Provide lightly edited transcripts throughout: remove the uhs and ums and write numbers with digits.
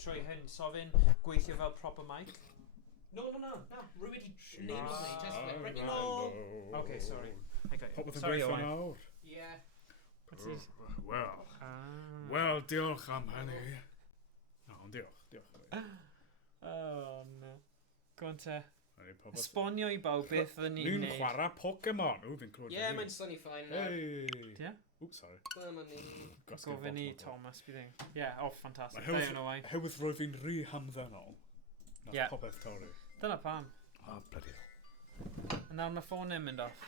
Trwy hyn, sofyn gweithio fel proper mic. No. Rwy'n wedi names ni, test it. Right, no. Okay, sorry. Popeth yn Sorry, gweithio Owen. nawr. Yeah. Wel, diolch am hynny. No, diolch. Oh, no. Go on te. Popeth... Esbonio I bawb beth fydden ni'n Ni'n neud. chwarae Pokémon. Ww, fi'n clywed Yeah, mae'n sunny fine now. Hey. Yeah? Oops, sorry. Dyma ni. Gofyn I Thomas bydd ein. Yeah, oh, fantastic. Mae Diolch yn owain. Hewyd roi fi'n rhy hamddenol. Yeah. Popeth torri. Dyna pam. Bloody hell. A nawr mae ffôn yn mynd off.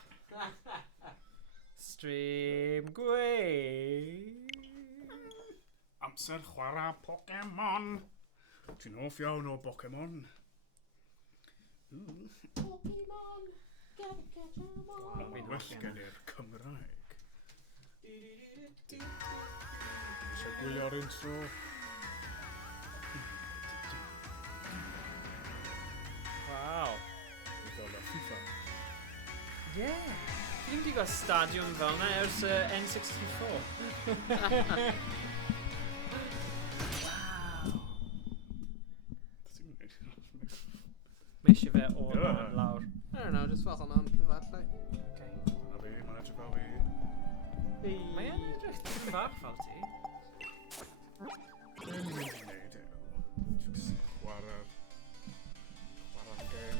Stream gwei. Amser chwarae Pokémon. Ti'n hoff iawn o Pokémon? Pokémon, gotta catch 'em all. Mae'n well gen i'r Cymraeg. Eisiau gwylio'r intro? Wow. I ddod o FIFA. Yeah. Fi ddim wedi gweld stadiwm fel yna ers N64. Mae eisiau fe o lawr. I don't know, just fath o'n pifall, like. Okay. A fi, mae'n edrych fel fi. Mae e'n edrych yn fach fel ti. Dwi'n mynd I wneud yw. Just chwarae'r gêm.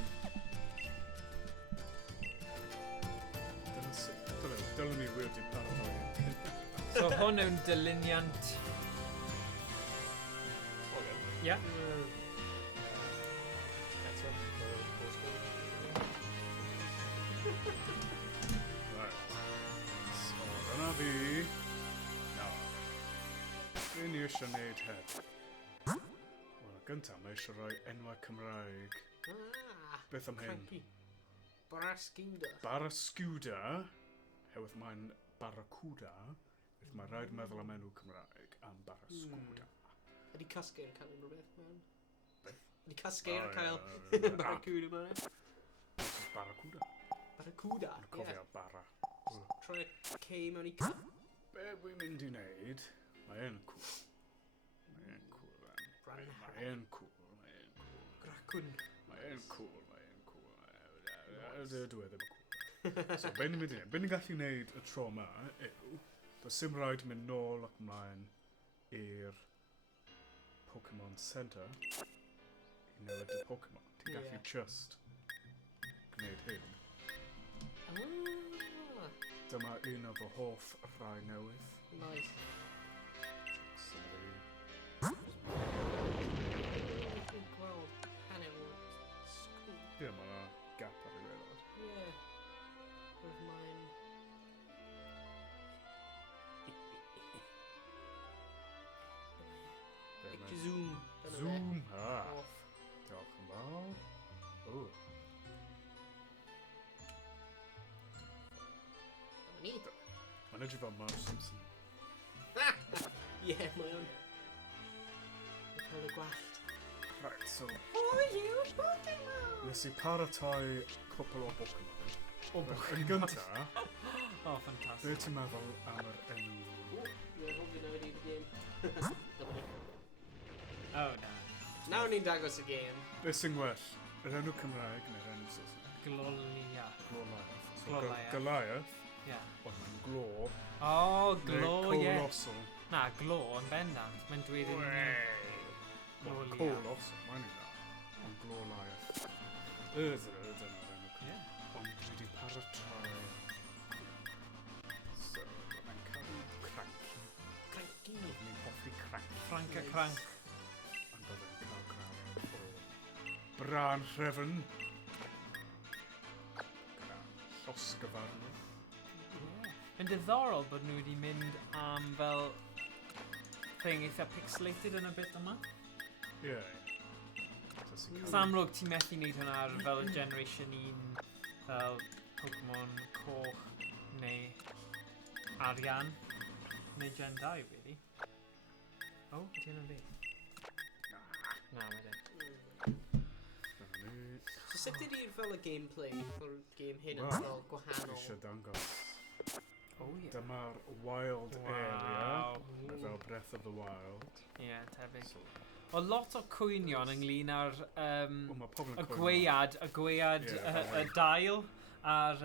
Dylen ni wedi paratoi. So hwn yw'n dyluniant. Yeah. Right. So, dyna fi. Nawr. Be ni eisiau wneud heddiw? Wel, gyntaf, mae eisiau rhoi enwau Cymraeg. Beth am hyn? Cranky. Barascuda. Barascuda. Hewyd mae'n Barracuda. Beth mae rhaid meddwl am enw Cymraeg am Barascuda. Ydy casgau yn cael unrhyw beth, man? Ydy casgau yn Oh, cael yeah. Barracuda, man? Barracuda. Barracuda, Yn cofio bara. Troi C mewn I C. Be wy'n mynd I wneud? Mae e'n cool. Mae e'n cool, man. Mae e'n cool. Gracwn. Mae e'n cool. Dwi ddim yn cool. So, be ni'n mynd I wneud? Be ni'n gallu wneud y tro yma yw, does sim rhaid mynd nôl ac ymlaen i'r Pokémon Centre I newid y Pokémon. Ti'n gallu just gwneud hyn. Dyma un o fy hoff rhai newydd. Nice. Dwi'n gweld hanner o sgwyd. Ie, mae yna gap ar ei welodd. Ie. Roedd mae'n... Zoom. Zoom! Off. Diolch yn fawr. O. Ni. Mae'n edrych fel Marge Simpson. Ie, mae o'n... Mae'n cael y gwallt. Right, so... Oh, you Pokémon! Nes I paratoi cwpl o Pokémon. Yn gyntaf, Oh, fantastic. be ti'n meddwl am yr enw? Ie, hoffi nawr i'r game. Oh, no. Nawr ni'n dangos y game. Be sy'n well? Yr enw Cymraeg neu'r enw Saesneg? Glolia. Glolaeth. So, Glolaeth. Goliath, Yeah. ond mae'n glo. Oh, glo, Neu yeah. colosol. Na, glo yn bendant. Mae'n dweud yn... Wel, Glolia. colosol, mae'n un ond glolaeth. Dyna'r enw Cymraeg. Yeah. Ond dwi wedi paratoi. So, mae'n cael cranky. Cranky. Ni'n hoffi cranky. Frank a crank. Ond byddai'n cael grawn o bran rhefn. Grawn llosgyfarno. Yn diddorol bod nhw wedi mynd am fel thing eitha pixelated yn y bit yma. Ie. Cos amlwg ti'n methu wneud hwnna ar fel y Generation 1 fel Pokémon Coch neu Arian neu Gen 2, really. Oh, ydy hwnna'n fi? Na, mae dim. So sut ydy'r fel y gameplay o'r game hyn yn Wel, fel gwahanol? Eisiau dangos. Oh, yeah. Dyma'r wild Wow. area. Fel Breath of the Wild. Yeah, tebyg. So, O lot o cwynion ynglyn â'r Wel, mae pobl y yn gwead, y dail a'r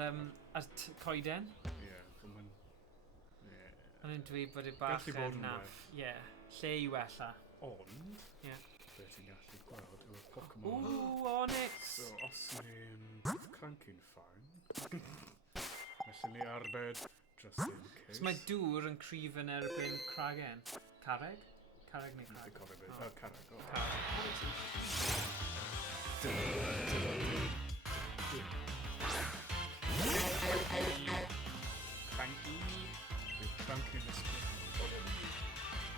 coeden. Ie, mae'n... Ie. Ond yn dweud bod y bach Gallu bod yn yn naff. Ie, lle i wella. Ond... Ie. Be ti'n gallu gweld yw'r Pokémon. Ooh, Onyx! So, os ni'n cranky'n ffain, felly ni arbed just in case. So mae dŵr yn cryf yn erbyn cragen. Carreg? Carreg neu Dwi'n crag? cofio beth. O. Carreg. O. Cranky. Bydd cranky'n ysbryd.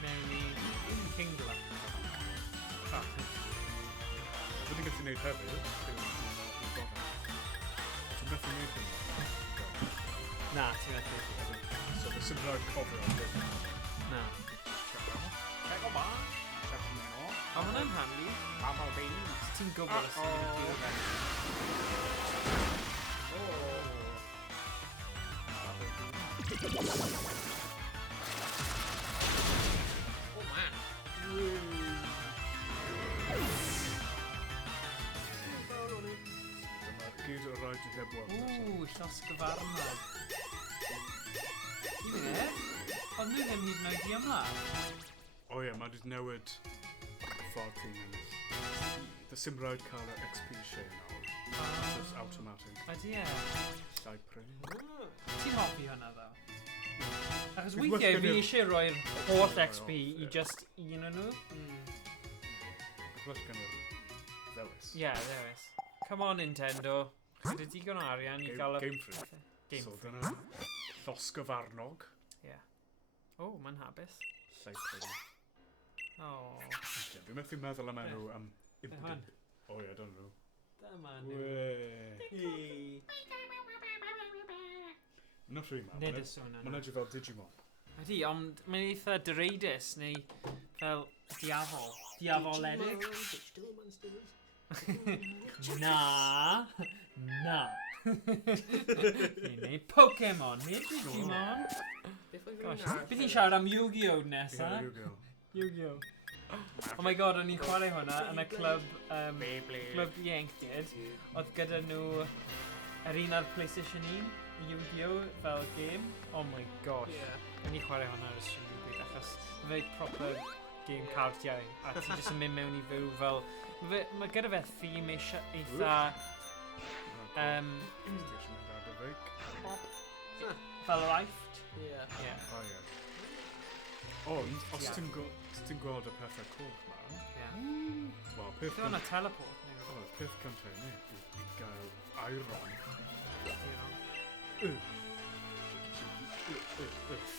Mewn i Kingler. Traffic. Be ni'n gallu gwneud hefyd, yw i'n gorau. Ti'n methu gwneud hyn? Na, ti'n medru. So, fe sy'n rhaid cofio am hyn. Na. Check o ba. Check o ba. O, hwnna'n handy. Bafal beans. Ti'n gwybod os ti'n mynd Oh man. Dyma'r gyd o'r rhaid i heb weld. Ww, llosgyfarnog. Ie? Ond nhw ddim hyd yn oed i ymlaen. O ie, mae wedi newid y ffordd ti'n ennill. Dy sim rhaid cael y XP share nawr. Just automatic. Ydy e. Llai prin. Ti'n hoffi hwnna ddo? Achos Dwi'n weithiau well fi gyda- eisiau rhoi'r holl XP i just un o'n nhw. Beth well gan yr ddewis. Ie, ddewis. Come on, Nintendo. Gyda digon o arian i gael y... Game Freak. Game So Freak. dyna llosgyfarnog. O, mae'n habus. Llai prin. O. Dwi'n methu meddwl am enw am... Beth hwn? O ie, don't know. Dyma nhw. Wee. Not really, man. Nid y sôn Mae'n yna. edrych fel Digimon. Ydy, ond mae'n eitha dreidus neu fel diafol. Diafoledig. Digital monsters. Na. Na. Ni'n neud Pokémon, nid Digimon. Gosh, beth i'n siarad am Yu-Gi-Oh nesa? Ie, Yu-Gi-Oh. Yu-Gi-Oh. Oh my god, o'n i'n chwarae hwnna yn y clwb, Beyblade. clwb ieuenctid. Oedd gyda nhw yr un ar PlayStation 1, Yu-Gi-Oh fel game. Oh my gosh. O'n i'n chwarae hwnna ar y stream byd achos fe proper game cardiau a ti jyst yn mynd mewn i fyw fel... Mae gyda fe theme eitha... fel life. Yeah. Ie. O ie. Ond, os Ie. ti'n gweld y pethau coch ma, Ie. wel, peth Ti'n hwnna teleport neu O, peth cyntaf ni yw i gael iron. rhywbeth?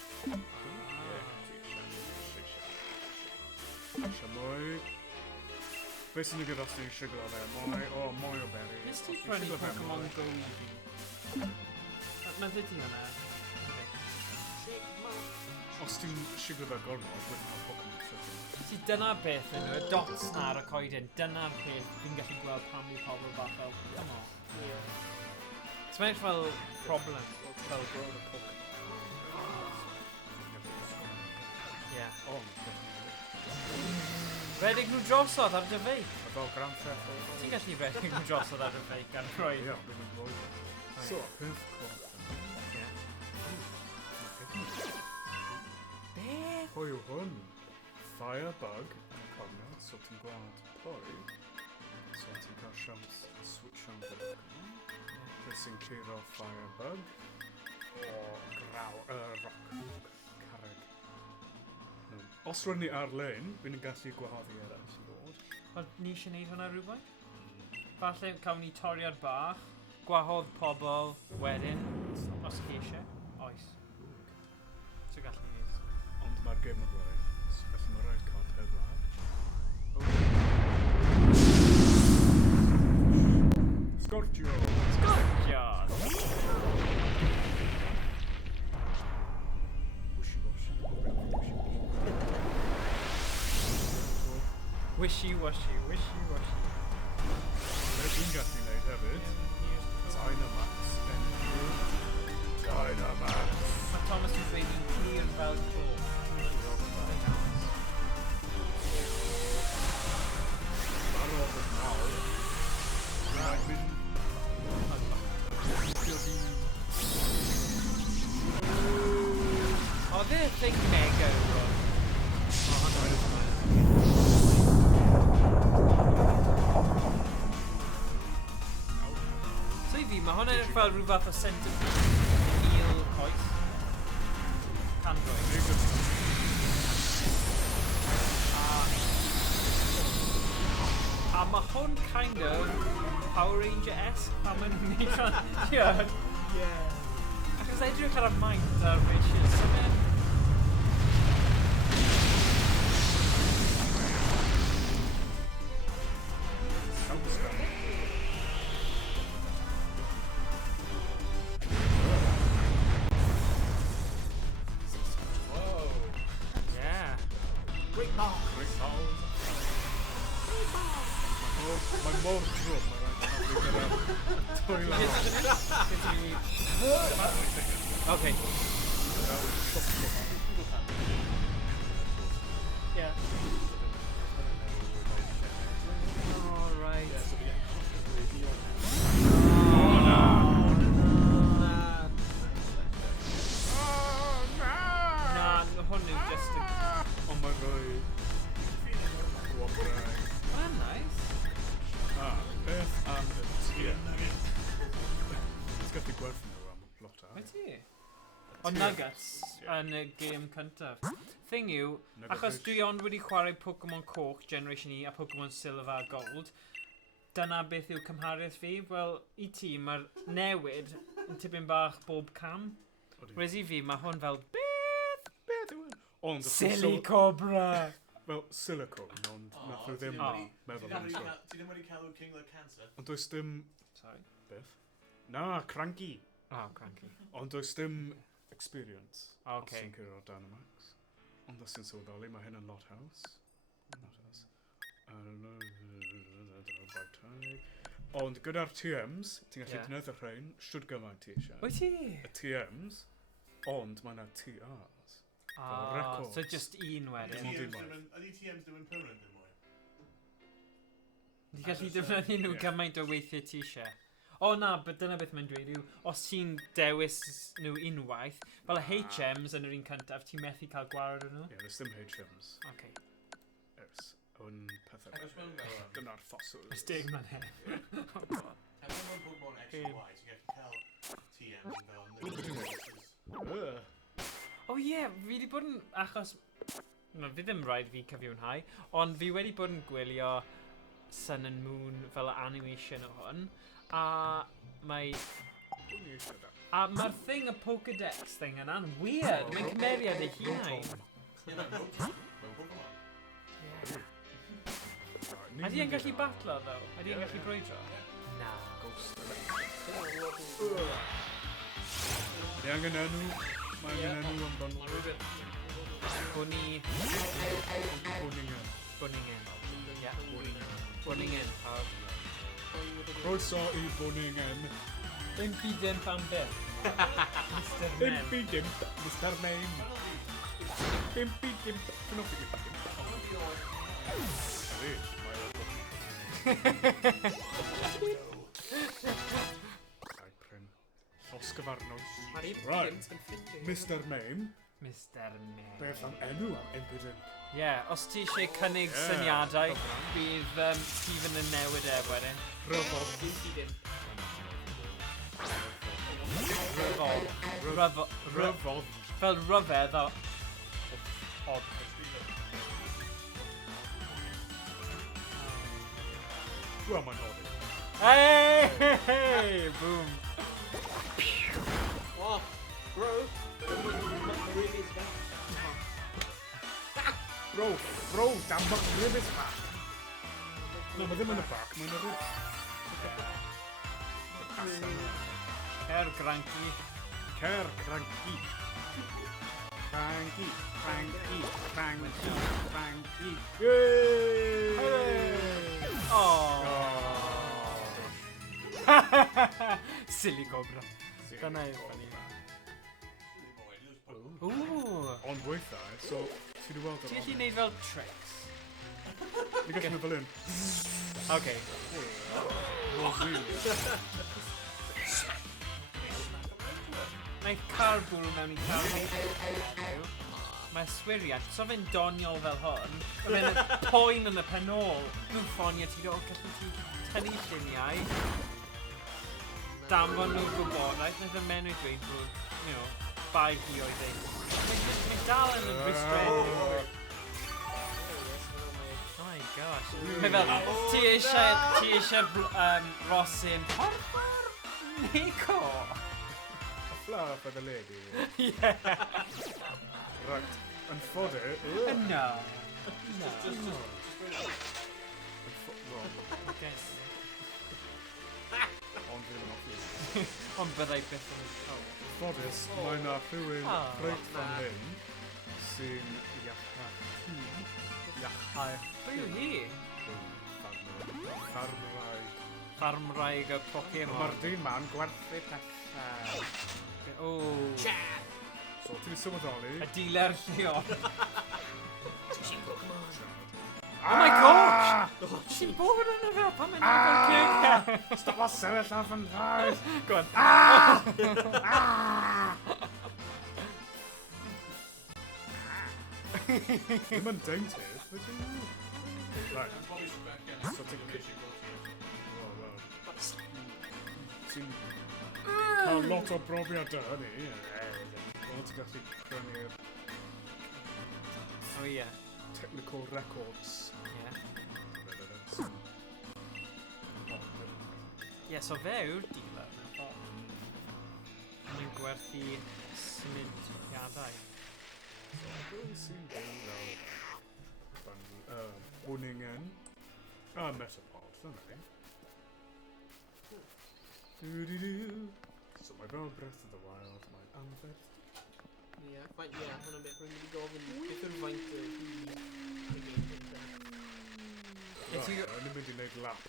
Mwy. Be sy'n gyda os ti'n siglo fe? Mwy o berry. Nes ti prynu Pokémon Go i fi? Medde ti hwnna? Os ti'n siglo fe gormod, wedyn mae Pokémon sydyn. Si dyna beth yn y dots na ar y coeden, dyna'r peth fi'n gallu gweld pam i pobl bach fel, come on. Ti'n meddwl fel problem, fel gweld y Pokémon. Ie. Redig nhw drosodd ar dy feic. Fel Grand Theft Auto. Ti'n gallu redig nhw drosodd ar dy feic gan rhoi? Ie, bydd yn rhoi. So, peth coch. Beth? Pwy yw hwn? Firebug. Cofio, so ti'n gweld pwy. So ti'n cael siawns a switch on book. Beth sy'n curo Firebug. O, rock. Carreg. Os rwy'n ni ar-lein, bydd ni'n gallu gwahoddi eraill i ddod. Ond ni eisiau neud hwnna rhywbeth? Falle cawn ni toriad bach, gwahodd pobl wedyn, os chi eisiau. Oes. So gallu ni neud. Ond mae'r gêm yn rhaid. Felly mae'n rhaid cael pedwar. Scorchio! Scorchio! Wishy-washy. Wishy-washy. Be dwi'n gallu gwneud hefyd? Dynamax. Dynamax. Mae Thomas yn dweud i'n clir fel to. fel rhyw fath o centipede. Eel coes. Candroid. A mae hwn kind of Power Ranger-esque pan ma'n neud fan... Yeah. Achos edrych ar y maint ar Rachel Symud. Mae'n mor drwm, mae'n Okay. Yeah. All right. Oh, no! Na, hwn yw just a... O, mae'n rhoi... Oh, nice. Beth am y TM? It's gallu gwerthu nhw am lot o. Wyt ti? O nuggets yn y game cyntaf. Thing yw, achos dwi ond wedi chwarae Pokémon Coch Generation E a Pokémon Silver a Gold, dyna beth yw cymhariaeth fi. Wel, i ti, mae'r newid yn tipyn bach bob cam. Whereas i fi, mae hwn fel beth? Beth yw hwn? Silly Cobra! Wel, silicone, ond nath o ddim meddwl am so. Ti ddim wedi cael King of Cancer? Ond does dim... Sorry? Beth? Na, cranky. Cranky. Ond does dim experience. Okay. Os ti'n cyrraedd Dynamax. Ond os ti'n sylweddoli, mae hyn yn lot haws. Ond gyda'r TMs, ti'n gallu defnyddio rhain, siwr gymaint ti eisiau. Wyt ti? Y TMs, ond mae yna TRs. So just un wedyn. Ydy TMs ddim yn permanent yn mwy? Ti'n gallu defnyddio nhw gymaint o weithiau ti eisiau. O na, but dyna beth mae'n dweud yw, os ti'n dewis nhw unwaith, fel y HMs yn yr un cyntaf, ti'n methu cael gwared nhw? Ie, nes ddim HMs. Okay. Ers, yn pethau. Dyna'r ffossils. Ys deg man hen. Oh god. Hefyd mewn Pokémon X and Y, ti'n gallu cael TMs yn fel... O ie, fi wedi bod yn, achos, no, fi ddim rhaid fi cyfiawnhau, ond fi wedi bod yn gwylio Sun and Moon fel y animation o hwn, a mae... A mae'r thing y Pokédex thing yna'n weird, mae'n cymeriad ei hunain. Ydy e'n gallu batlo, ddo? Ydy e'n gallu brwydro? Na. Ni angen enw. Mae angen enw am don. Bunny. Bunningen. Ie. Bunningen. Croeso I Bunningen. Impidimp am beth. Mr. Nem. Impidimp, Mr. Name. Impidimp. Osgyfarnos. Right. Mr. Name. Mr. Nem. Beth am enw am Impidimp? Ie, os ti eisiau cynnig syniadau, bydd Stephen yn newid wedyn. Rhyfod. Rhyfod. Fel ryfedd o... Odd. Wel, mae'n odd. Hey! Boom. Oh, bro. Bro, damn bach ribis back. No, mae ddim yn y bac, mae'n y ribs. Cer granci. Cer cranky. Cranky. Yay! Silly Cobra. Dyna yw funny. Ooh. Ond weithiau, so ti wedi weld Ti'n gallu neud fel tricks? Ni gallu mynd fel un. Okay. Mae car bwrw mewn I car. Mae swiriant, so fe'n doniol fel hwn, fe'n poen yn y penol. Nhw'n ffonio ti, o, gallu ti tynnu lluniau? danfon nhw'r gwybodaeth, naeth y menw dweud bod, you know, bai hi oedd ei. Mae dal yn restrained. Oh my gosh. Mae fel, ti eisiau Rosin porffor Nico? A flower for the lady. Yeah. Right. Yn ffoder... No. Well, I guess. ond fi'n office. Ond byddai byth yn... Ffodus, mae yna rhywun Oh. reit fan hyn sy'n iachau. Pwy yw hi? Ffarmraig. Ffarmraig y Pokémon. Mae'r dyn ma'n gwerthu pethau. O. So, ti'n sylweddoli? Y dealer lleol. Oh my gosh! Ti'n bod yn y fel pan mae'n cael Stop o sefyll off yn rhaid! Go on. Ddim yn daintydd, fydyn nhw? Right. So ti'n... Ti'n cael lot o brofiad dy hynny. Wel, ti'n gallu prynu'r Oh yeah. technical records. Yeah. Yeah, so fe yw'r dealer. Mae'n gwerthu symudiadau. Rwy'n sy'n byw fel Bwningen a Metapod, dyna ni. So mae fel Breath of the Wild, mae anferth. Ie, hwnna'n beth rwy'n mynd i gofyn beth yw'r faint o Rwy'n mynd i wneud lap.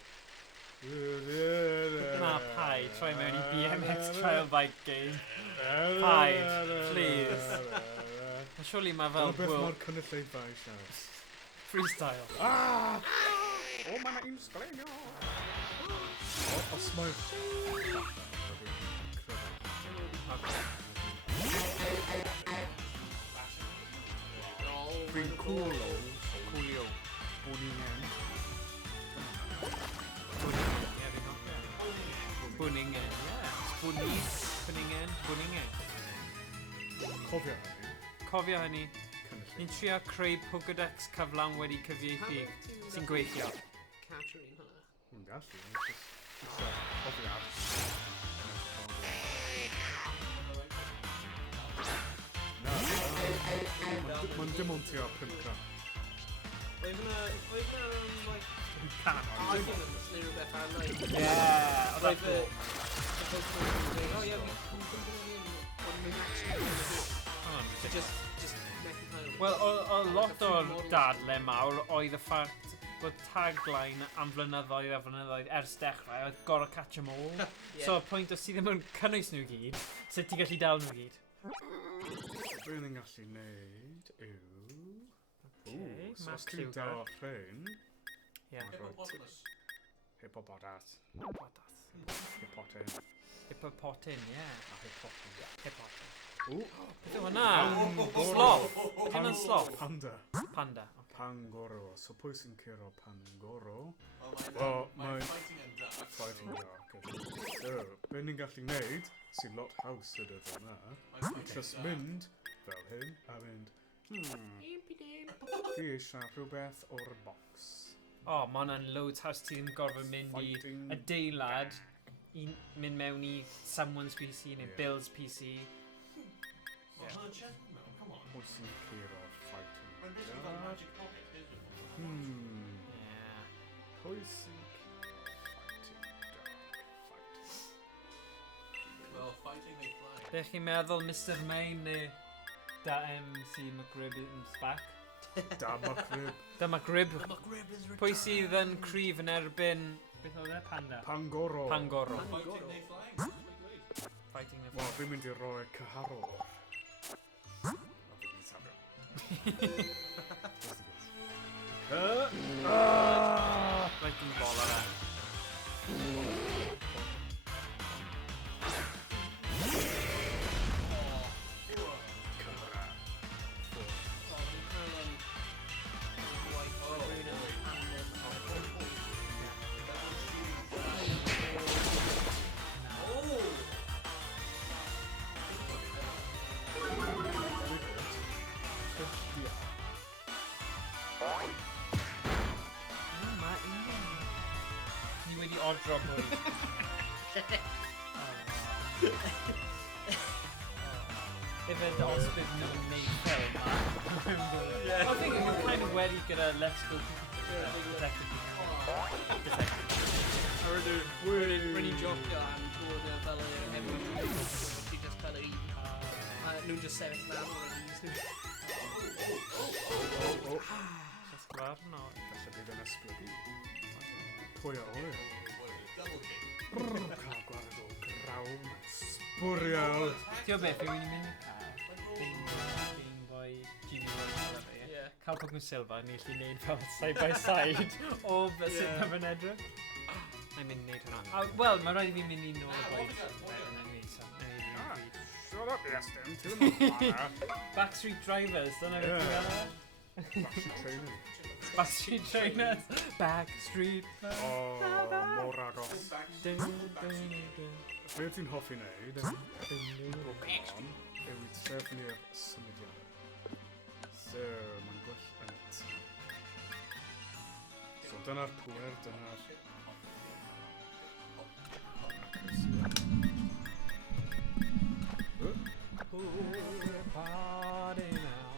Na, pai, troi mewn i BMX trial bike game. Paid, please. Surely mae fel... Beth mae'r cynulleidfa eisiau. Freestyle. O, mae yna un sglenio! Os mae... Fi'n cwlo. Coolio. Bwningen. Bwningen, yeah. Bwningen. Cofio hynny. Cofio hynny. Cynulleidfa. Ni'n trio creu Pokédex cyflawn wedi cyfieithu sy'n gweithio. Capturing hwnna. Yn gallu, cofiad. Na, mae'n dim ond tua 5 gram. Oedd hwnna, like, Can. iPhone yn neu rhywbeth ar, like... Yeah, Oedd y Pokemon yn dweud, oh yeah, we can put it in, ond mae'n actually just methu cael... Wel, o lot o'r dadle mawr oedd y ffact bod tagline am flynyddoedd a flynyddoedd ers dechrau oedd gorau catch 'em all. Yeah. So, y pwynt os ti ddim yn cynnwys nhw gyd, sut ti gallu dal nhw gyd? Be ni'n gallu neud yw... Okay, so Mac os ti'n Kluger. dal rhain... Yeah. Hippopotamus. Hippopotas. Hippopotin, yeah. A hippopotas. Hippopotin. Ooh. Beth yw hwnna? Sloth. Dim yn sloth. Panda. Panda. Okay. Pangoro. So pwy sy'n curo Pangoro? Well, mae'n fighting and dark. fighting dark. So, be ni'n gallu neud sy'n lot haws ydy hwnna. Just mynd fel hyn a mynd... Fi eisiau rhywbeth o'r box. Oh, ma' hwnna'n loads haws ti ddim gorfod mynd i adeilad i mynd mewn i someone's PC neu Yeah. Bill's PC. Well, chess, no, come on. Pwy sy'n curo fighting Mae'n basically fel dark? magic pocket, isn't it? Yeah. Pwy sy'n fighting dark? Well, fighting they fly. Be chi'n meddwl, Mr Main neu da MC McRib yn sbac? Da McRib. Da McRib. McRib is Pwy sydd yn cryf yn erbyn... Beth oedd e? Panda? Pangoro. Pangoro. Fighting they fly. Fighting the Wel, fi'n mynd i roi cyharol. A fi'n safio. Right yn bol ar e. wedi ordro bwyd. Ifed os bydd nhw'n neud ffilm a... I think it was kind of wedi gyda Let's Go Detective. Rwy'n jocio am bod fel y hefyd ti just fel y nhw'n just sefyll lan o'r Just glad no. Felly bydd yn esblygu. Pwy o oer? Cael gwared o grawn sbwriel. Ti'n o beth, fi wedi mynd i cael Game Boy gynnwys cael Pokémon Silver, ni'n gallu neud fel side by side o sut mae fe'n edrych. Na'n mynd i neud hwnna. Wel, mae rhaid i fi mynd i nôl y gwaith. Shut up, Iestyn. Ti'n Backstreet Drivers, dyna beth ti'n gael? Backstreet Trainers. Backstreet Trainers. Backstreet. Mor agos. Be ti'n hoffi wneud? Pokemon yw trefnu'r symudiad. So, mae'n gwell yn it. So, dyna'r pŵer, dyna'r... Party now.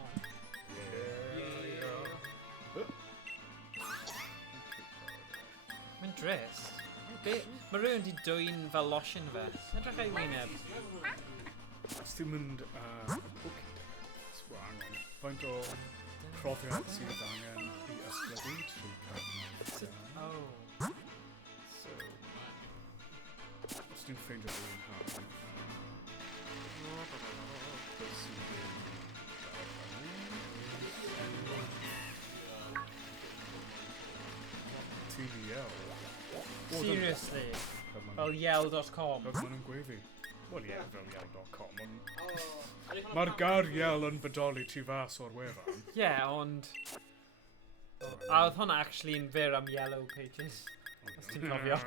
Mae'n drist. Mae rhywun wedi dwy'n fel lotion fe. Edrych ei wyneb. Os ti'n mynd faint o profiad sydd angen i esblygu trwy cadw. So, os ti'n ffeindio dwi'n hawdd, beth sy'n ddim TVL. Seriously? Fel yell.com? Fel maen nhw'n gweiddi. Wel ie, fel yell.com, ond... Mae'r gair yell yn bodoli tu fas o'r wefan. Ie, ond... A oedd hwnna actually yn fyr am Yellow Pages. Os ti'n cofio.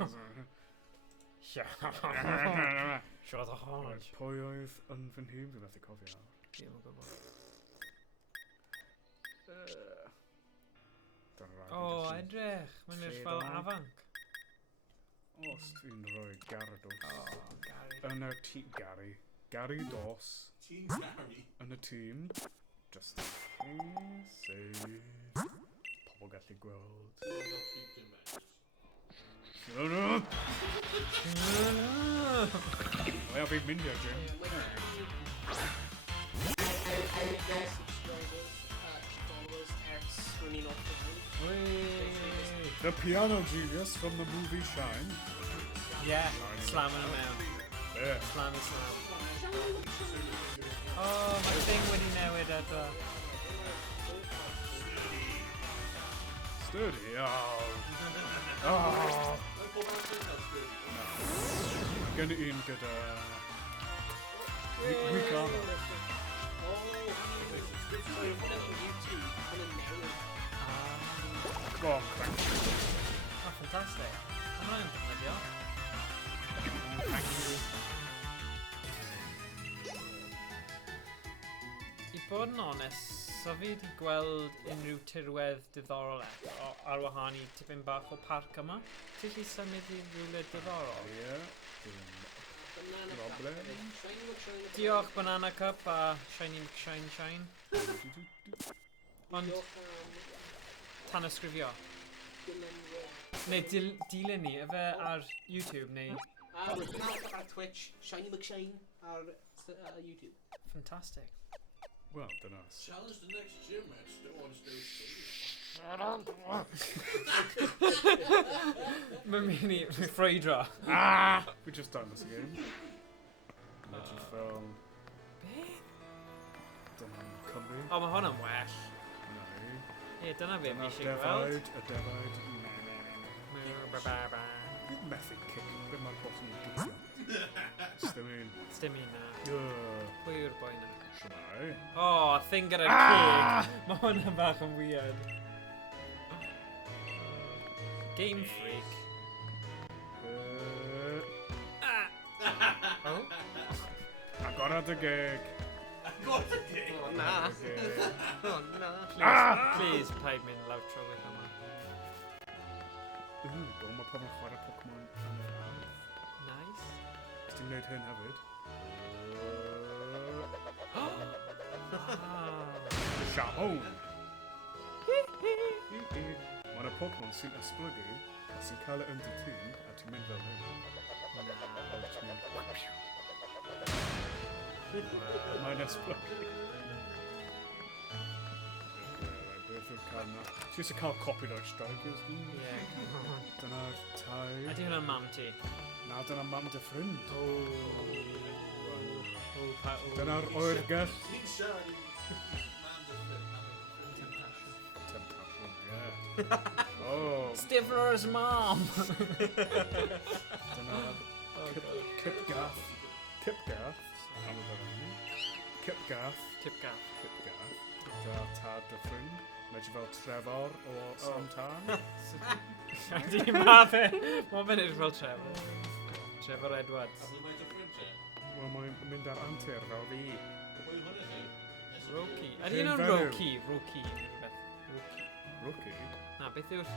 Siwr o hon. Pwy oedd yn fy nhîm fi'n methu cofio? Ddim yn gwybod. O, edrych. Mae'n edrych fel afanc. Os dwi'n rhoi Gyarados. O, Gary. Yn y tîm Gary. Gary Dos. Team Gary. Yn y tîm. Just in case. Pobl gallu gweld. Shut up! Mae a fi'n mynd i'r gym. The piano genius from the movie Shine. Yeah, slam yn y mewn. There. Slam y slam. Oh, mae'r thing wedi newid eto. Sturdy. Oh. Gen i un gyda... Weak armor. Come on, crank. Oh, fantastic. Am I yn defnyddio? I bod yn onest, so fi wedi gweld unrhyw tirwedd diddorol eto ar wahân i tipyn bach o parc yma. Ti'n gallu symud i rhywle diddorol? Ie. Problem. Diolch Banana Cup a Shiny McShine Shine. Ond tanysgrifio. Neu dilyn ni, efe ar YouTube neu... ar Twitch, Shiny McShane ar YouTube. Fantastic. Well, dyna. Challenge the next gym match. Don't want to stay Mae'n mynd i ffreidro. We just done this again. Legend Fell. Beth? Dyna'n Cymru. O, mae hwn yn well. No. Ie, dyna fe mi eisiau gweld. Defaid, y defaid. Methu kick. Be mae'r bot yn gydio? Stymyn. Stymyn na. Pwy yw'r boi na? Siamai. O, thing gyda'r cig. Mae hwnna'n bach yn weird. Game Freak. Oh? I got at the gig. Got the gig. Oh, na. Oh, no. Please, paid me in loud trouble. Do, mae pobl yn chwarae Pokémon yn yr ardd. Nice. Os ti'n gwneud hyn hefyd. Siamon! Mae yna Pokémon sy'n esblygu a sy'n cael ei under tune a ti'n mynd fel hyn. Mae'n esblygu. Beth yw'r cael yna? Ti eisiau cael copyright strike, ys di? Ie. Dyna'r tai. Ydy hwnna'n mam ti? Na, dyna mam dy ffrind. Dyna'r Dyna'r oergell. Ti'n siarad i... Temptation, yeah. Oh, Stifler's mom! dyna'r Kipgath. Kipgath. Am y byrnu. Kipgath. Tipgath. Kipgath. Dyna'r tad dy ffrind. Mae ti fel Trevor o Samtan. Ydy, ma fe'n edrych fel Trevor. Trevor Edwards. A ble mae dy ffrind e? Wel, mae'n mynd ar antur fel fi. Pwy hwnna chi? Roki. Ydy Jane hwnna'n Venew. Roki? Roki. Roki. Rookie? Na, beth yw'r...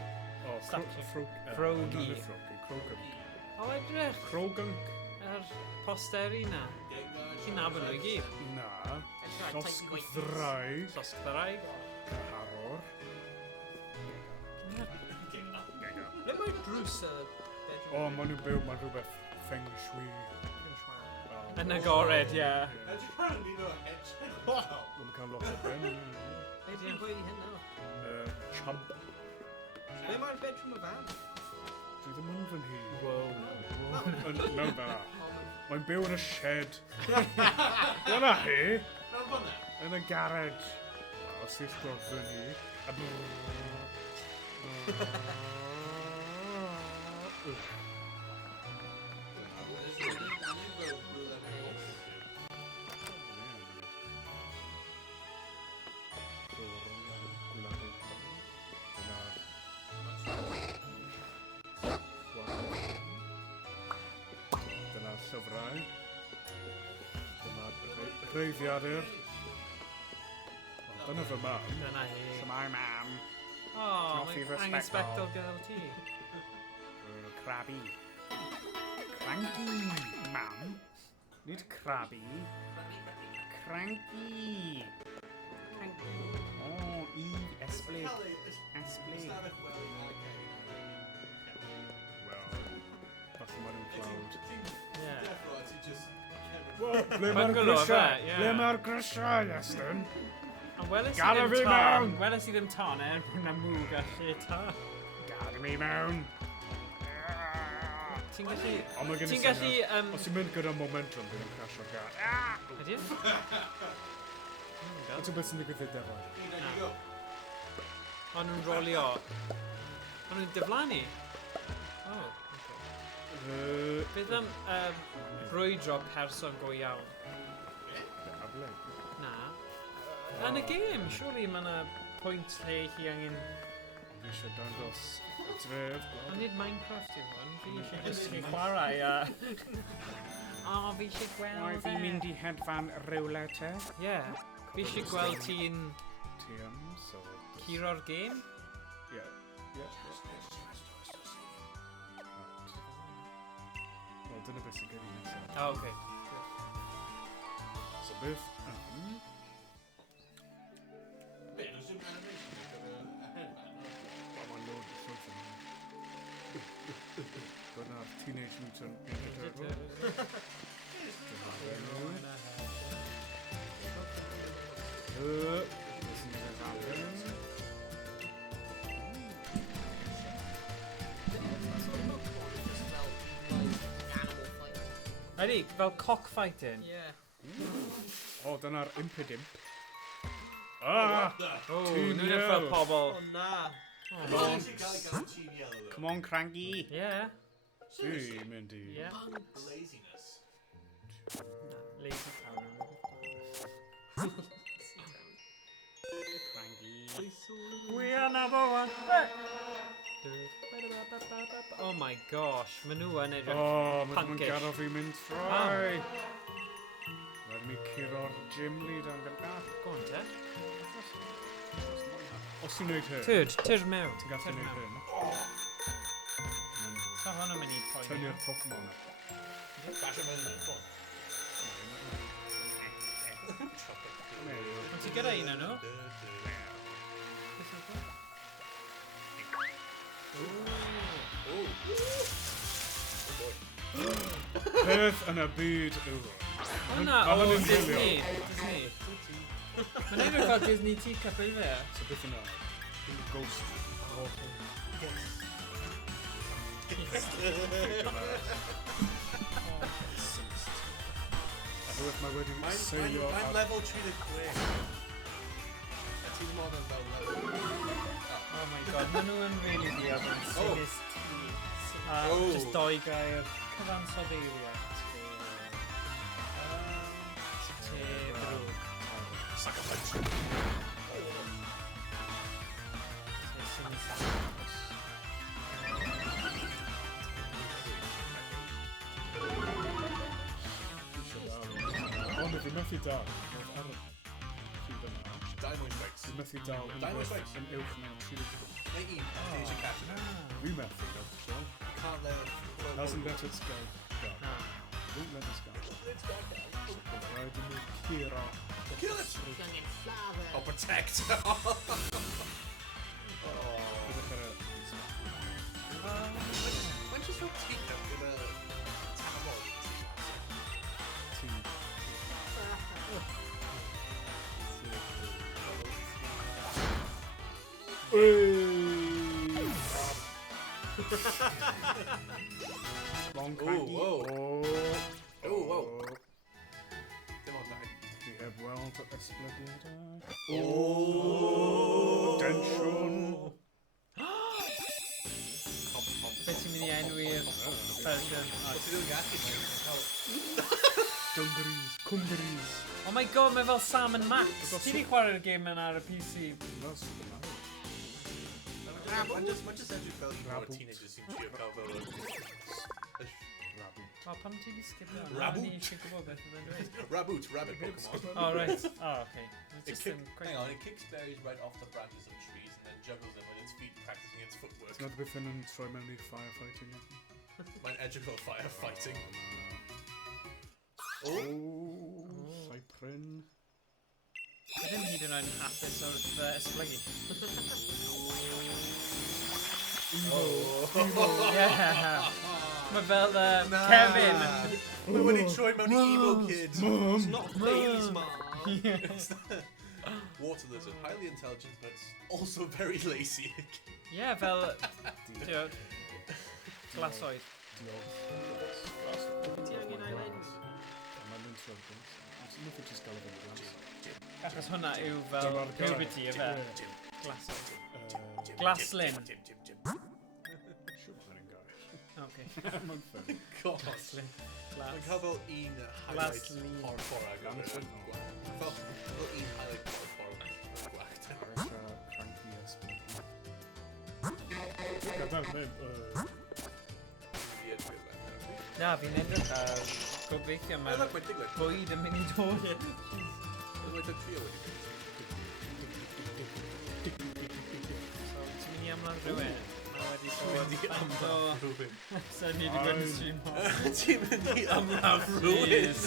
O, Statue. Crogan. Crogi. Crogan. O, edrych. Crogunk. Yr posteri na. Ti'n nabod nhw i gyd. Na. Llosg ddraig. Llosg ddraig. Cyharwr. Ble mae drws y bedroom? O, maen nhw'n byw, maen rhywbeth feng shui. Yn agored, ie. Edrych pan ni nhw hedgehog. Wow! Mae'n cael lot o ben. Be ti'n gweud i hyn nawr? Chump. Ble mae'r bedroom y fan? Dwi ddim yn fy nhŷ. Wow. No, na. Mae'n byw yn y shed. Dyna hi. Fel hwnna? Yn y garage. Os yw'r gwrdd fy nhŷ. Dyna'r llyfrau. Dyna'r reiddiadur. Dyna fy mam. Dyna hi. My mam. O, Coffee mae'n angen respectful. sbectol gyda'r ti. Crabby. Cranky, mam. Nid crabby. Cranky. Oh, esblyg. Esblyg. Wel, falle maen nhw'n clawd. Ie. Wel, ble Mae'n mae'r gwylio fe, grisiau? ie. Ble mae'r grisiau, Estyn? Ond weles i Gada ddim fi ton. mewn! Weles i ddim ton bod na mwg a lle ta. Gada mi mewn. Ti'n gallu... O, mae gen i Ti'n gallu... syniad. Os ti'n mynd gyda momentum, bydd yn crasio'r gad. Ydy? O, ti'n beth sy'n digwydd i'r defaid? Ond nhw'n rolio... Ond nhw'n diflannu? O, beth am brwydro person go iawn? Able. Na. Yn y gêm, surely mae yna pwynt lle chi angen... Fi eisiau dangos y dref. Ond nid Minecraft yw hwn, fi eisiau just chi chwarae a... O, fi eisiau gweld... Mae fi'n mynd i hedfan rywle te. Ie. Fi eisiau gweld ti'n TM, so... curo'r gêm. Ie. Wel, dyna beth sy'n gen i nesaf. O, oce. So beth am... Be, does dim animation gyda y headband? Wel, mae'n load o stwff yn hynny. Dyna'r Teenage Mutant Ninja Turtle. Beth sy'n gen i Ydy, fel cockfighting. Ie. O, dyna'r Impidimp. O, Team nhw'n Yell. fel pobl. O na. Come on. Sy'n cael ei gael Team Yellow. Come on, Cranky. Ie. Dwi'n mynd i... Ie. Laziness. Lazy town. Cranky. We are number one. Oh my gosh, ma' nhw yn edrych O, mae'n punkish. gadael fi mynd ffroi. Rhaid mi curo'r gym lead am gyntaf. Go on te. Os ti'n neud hyn, Tyd mewn. ti'n gallu Tyd neud mewn. hyn. So hwn yn mynd i poeni. Tynnu'r Pokémon. Bash him in the phone. Ond ti gyda un o'n nhw? Beth yw'r peth? Beth yn y byd yw Hwna o Disney. Mae'n edrych fel Disney teacup i fe. So beth yna? Ghost Water. Mae wedi seilio Mae'n level 36. A ti'n mod yn fel level. Oh my god, maen nhw yn really diod yn Sinis T. A just doi gair cyfansoddeiriau. Te brwg. Sacrifice. Te Sinis T. Ond fi methu dal. Ar y ffyd yma. Dynamite Strikes. Fi methu dal Dynamite Strikes. yn uwch mewn 30. Neu un, stage y cat yna. Fi methu dal. You can't let it go. Hasn't let us go. Na. Don't let us go. Let's go, guys. Rhaid i ni curo. Kill it! Oh, protect! Ydych ar y... Mae'n just fel team nhw gyda tafod. Tîm. Long cranky. whoa. Oh, whoa. Dim ond nai. Fi heb weld y esblygiadau. Oh! Tensiwn. Beth ti'n mynd i enwi'r fersiwn? Os ti ddim yn gallu, mae'n cael... Dungarees. Cwmgarees. Oh my god, mae fel Sam and Max. Ti di chwarae'r game yn ar y PC? No, super mawr. Mae'n just edrych fel un o'r teenagers sy'n trio cael fel... Rabbit. O, pam ti di skipio? Raboot. Ni eisiau gwybod beth ydyn dweud. Rabbit Pokémon. Oh, right. Oh, okay. Hang on, it kicks berries right off the branches of trees and then juggles them with its feet, practicing its footwork. Ti'n meddwl beth yn troi mewn i'r firefighting? Mae'n edrych fel firefighting. Cyprin. Mae ddim hyd yn oed yn hapus wrth esblygu. Yeah. Mae fel Kevin. Mae wedi troi mewn i emo kid. It's not a phase, Mom. Water lizard, highly intelligent but also very lazy. Yeah, fel... glasoid. Achos hwnna yw fel puberty y fe. Glasoid. Glaslin. Okay. God. Glaslin. Mae'n cael fel un highlight hardcore ag fel un highlight hardcore gwagt. Na, fi'n edrych ar gobeithio mae'r bwyd yn mynd i dod. Mae'n rhaid y trio wedi. So, ti'n mynd i amlan rhywun? Mae wedi Wedi amlaf rhywun. So, ni wedi gwneud yn stream hon. Ti'n mynd i amlaf rhywun.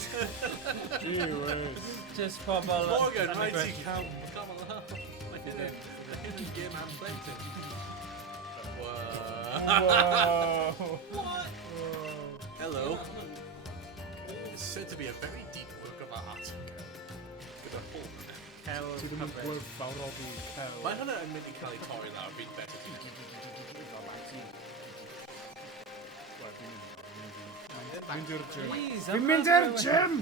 Just pobl... Morgan, rhaid ti cael... Come on, mae hyn yn game am plenty. Wow! What? Hello. It's said to be a very deep work of art. Gyda hwn. Hel Ti ddim yn gweld fawrogi cel. Mae hwnna yn mynd i cael ei torri lawr, fi'n better. Mynd i'r gym. Please, Fi'n mynd i'r gym!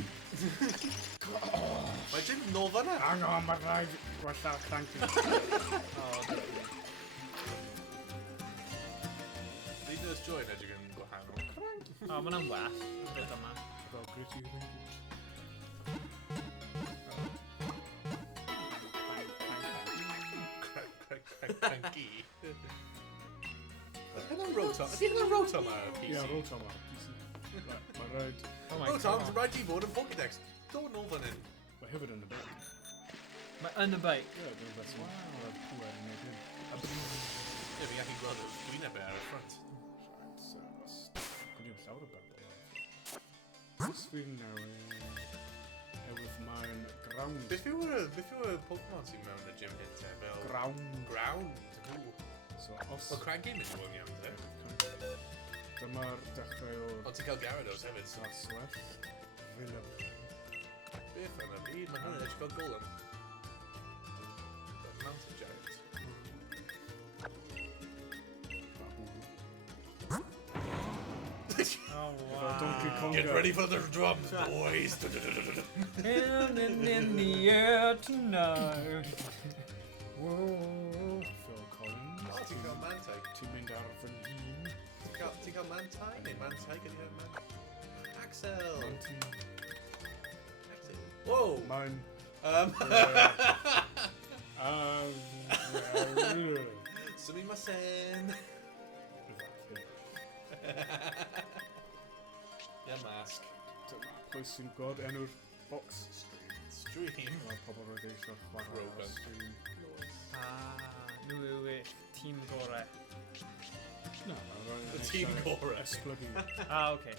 Mae Jim nôl fan'na. Hang on, mae rhaid gwella cranky. Leader's Joy yn edrych yn gwahanol. O, mae hwnna'n well. Beth yma. Fel gritty rangers. Cranky. Ydy hynna'n Rotom? Ydy hynna'n Rotom ar y PC? Ie, Rotom ar PC. Mae rhaid... Oh my Rotom, god. rhaid i fod yn Pokédex. Dod nôl fan hyn. Mae hefyd yn y bed. Mae yn y beic. Ie, dwi'n beth sy'n... Mae pŵer yn ei hyn. Ie, fi'n gallu gweld dwi'n ebau ar y ffrant. llawer o bebl. Os fi'n newid... Ewch mae'n ground. Beth yw y Pokémon sy'n mewn y gym hyn te? Fel... Ground. Ground? Ooh. So, os... Wel, Cranky mynd yn iawn te. Dyma'r dechrau o'r... Ond ti'n cael Gyarados hefyd. Noswell. Fyna. Beth yna byd? Mae hwnna'n edrych fel golem. Mountain Giant. Oh, Fel Donkey wow. Kong. Get ready for the drums, boys! Down in the air tonight. Whoa. Phil Collins. O, ti'n cael Mantai? Ti'n mynd ar fy hun. Ti'n cael Mantai? Neu Mantai? Gyda cael Mantai? Axel! Axel. Whoa! Mae'n... Sumimasen! Yeah, mask. Dyma pwy sy'n god enw'r box Stream. Mae pobl roedd eisiau chwarae Broken. stream. Nhw yw eich tîm gorau. No, Y tîm gorau. Esblygu. Okay.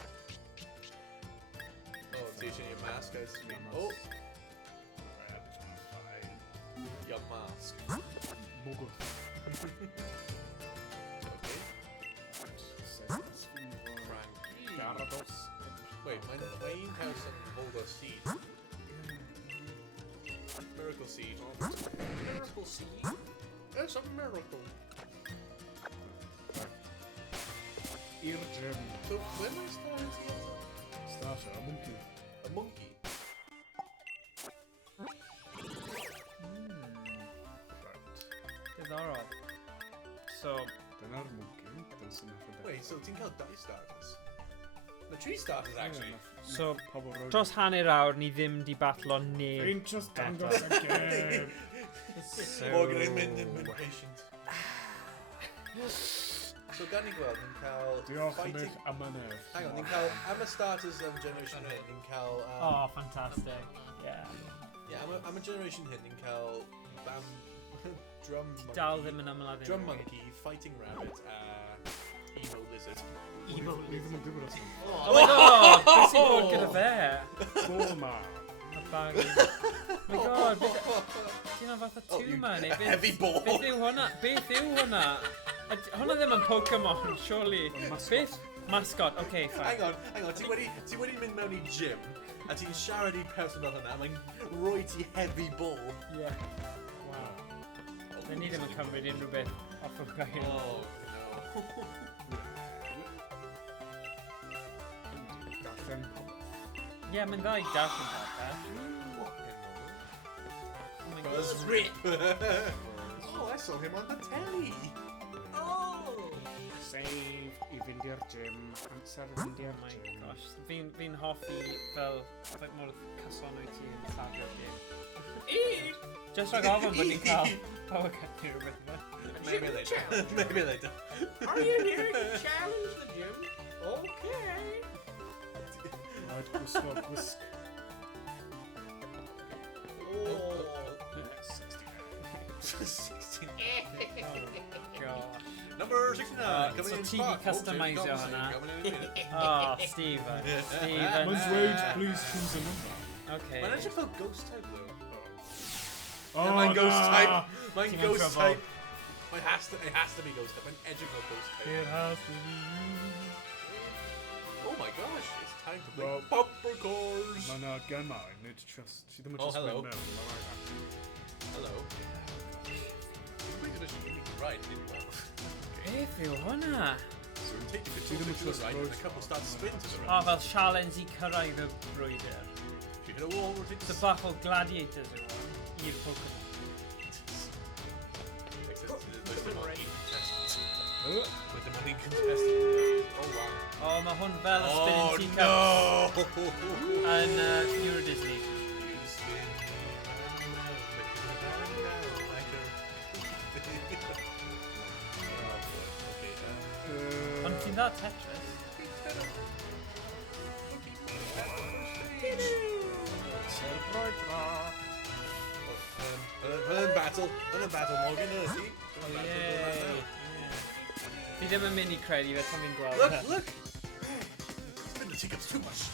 Oh, ti eisiau your mask as stream. Oh! Your mask. Mwgwth. Okay. Cranky. Gyarados. Wait, mae'n un person hold a seed. Miracle seed. Miracle seed? It's a miracle. I'r gym. So, when was starting to get Starter, a monkey. a monkey? Right. Diddorol. So, Dyna'r monkey. Dyna sy'n efo Wait, so ti'n cael dau starters? The tree starters, actually. So, pobl roedd... dros hanner awr ni ddim di batlo neb. Fi'n just dangos y gêm. Morgan yn mynd yn impatient. So, gan ni gweld, ni'n cael... Diolch yn fighting- eich amynedd. Hang on, ni'n cael... Am y starters of Generation hyn, ni'n cael... Oh, fantastic. Yeah. Yeah, am y Generation hyn, ni'n cael... Drum monkey. Dal ddim yn ymlaen. Drum monkey, fighting rabbit, emo lizard. Emo Ni ddim yn gwybod os yma. Oh my god, beth sy'n bod gyda fe? Ball yma. Y bag. Oh my god, ti'n yna fatha two man? A heavy ball. Beth yw hwnna? Beth yw hwnna? Hwnna ddim yn Pokémon, surely. Beth? Mascot, okay, fine. Hang on, ti wedi mynd mewn i gym, a ti'n siarad i person fel hynna, mae'n rhoi ti heavy ball. Yeah. Wow. Fe ni ddim yn cymryd unrhyw beth off o'r gair. Oh, no. Darllen Yeah, mae'n dda i darllen pethau. Oh my god. Buzz Rip! Oh, I saw him on the telly! Oh! save I fynd i'r gym. Amser fynd Oh i'r my gym. gosh. Fi'n hoffi fel mor cyson wyt ti yn llafio'r gêm. Just rhag ofyn bod ni'n cael power cut neu rhywbeth yma. Maybe later. Maybe later. Are you here to challenge the gym? Okay. Rhaid gwisgo gwisg. Oh. 60. Oh gosh. Number 69, coming so in ti spot. di customise Oh, James hwnna. Thompson coming in a minute. Oh, Stephen. Stephen. Mae'n dweud, please choose a number. Okay. Mae'n edrych fel ghost type though. Oh, Mae'n ghost na! type. Mae'n Ti'n in ghost trouble. type. It has to be ghost type. Mae'n edrych fel ghost type. It has to be Oh my gosh, it's time to play Well, bumper cars. Mae na gemma, I need to just... Ti ddim yn Oh, just hello. mynd mewn. Hello. Pretty good you right, didn't you? Beth yw hwnna? So we take the Ti ddim yn controller to the trust right and road a couple start spin to the O, right. fel challenge i cyrraedd y brwydr. If you hit a wall, rotate So bach o gladiators yw hwn i'r Pokémon. With the money contestant. Oh wow. O, mae hwn fel y Oh spinning teacup no! yn Euro Disney. You spin Ond ti'n dda Tetris? Yn battle, Morgan, see? Yay! Fi ddim yn mynd i credu fe tan fi'n gweld Look, fe. look! Immunity gets too much.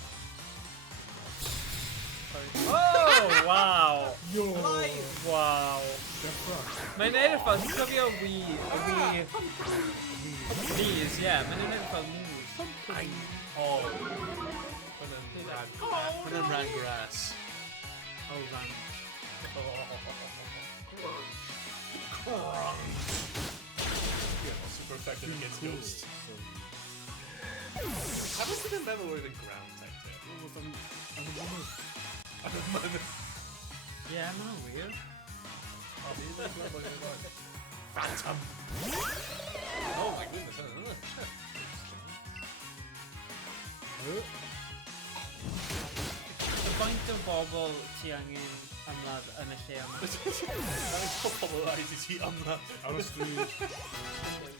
Oh, wow. Yo! Wow. Mae'n edrych fel, ti'n cofio These, yeah, mae'n edrych fel mood. Oh. When I'm ran grass. Oh, ran. Yeah, super effective against ghosts. I don't think I've ever were the ground type thing. Yeah, man, weird. Phantom. Oh my goodness. So faint o bobl ti angen ymladd yn y lle yma? Faint o pobl rhaid I ti ymladd? Ar y stryd.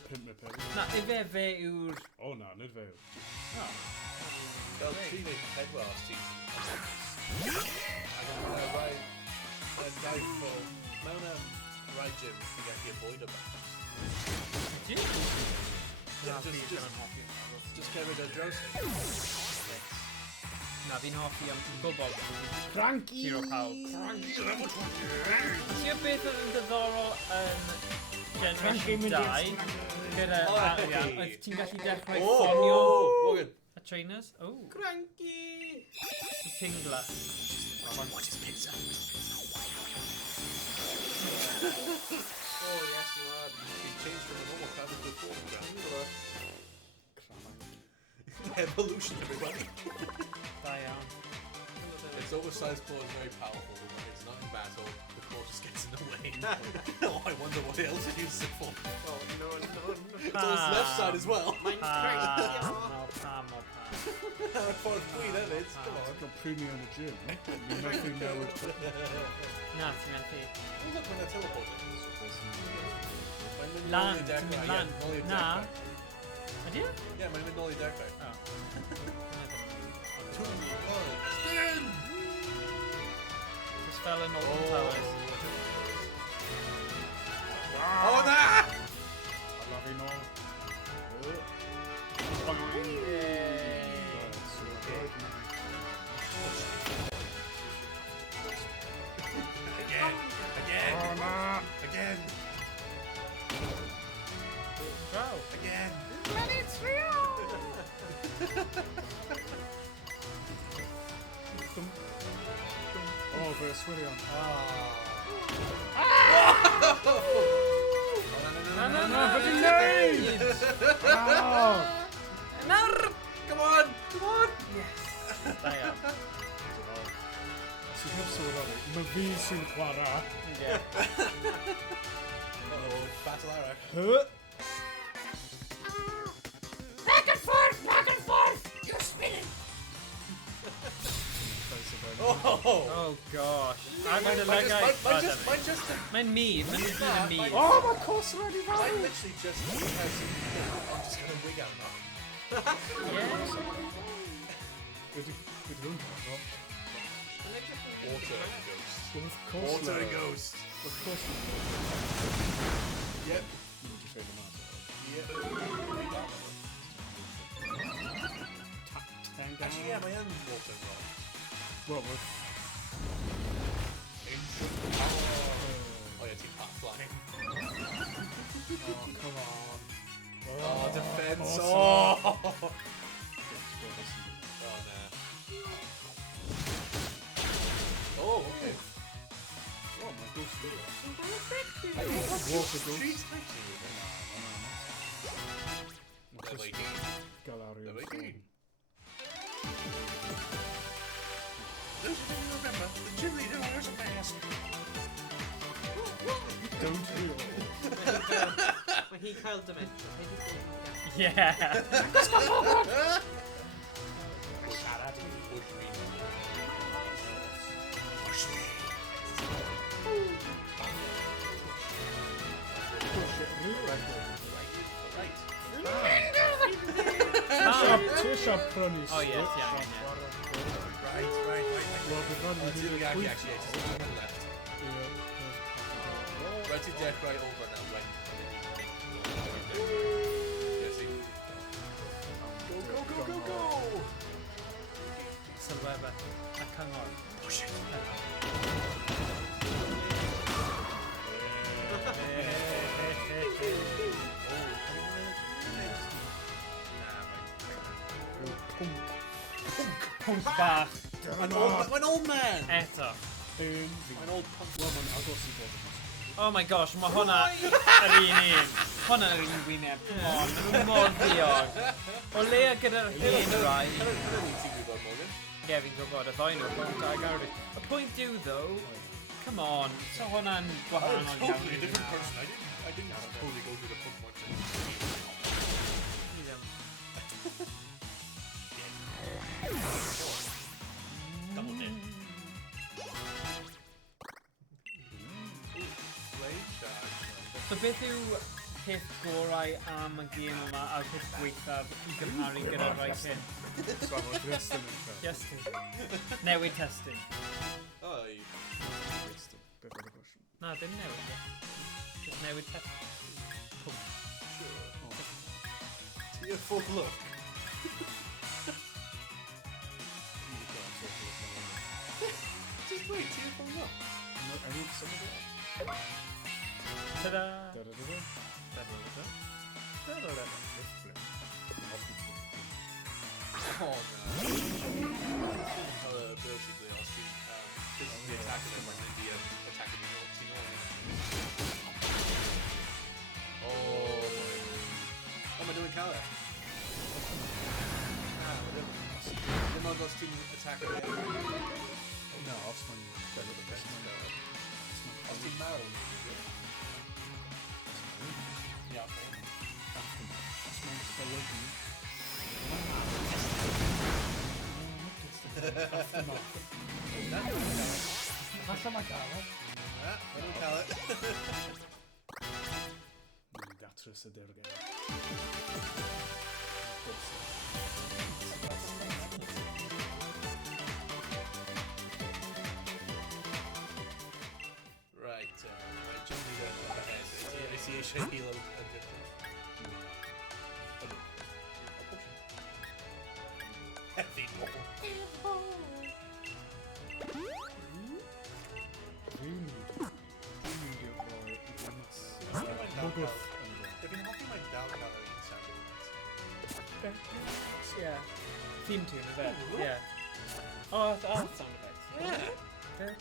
Pimp neu peri. Na, fe yw'r... O na, nid fe yw. Fel 3 neu 4 os ti. Mewn rhaid gym, ti'n gallu avoid o bach. Just get rid of drowsing. Na, fi'n hoffi am gwybod. Cranky! Hero pawb. Cranky level 20! Ti'n beth oedd yn diddorol yn Generation 2 gyda Arian, oedd ti'n gallu dechrau ffonio Morgan! y trainers? Oh, Cranky! y tingla. What is pizza? Oh, yes, you are. She changed from a normal crab into a form crab. Evolution, everybody. Da iawn. Its oversized claw is very powerful, but when it's not in battle, the claw just gets in the way. Oh, I wonder what else it uses it for. Oh, no. It's on its left side as well. Mine's cranky. Pam. For a queen, isn't it? Come on. I've got premium in the gym. You're nothing newid. Na, ti'n methu. Oh, look, when I teleported. Lan, ti'n mynd lan. Na. Ydy? Yeah, mae'n mynd nôl I deck right. Oh. 2, 1, spin! Just fell in all the powers. Oh, na! I love you all. Again! Oh, nah! Again! Wow. Again! But it's real! Oh, but it's really on. No, but it's made! Oh! Come on! Come on! Yes. Da iawn. Sy'n heb sôn am i. Mae fi sy'n chwarae. Yeah. Uh-oh, battle arrow. Huh? Back and forth! You're spinning! Oh gosh. Agor y legau. Mae'n mead. Mae'n gyd yn mead. Oh, my course already I valid! literally just has I'm just gonna wig out now. Yeah. Wedi rwy'n cael. Water and ghost. Well, of course Water and not. ghost. Of course not. Yep. You need to say them out. Yep. Actually, yeah, I am water and rock. Well, look. Oh yeah, team part flying. Oh, come on. Oh, defense. Awesome. Oh. Oh, nah. Oh, okay. Oh, my gosh. I think that's Water three ghost. types in here. Level 18. Galarian Level 18. form. Those of you who remember, the gym leader wears a mask. Don't heal. When he Kyle Dimension. Yeah. Push me. Tish up prynu. Oh yes, yeah. Right. Well, we've got Let's do the guy tweet actually. now. It's to the left. Yeah. Right to deck right over now. Right. Yeah, see. Go. fe. A cyngor. Oh shit. Pwnc bach. An old man! Eto. An old punk. Wel, mae'n agos i bod yn Oh my gosh, mae hwnna yr un un. Hwnna'n yr un wyneb. Come on, maen nhw mor ddiog. O leia gyda'r hen rai. Hynny ti'n gwybod, Morgan? Ie, fi'n gwybod y ddoi nhw. Da gawr. Y pwynt yw, though, come on, so hwnna'n gwahanol iawn. Totally different person. I didn't totally go through the Pokemon thing. Ni ddim. Double dip. Blade charge. So beth yw peth gorau am y gêm yma a'r peth gweithaf I gymharu gyda'r rai hyn? So, mae'n Dresden yn lle. Yes, ti. Newid testyn. Oh, Dresden. Beth oedd y gwestiwn? Na, ddim newid. Just newid testyn. tear full look. Just wait, tear full look. I need some of that. Ta-da! Da-da-da-da. Da-da-da-da. Da-da-da. Oh no. Basically, I'll see. This is the attack of them, and then the attack of the team. Oh boy. Oh, am I doing Kala? The Mongols team attack of the No, als man better the best man. Als team Maro. Ja, oké. Als man verloren. Passa ma cara. Ja, we doen Kala. Gatres y dergen. Right, I just need to look ahead. I see a shaky little heavy ball. They've been hocking my down coloring sound. Yeah. Theme tune, is it? Yeah. Oh, sound effects. Yeah. Ac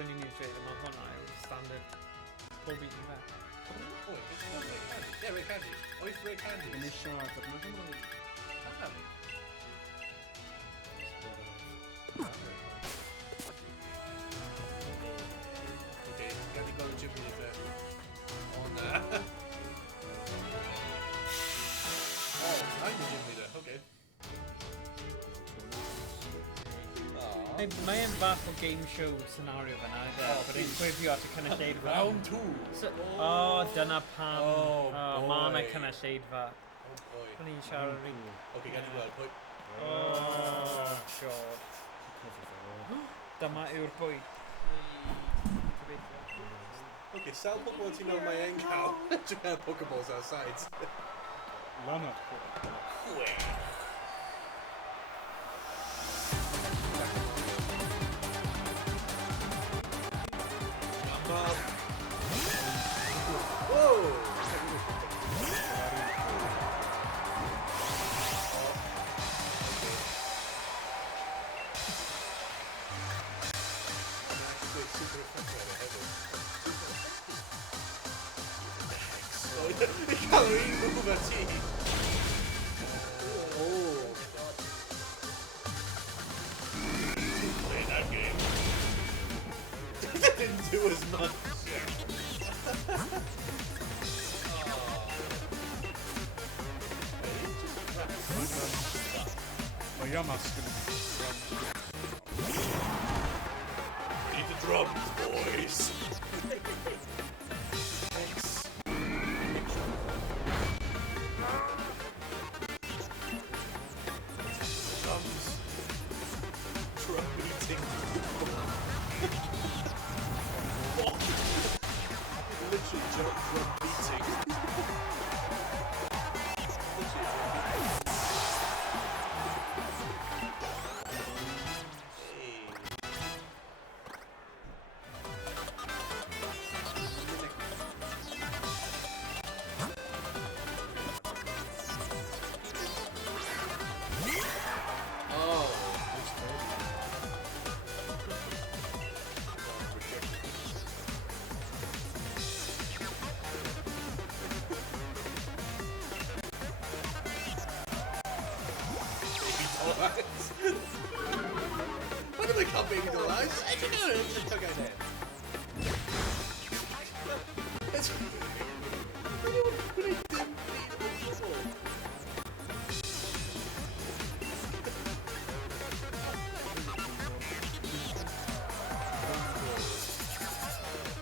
o'n i'n mynd i mae hwnna yw'r standard pob un fe. Oh, it's called Ray Candy. Yeah, Ray Candy. Oes Ray Candy. Yn ei siarad, ac mae'n gymryd. Okay, got to go to Jimmy with it. On Oh, I'm the gym leader. Okay. Mae e'n fath o game show scenario fyna, but it's gwifio at y cynulleidfa. Round 2. Dyna pam. Oh, Ma' boy. yna cynulleidfa. Oh boy. O'n i'n siarad rhi. Okay, got to go out. Oh, god. Dyma yw'r bwyd. Okay, sell Pokemon team on my end cow. Japan Pokeballs outside. Lanad. Whoa! Calorie mover tea. Oh. Play that game. Didn't do as much. Mae Yamas going to be Need the drums, boys. Drums. Drum beating. What? Literally drum beating. Why did we call baby the lives? I don't know. It's a took out head. It's really dim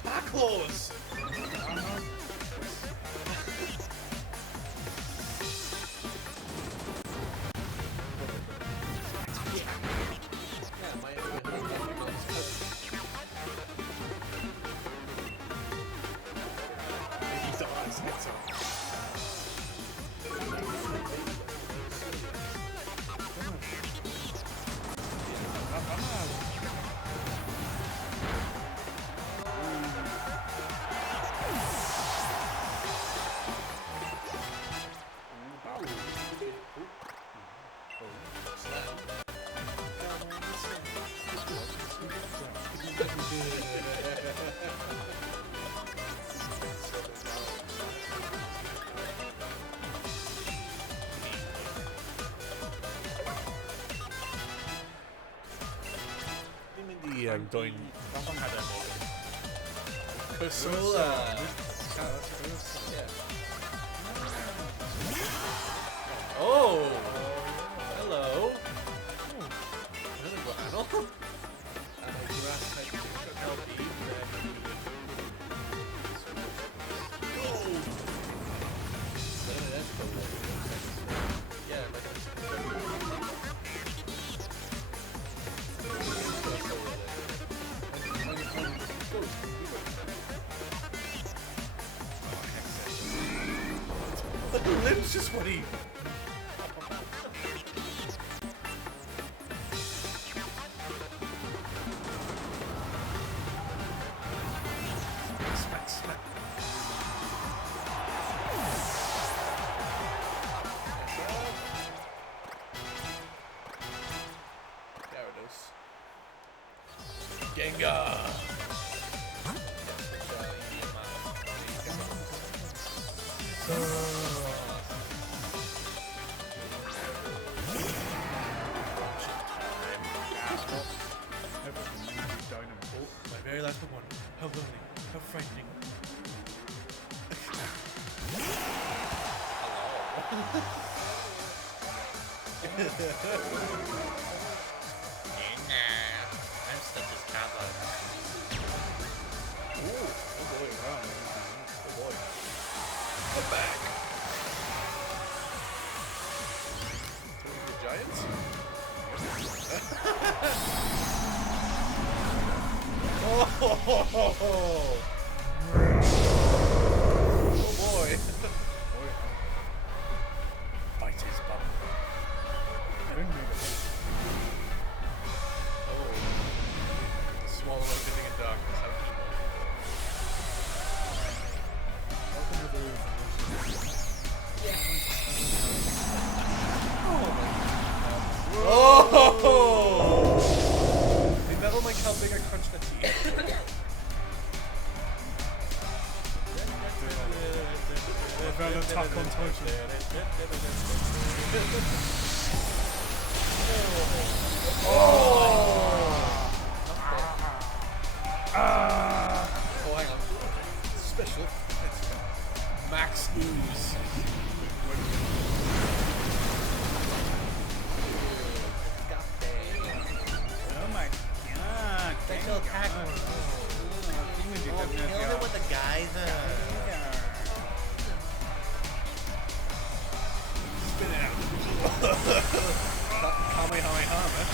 back claws. I'm going. Persona. Oh, hello. Hello, Guano. Grass type LP. That's cool. Yeah, the lips just what he. Gengar. My very last one. How lonely. How frightening. I'm stuck as combo. Oh boy, wow. Oh boy. I'm back. The Giants? Oh boy. Bite his bum. Oh. Swallow everything in darkness. How oh! They never like how big I crunch the teeth. About Attack on Titan. Oh, hang on. Special. Max Ooze. Oh my god. Special attack. Kill him with the geyser. Spin it out. Kamehameha, man.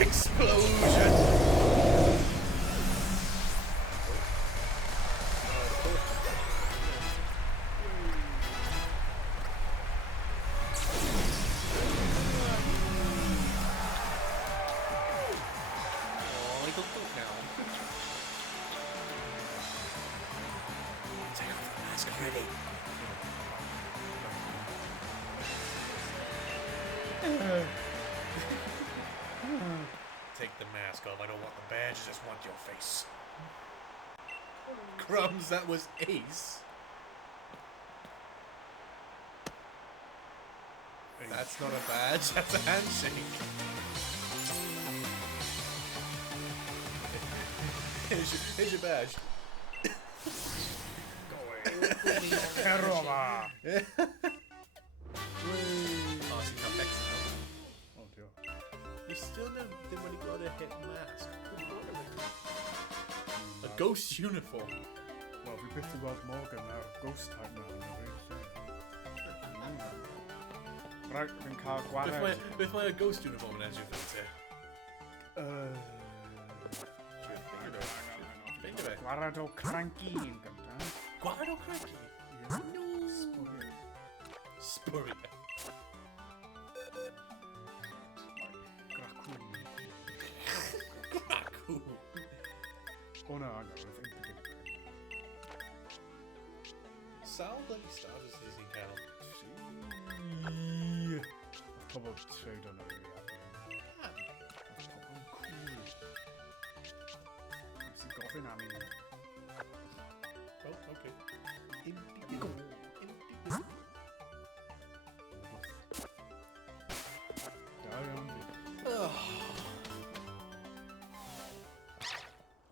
Explosion! Take the mask off. I don't want the badge. I just want your face. Crumbs, that was ace. That's not a badge, that's a handshake. Here's your badge. Kerova! Oh, see how Mexico. Oh dear. You still didn't really got a hit mask. A ghost uniform. Well, we picked about Morgan, our ghost type now. Right, we can call Guarad. With my ghost uniform and as you think Guarado Cranky. Guardo Cranky? No. Spuria. Graku. Oh no, I know, I think we can. Sal bloody stars as he can. I've probably showed on it really happy. That's probably cool. It's goffin, I mean. Oh, okay. Tarian.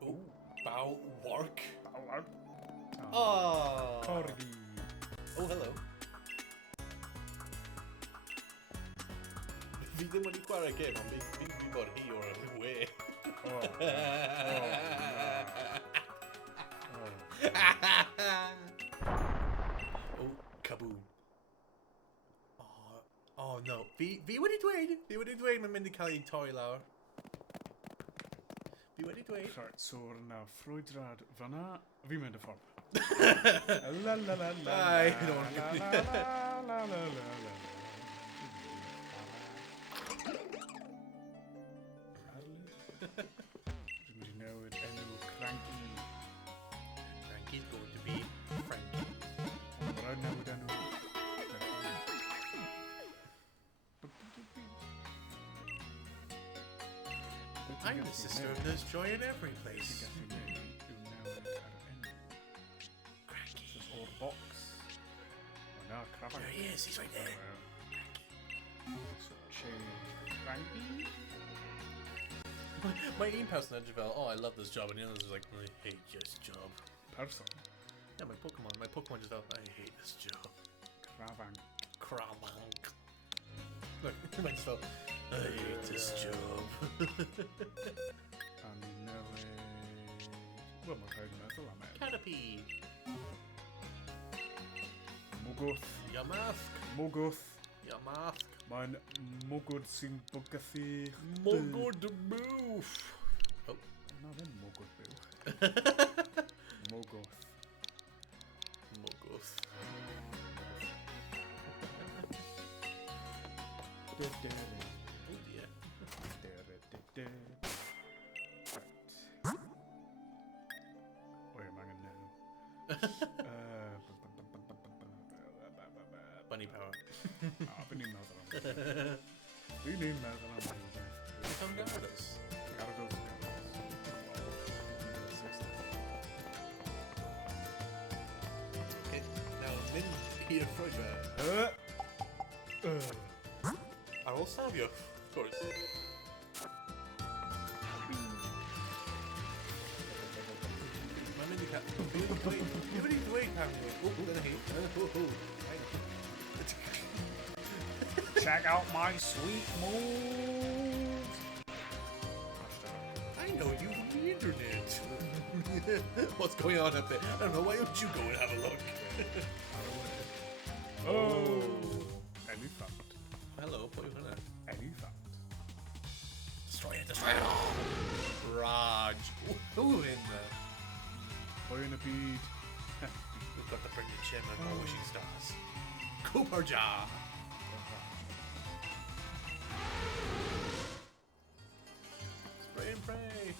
Oh, bow work. Oh. Oh. Corgi. Oh, hello. Vide mo di fare che non mi morì ora di way. Oh. Oh, kaboom. Oh no. Vi wedi dweud mae'n mynd I cael ei torri lawr. Fi wedi dweud. Right, so now Freudrad fanna. Fi mynd y ffordd. La la la la. Ai, la la la la la la. Dwi'n newid enw Cranky. Frankie's going to be Frankie. Ond rhaid newid enw. I'm the sister of There's joy in every place. Cranky. O'r box. O na, crafan. There he is, he's right there. So, Cranky. My un person edge fel, oh I love this job, and the others was like, I hate this job. Person. Yeah, my Pokemon just felt, I hate this job. Crafan. Cramank. Look, mine just felt, I hate this job. And newid... Wel, mae'n rhaid meddwl am e. Caterpie. Mwgwth. Yamask. Mwgwth. Yamask. Mae'n mwgwd sy'n bwgythu... Mogod move. Oh. Na ddim mwgwd buwch. Mwgwth. Mogoth. Oh dear. O ie, mae angen neu. Bunny power. Fi'n ni'n meddwl am. Fi'n ni'n meddwl am. Come Gyarados. Gyarados. Okay, now Min here for you. I will serve you, of course. My mini cat. Wait, oh, then I hate. Check out my sweet moves. I know you from the internet. What's going on up there? I don't know. Why don't you go and have a look? Oh. Elephant. Hello, put you in there. Elephant. Destroy it, destroy it all! Raj. Who in there? Boy in a bead. We've got the pregnant Chim and more wishing stars. Cooper Jar! Spray and pray!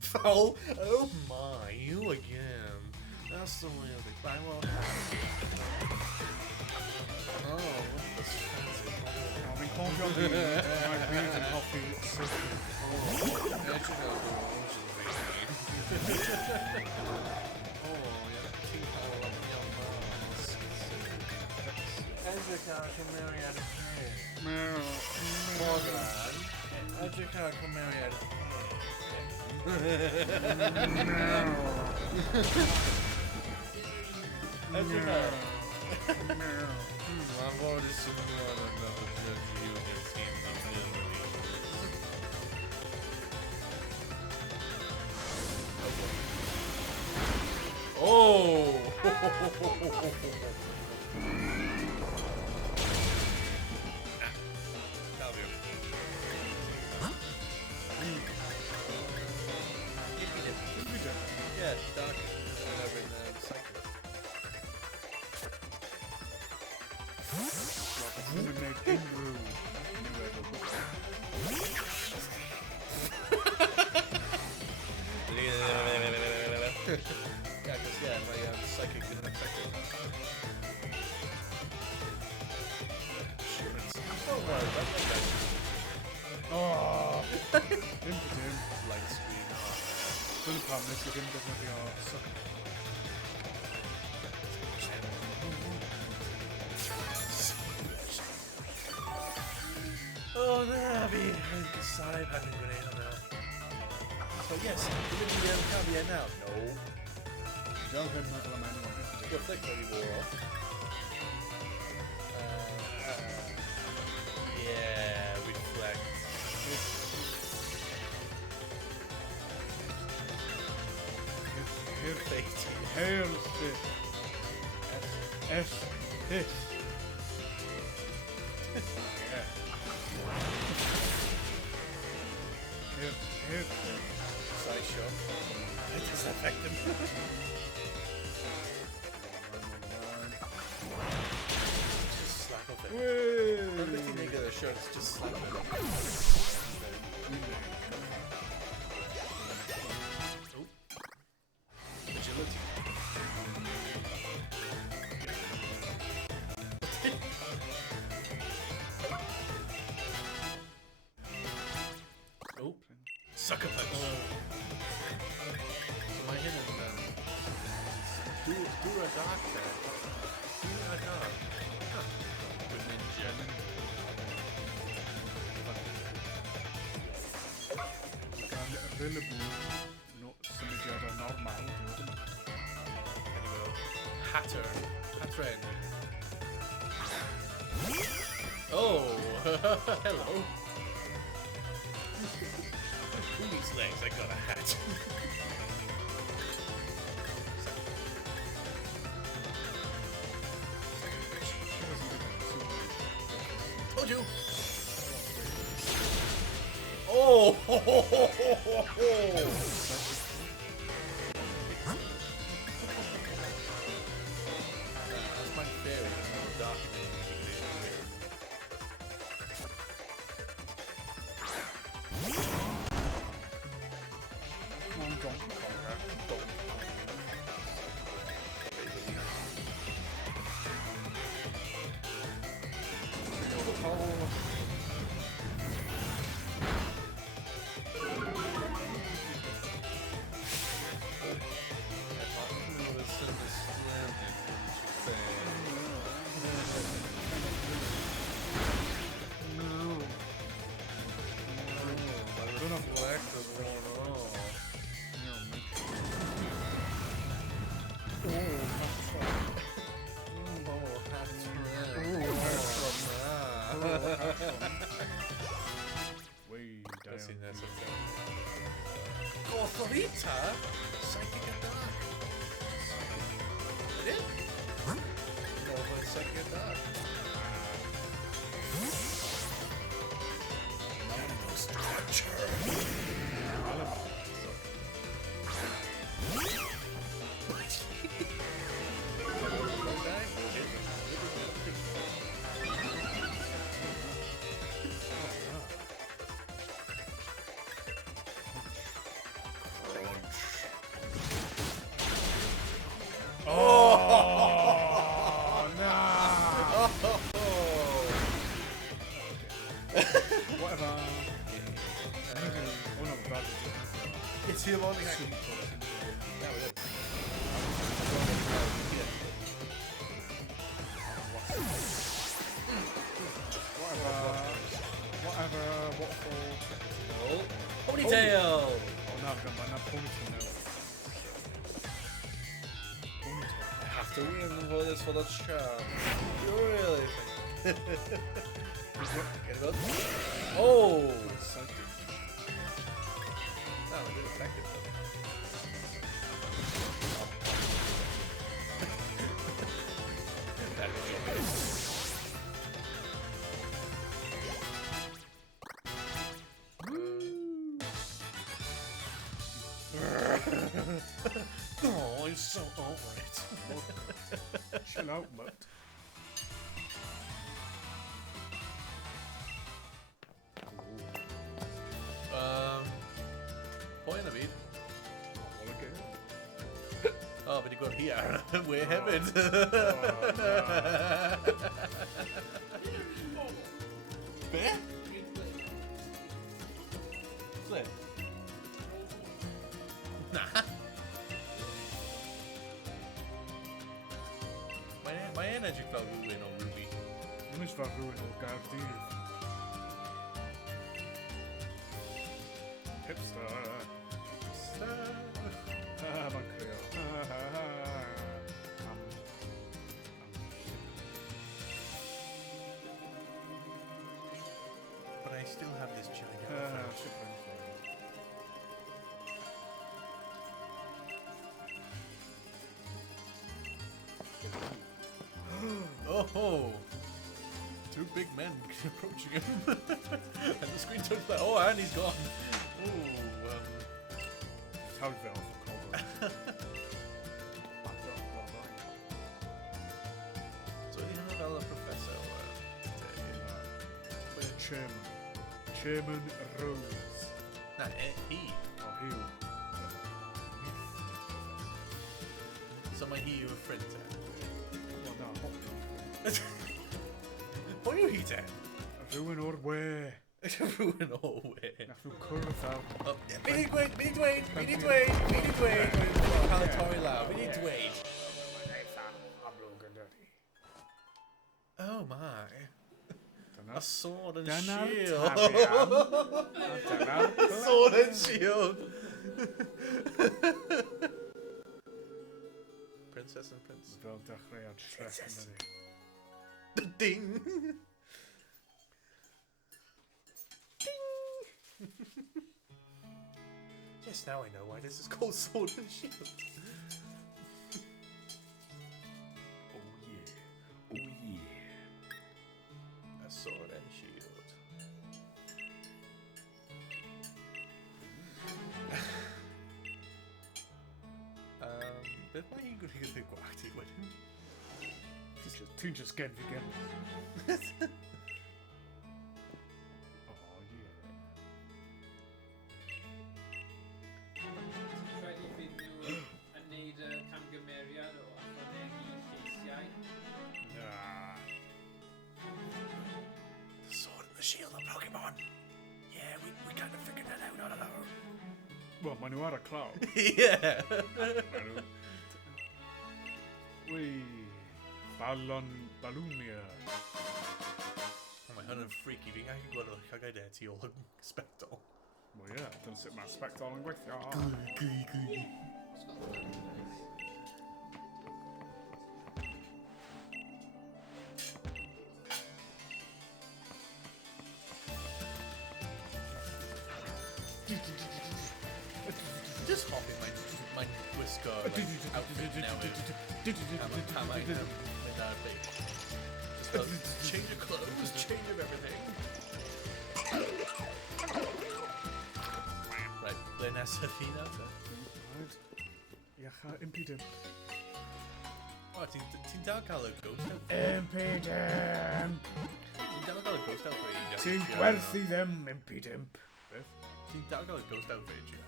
Foul! Oh my, you again. That's the way they buy well. Oh, what's this fancy I'll be confident. My beads and coffee. Oh, there you go. jag tillhör om Edrica kommer med Morgan. Edrica kommer med Edrica. I've already seen one another judge you can see the oh! That'll do. Yeah, dark. Whatever in the cycle. Yeah, because my psychic isn't affected. Don't worry, that's like that. Oh! Impotent. Light screen. Full promise, you didn't get nothing off. Oh, Navi! Decide having a grenade on now. So yes, you didn't be able to come here now. No. Don't have metal on anyone. Your flick maybe wore off. Yeah, reflect. Here, Fate. hail, shit. F, hit. Yeah. Here. Side shot. It doesn't affect him. Just slap off it. Everything they get a shot is just slap off it. Oh. Agility. Oh. Sucker punch. So my hidden do a dark there. Do a dark. Huh. Good ninja. Available. No, somebody other normal. Anyway, Hatter. Hatren. Oh, hello. Who needs legs? I got a hat. Told you. Oh! That's my fairy. It's not dark. Way down. Authorita? Psychic attack. It is? No, but psychic attack. Structure. Oh, no! Whatever. It's him on the Sweet talking. Now it is. Whatever, waterfall. Oh, ponytail! Oh no, I've got my ponytail now. Ponytail. I have to win for this for the charm. You really think? Get it up. Oh! Psychic. That was effective though. That was oh, I'm so over it. Chill out, mate. Point of it. All again. Oh, but you got here. We're heaven. Bear? Flip. Nah. My energy felt ruin on Ruby. Minnix var ruin og Gardyr. Hipster. Man kryr. But I still have this giant effect. Oh! Two big men approaching him. And the screen turns back. Oh, and he's gone. Ooh, Tagvel. So you know about the professor Chairman. Chairman Rose. Nah, he. Oh, he. Someone he you were friends at. Well, no, What are you he at? ruin o'r we. Ruin all way. Nath nhw cwrdd awr. Oh, yeah. We need Dwayne. Palatory loud. We need Dwayne. Oh my. A sword and shield. Sword and shield. Princess and prince. Fel dechreuad stress yn dyddi. Ding. Yes, now I know why this is called sword and shield. Oh yeah. Oh yeah. A sword and shield. Beth mae hi'n gwneud y gwach ti wedyn? Ti'n just gen fi gen. Oh yeah. Rhaid i fynd nhw yn neud y camgymeriad o ychwanegu lleisiau. Nah. The sword and the shield of Pokémon. Yeah, we kind of figured that out on our own. Wel, maen nhw ar y claw. Yeah. Maen nhw. Wee. Balloonia. Oh my, hwn yn freaky. Fi'n gallu gweld y llygau tu ôl y spectol. Wel ie, dyna sut mae'r spectol yn gweithio. Just hopping my whisker outfit now with just change of clothes, change of everything. Right, ble nesaf fi nawr? Iacha, impidym. O, ti'n dal cael y ghost out? Impidym! Ti'n dal cael y ghost out for ages? Ti'n gwerthu ddim, impidym. Beth? Ti'n dal cael y ghost out for ages?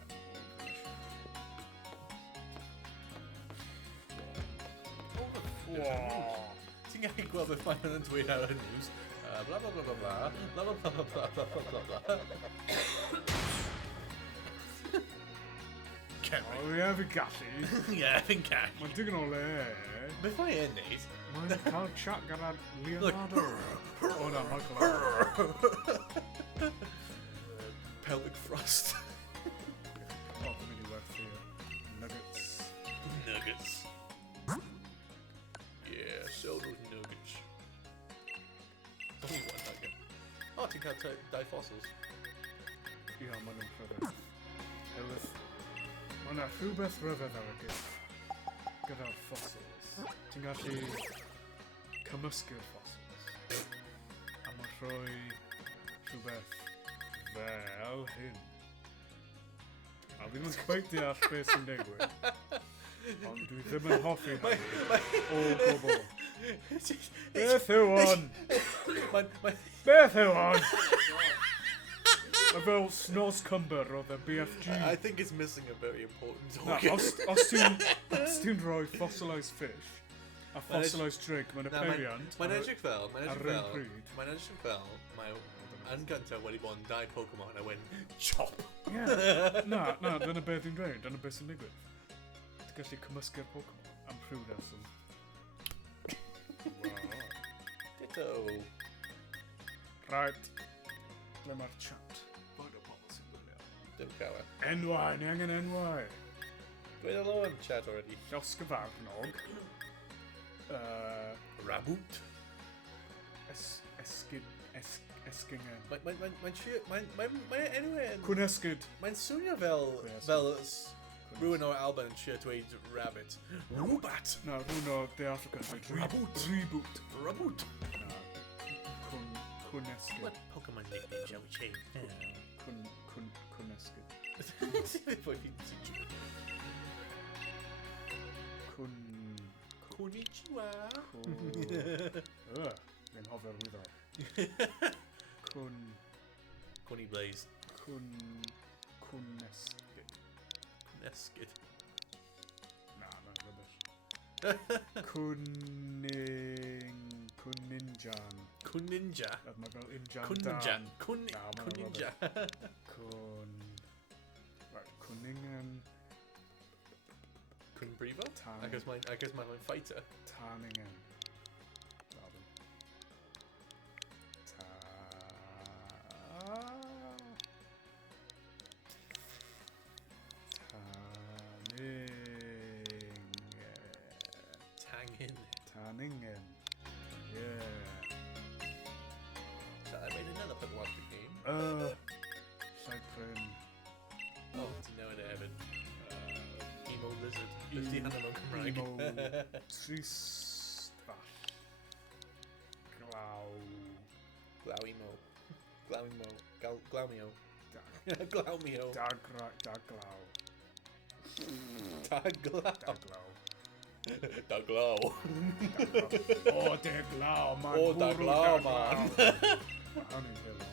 Ti'n gallu gweld beth mae'n yn dweud ar y news. Bla bla bla bla bla. Bla bla bla bla bla bla bla bla bla. can O, ie, fi'n gallu. Ie, fi'n cael. Mae'n digon o le. Beth mae e'n neud? Mae'n cael chat gyda Leonardo. O na, Michael Allen. Pelvic thrust. O, dwi'n mynd i werthu nuggets. Nuggets. Yeah, sell those nuggets. Only one nugget. Oh, ti'n cael dau fossils. Ie, maen nhw'n rhyfedd. Mae yna rhywbeth rhyfedd ar y gyd. Gyda'r fossils. Ti'n gallu cymysgu'r fossils. A mae'n rhoi rhywbeth fel hyn. A fi ddim yn cweith deall beth sy'n digwydd. Ond dwi ddim yn hoffi hynny. O gwbl. Beth yw hwn? Beth yw hwn? Mae fel Snos Cumber o the BFG. I think it's missing a very important Na, organ. os ti'n rhoi fossilised fish a fossilised drink, mae'n aperiant Mae'n edrych fel, ar yr un pryd. mae'n edrych fel, mae yn gyntaf wedi bod yn dau Pokémon a wedyn chop. Ie. Na, dyna beth dwi'n dweud, dyna beth sy'n digwydd. Ti'n gallu cymysgu'r Pokémon am rhyw reswm. Ditto. Right. Ble mae'r chat? Bod o pobl sy'n gwylio. Dim cael e. Enwau, ni angen enwau. Dwi'n alo yn chat already. Llosgyfarnog. Raboot. Esgingen. Mae'n enw yn... Cwn esgyd. Mae'n swnio fel rhywun o'r Alban yn siarad dweud rabbit. Rwbat! Na, rhywun o The African. Reboot. Reboot. Raboot. Na. Cwn esgyd. What Pokemon nickname shall we change? Cwn esgyd. Konnichiwa. Fi'n hofio'r wyddo. Connie Blaze. Cwn esgyd. Neskid. Na, mae'n rybys. Cwninjan. Kuninja. Mae fel injan Kuninja. dan. Kuninja. Cwningen. Kun Briefer? Tan. I guess mae'n fighter. Tanningen. Tanningen. Yeah. So I made another Pokemon game. Cyprin. Oh, to know it, Evan. Emo Lizard. 50 hanner mewn Cymraeg. Emo. Tristfall. Glaw. Glawimo. Glawimo. Glawmio. Dag. Glawmio. Daglaw. Daglaw. Daglaw. Daglaw. O, daglaw, man. O, daglaw, man. Hwn i'n hilo.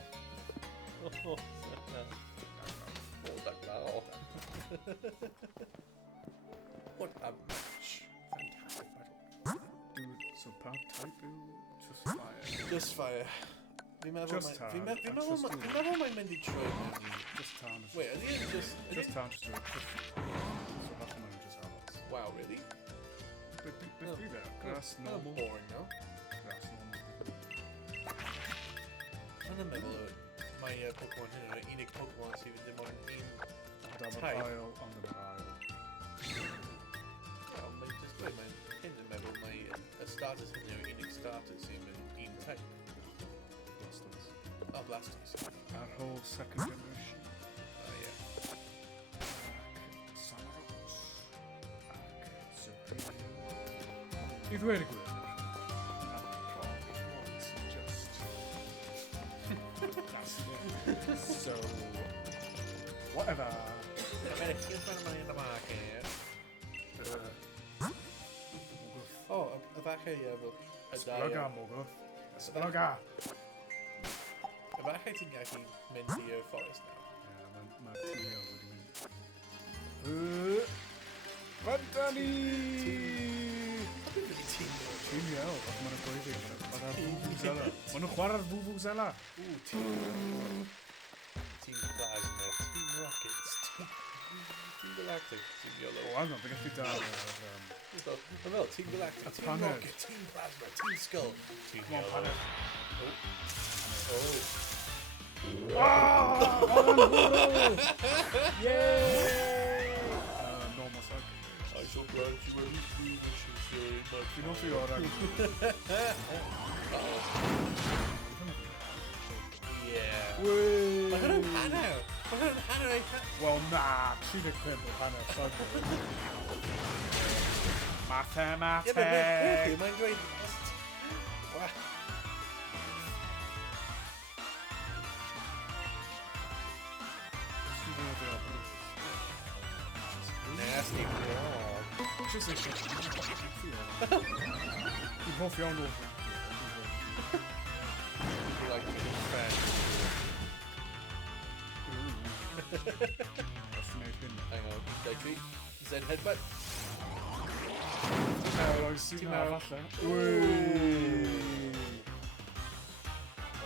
O, daglaw. What a match. Fantastic battle. Dude, so part type yw just fire. Just fire. Fi'n meddwl Just tan. mae'n mynd I trwy. Just tan. Wait, are they just... Just tan, just do it. So that's when just have it. Wow, really? Beth be there? Grass normal. Boring, no? Grass normal. Yn meddwl, mae Pokemon hyn yn unig Pokemon sydd ddim ond un Dam type. yr ail, ond yn yr ail. Wel, mae'n just dweud, mae'n hyn yn meddwl mae y starters hyn yw'r unig starters sydd yn un type. Blasters. Oh, Blasters. Our whole second generation. Oh, yeah. Samaros. Supreme. I ddweud y gwir. So, whatever. Oh, efallai fel y Ysblyga, Mogwth. Ysblyga! Efallai ti'n gallu mynd i'r forest nawr. Ie, mae'r tîmio wedi mynd. Fanta ni! Tîmio, ac mae'n gweithio. Mae'n Vuvuzela. Mae nhw'n chwarae'r Vuvuzela. Team Plasma, Team Rockets, Team Galactic, Team Yellow. O, hang on, fe gallu dal Fel, Team Galactic, Team paned. Rocket, Team Plasma, Team Skull, Team Come on, Yellow. paned. Oh. Yay! Normal cycle. I shall grant you any free wishes here in my Dwi'n hoffi o'r Yeah. Wee! Mae hwnna'n hanner. Mae hwnna'n hanner eitha. Wel, na, 35 o hanner cycle. Mathemateg! Mae'n dweud... Wow. Nasty frog. Just eisiau. Dwi'n hoff iawn o'r You like being friends. Hang on, did I treat? Z headbutt? Ti'n haf allan. Wee!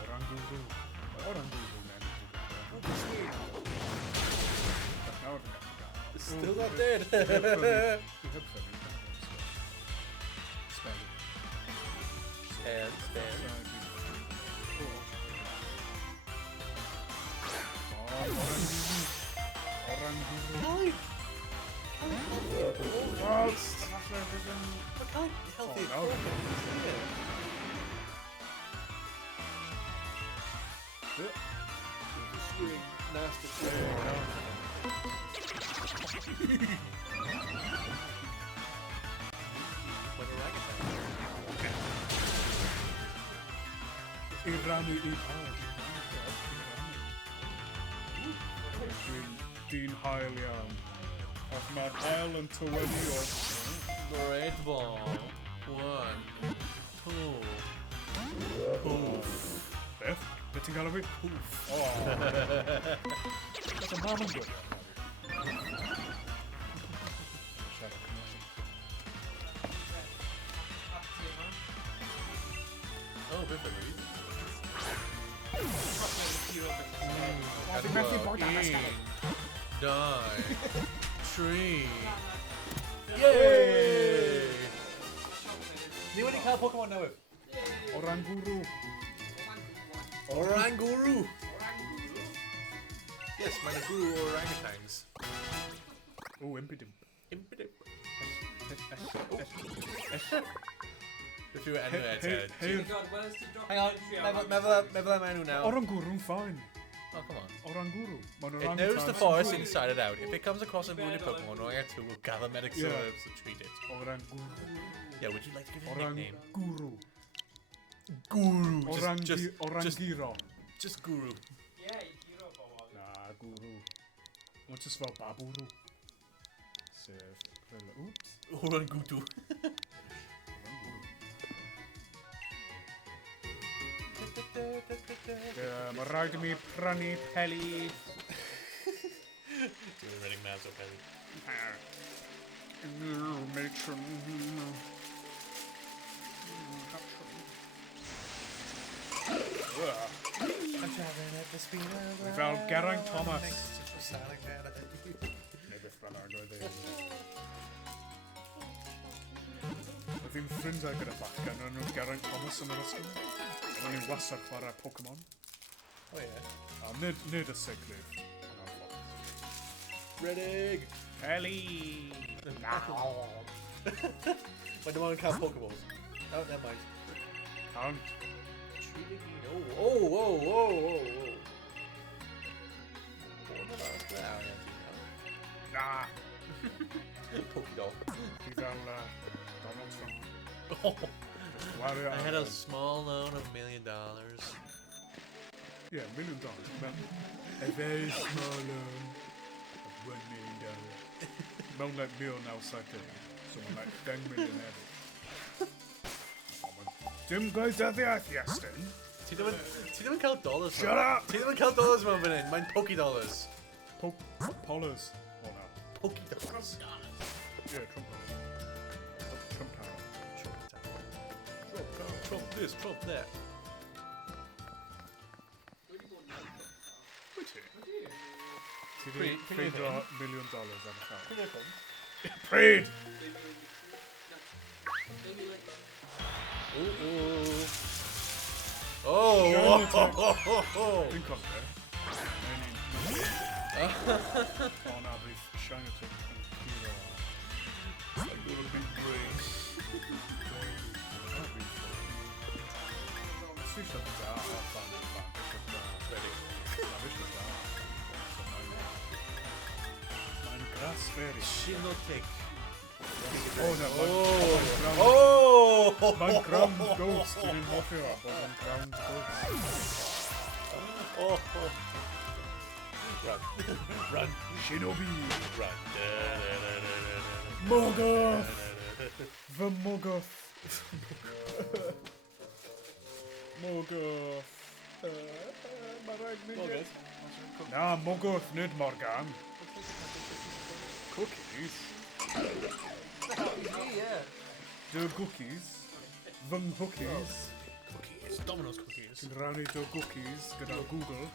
Oranguru. Oranguru, man. Nawr fi'n gallu gael. It's still not dead. Dwi'n hyfryd. Spell. And stand. Oranguru. Healthy. Oh, no. Doing nasty What orangutan? I rannu I Dwi'n hael iawn. Ac mae'r hel yn tywynnu o'r... Red ball. 1, 2. Poof. Beth? Beth ti'n gael o fi? Poof. O! That's a mam yn gwybod. Oh, beth ydw i? Fi'n methu bod am ysgol. 2, 3. Yay! Ni wedi cael Pokémon newydd. Oranguru. Oranguru. Yes, mae'n y guru o orangutans. O, impidimp. Impidip. Beth yw enw e, Ted? Hang on, meddwl am enw now. Oranguru'n fine. Oh, come on. Oranguru. Mae'n It knows the forest inside and out. If it comes across a wounded Pokemon, Orangutan will gather medic herbs and treat it. Oranguru. Yeah, would you like to give it a nickname? Oranguru. Guru. Orangiro. Just Guru. Na, guru. Mae'n just fel baburu. Sef... Oops. Orangutu. Mae rhaid i mi prynu peli. You're running mouths up, Ellie. Matron. Fel Geraint Thomas. Neu beth bynnag oedd e. Oedd fi'n ffrindiau gyda bachgen yn nhw Geraint Thomas yn yr ysgol. Oedd ni'n wasad chwarae Pokémon. Oh, yeah. A nid y seiglif. Redig! Peli! Mae dim ond yn cael Pokeballs. Oh, never mind. Count. Oh, oh, oh, oh, oh. Na! Pokédoll. Fi fel Donald Trump. Oh. Wario I had a small loan of $1 million. Yeah, $1 million. A very small loan of $1 million. Mewn like $1,970. So mae'n like 10 million hefyd. Dim gwaithaddiaeth, Iestyn. Ti ddim yn cael dollars. Shut up! Ti ddim yn cael dollars mewn fan hyn. Mae'n Pokédollars. Pollers. O na. Pokédollars. Yeah, Trump. Trump Tower. Trump this, Trump that. Wyt ti? Ti Ti Pryd- di pryd ffeindio oedd $1 million ar y llawr. Pryd oedd hwn? Pryd! Oh! Dwi'n cofio. O na, bydd Shinaton yn curo. Like little big brain. Swi eisiau da, fan. Ready? Na, fi eisiau da. Mae'n gras feri. Shinotic. O na, Oh! mae'n ground ghost. Dwi'n hoffi o, bod yn ground ghost. Oh! Run. Run. Shinobi! Run. Mogoth! Fy Mogoth! Mogoth! Mae rhaid ni... Mogoth? Na, Mogoth, nid Morgan. Cookies? Yeah. Dy cookies? Fy cookies? Cookies. Domino's cookies. Dwi'n rannu dy cookies gyda Google.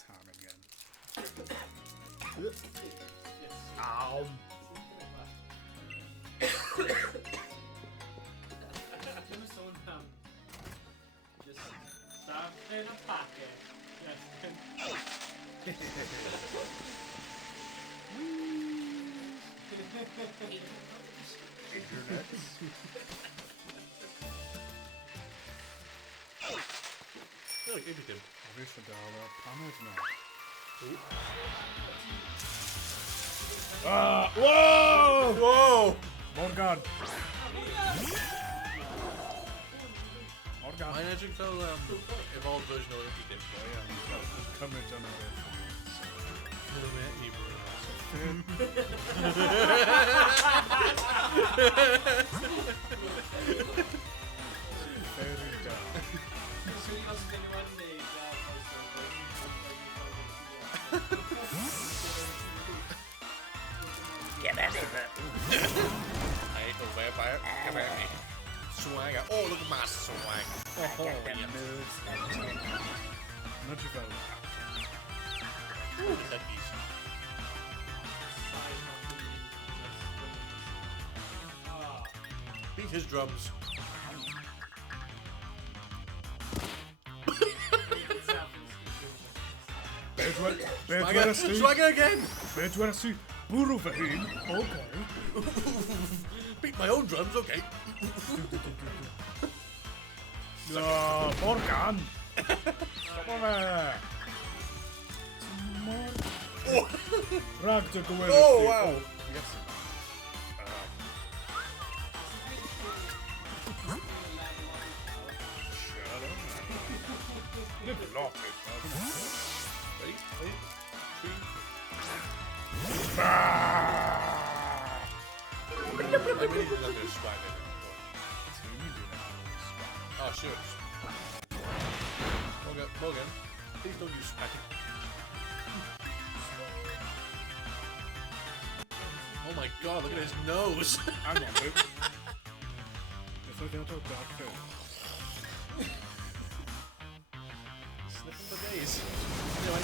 Tam again. Ow. Dim sôn am just start in a packet. Yes. Internets. Oh, you did him. A fi eisiau dal y paned na. Whoa! Whoa! Morgan! Morgan! Mae'n edrych fel evolved version o Impidimp. O ie, mae'n cymryd yna beth. Little bit deeper. Very down. Swn i os ydyn nhw yn neud Get at it. I ain't no vampire. Come at me. Swag. Oh, look at my swag. Oh, yeah. Nudge fel. Ooh, cookies. Beat his drums. Swagger again! Be dwelas i? Bwrw fy hun? Okay. Beat my own drums, okay. Morgan! Stop on there! Rag dy gywir. Oh, wow. Yes. Shut up. Nid lot it. Ready? 3. I really did a bit of swagger. Oh, sure. Morgan, please don't use swagger. Oh my god, look at his nose! Hang on, Luke. If I get out that thing. Sniffing for days. You know,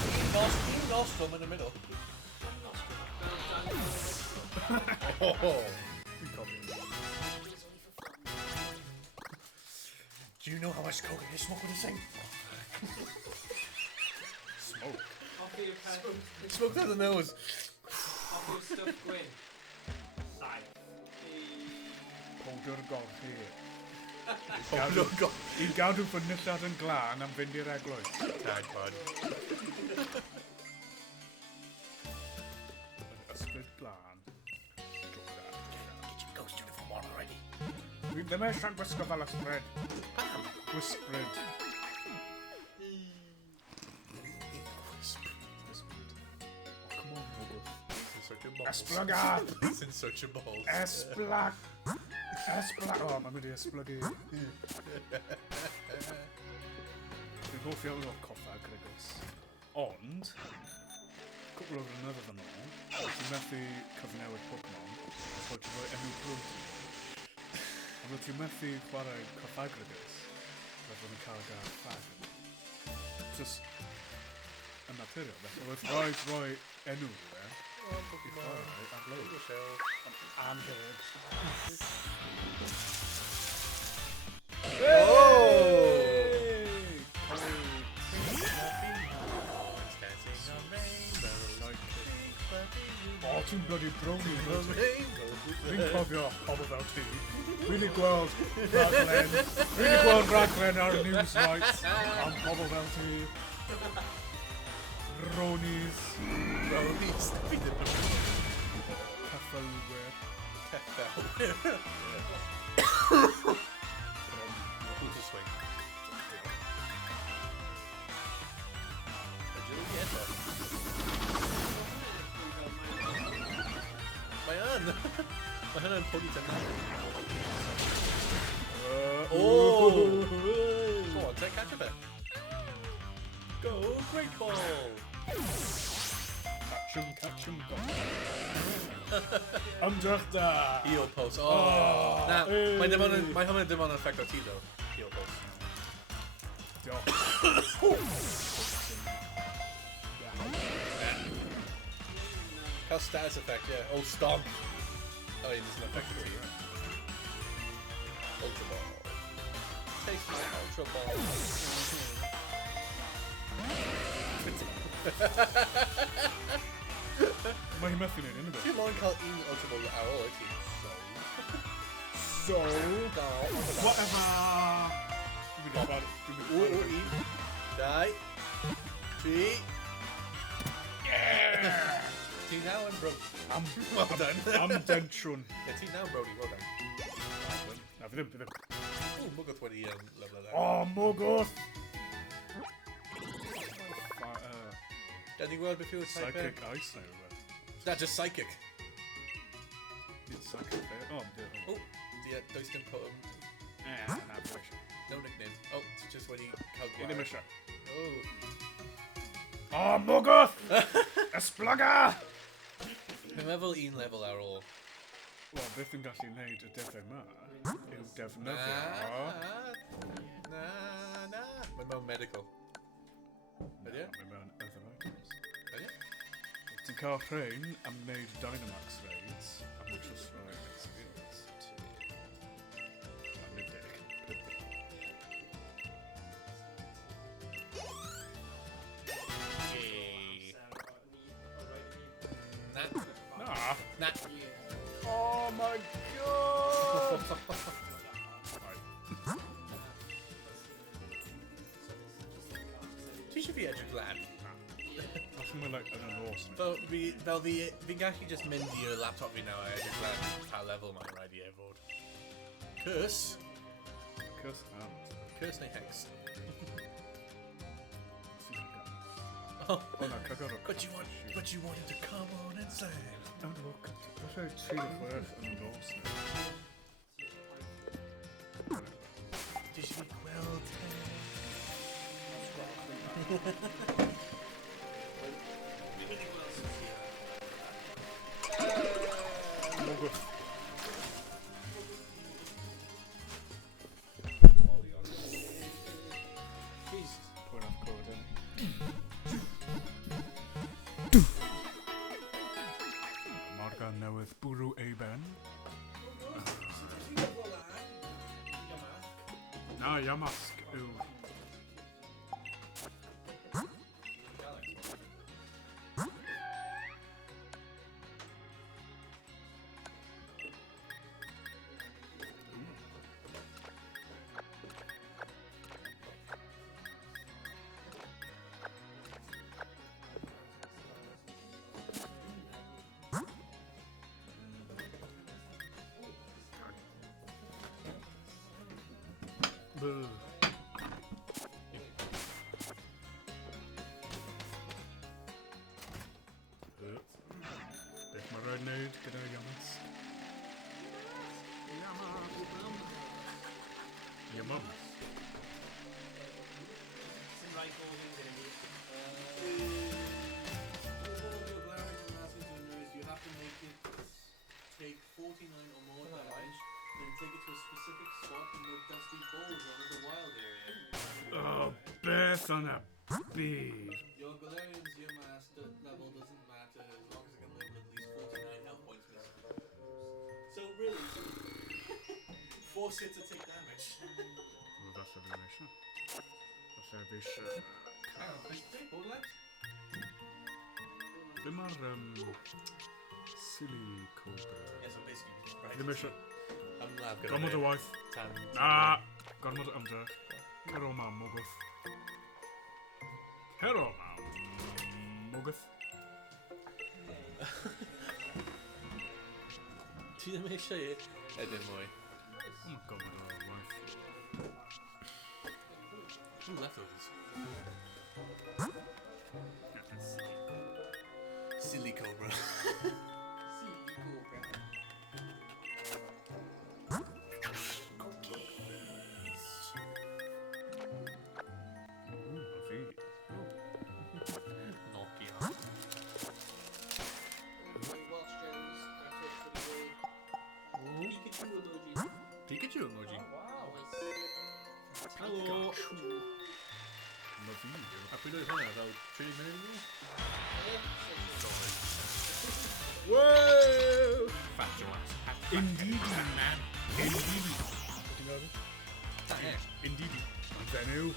he lost them in the middle. Oh. Do you know how much coke you smoke with this thing? Smoke. off your pen. Smoke down the nose. Off your stuff gwyn. Saith. Powdr golchi. Oh no, god. I gadw fy nillad yn glân am fynd i'r eglwys. Tag bud. Ysbryd glân. Get your ghost uniform on already. Dwi ddim eisiau gwisgo fel ysbryd. Whisbryd. Come on, Mogul. Esblyga! It's in search of balls. Esblyg! Esblyg! O, mae'n mynd i esblygu. Dwi'n hoffi awr o'r coffa, Gregors. Ond, cwbl o flynyddoedd yn ôl, ti'n methu cyfnewid Pokémon, achos ti'n rhoi enw brwd. Ond ti'n methu chwarae coffa, Gregors, efo yn cael gael ffag. Just yn naturiol. So wrth rhaid rhoi enw i fe, i chwarae ar leid. Anheg. O, ti'n bloody brownie. Fi'n cofio pobl fel ti. Really gweld raglen ar Newsnight am pobl fel ti. Brownies. Brownies. Caffelwyr. Cool to swing. Mae hynny'n pwni ten. Oh! Go on, take catch of it. Go, great ball! Catch 'em, go. Ymdrech da! Heel post. Oh! Na, mae hynny dim ond yn effect o ti, though. Heel post. Diolch. Cael status effect, yeah. Oh, stomp! Oh, it doesn't affect the team. Ultra ball. Taste my ultra ball. Mae hi methu neud unrhyw beth. Ti'n moyn cael un ultra ball ar ôl y tîm. So... Whatever! Un, dau, tri... Yeah! Ti now yn Brody. Well done. Am densiwn. Yeah, ti now Brody, well done. Na, fi ddim. O, mwgoth wedi level there. O, mwgoth! Da ni'n gweld beth yw'r type? Psychic ice neu rhywbeth. Na, just psychic. Nid psychic fe. O, Oh, does dim put na, fi eisiau. no nickname. Oh, ti just wedi cael Fi ddim eisiau. Oh. O, mwgoth! Esblyga! Dwi'n meddwl un level ar ôl. Wel, beth yn gallu neud y defnydd yma yw defnyddio... Na. Mae'n mewn medical. Ydy e? Mae mewn other items. Ydy e? Ti'n cael rhain am wneud Dynamax raids, am which was rhoi experience to... A nid deg. Na. Oh my god! Ti eisiau fi edrych lan? Allan mae'n like yn nos. Fel fi'n gallu just mynd i'r laptop fi nawr a edrych lan pa level mae'n rhaid i fod. Curse? Curse neu hex? Oh, no, cagor o... But you wanted to come on and say. Don't look. Falle 36 yn nos. Ti eisiau fi gweld Mwgoth. Jesus. Pwy'n off cod in. Morgan newydd bwrw ei ben. Na, Yamask yw... Beth mae rhaid wneud gyda Yamask? Yamask? Cymraeg all things in it. You have to make it take 49 or more damage, then take it to a specific spot in the dusty balls or the wild area. death on a beard. Your Galarian's year master level doesn't matter as long as it can live with at least 49 health points missing. So really, force it to take damage. Well, that's revelation. That's revelation. Hang on, push play, Borderlands? Dim ar, silly cobra. Yeah, so basically, right. Dim eisiau... I'm not gonna Gormod o waith. Tan. Na! Gormod o ymdrech. Cero ma mwgwth. Cero ma mwgwth. Ti ddim eisiau i? Edyn mwy. Oh my god, what a waith. Some leftovers. Silly cobra. Pikachu emoji. Hello. Apri dod hwnna fel 3 munud? Whoa! Fat Jones. Indeed, man. Indeed. Indeed. Venue.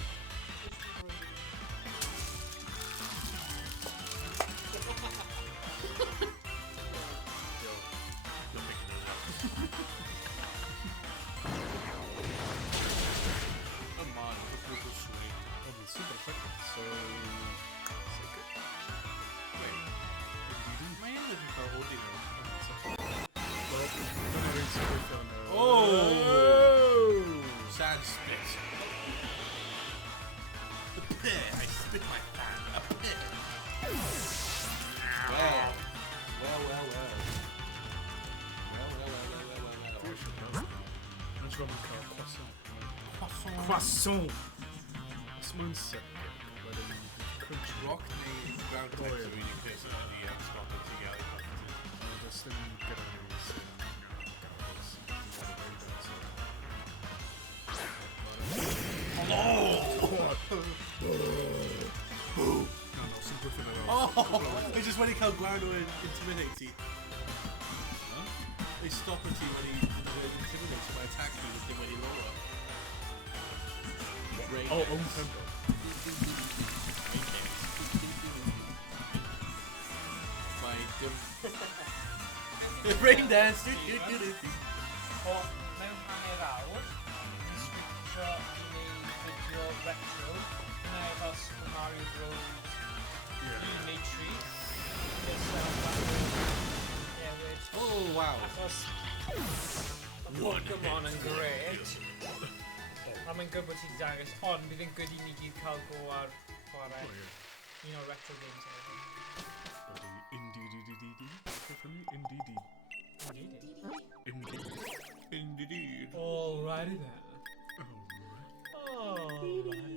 Come on, look at swing. Oh, it's super effective. So good. Wait. My energy for holding her. Well, don't have any secret on Oh! Sand spit. The pit. I spit my fan. A pit. Well. Let's run the car. Croissant. Croissant. This one's sick. But then crunch Rock name ground type of reading this and the Scotland together. this thing get on his Oh! It's just when he can't ground or intimidate you. They stop at you when he intimidates you by attacking you with him when he lower. Oh, own tempo. Rain dance. O, mewn hanner awr, ni switcho i wneud fideo retro, yna efo Super Mario Bros. Unit 3. Oh wow. Achos Pokémon yn gret. A mae'n gwybod ti'n dangos, ond bydd yn good i ni gyd cael go ar chwarae un o retro games. Indeed. Alrighty then. Alrighty then.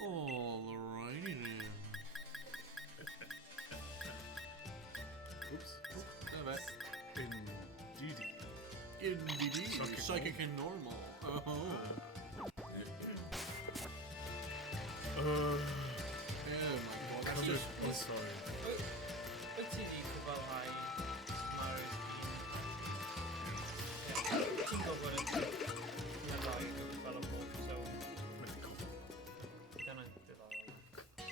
Alrighty then. Oops. Indeed. Psychic and normal. Oh. Yeah, my god. That's just... sorry. Wyt ti di cyfalhau Mario Ti'n gwybod yn rai fel y bob, so dyna'n diddorol.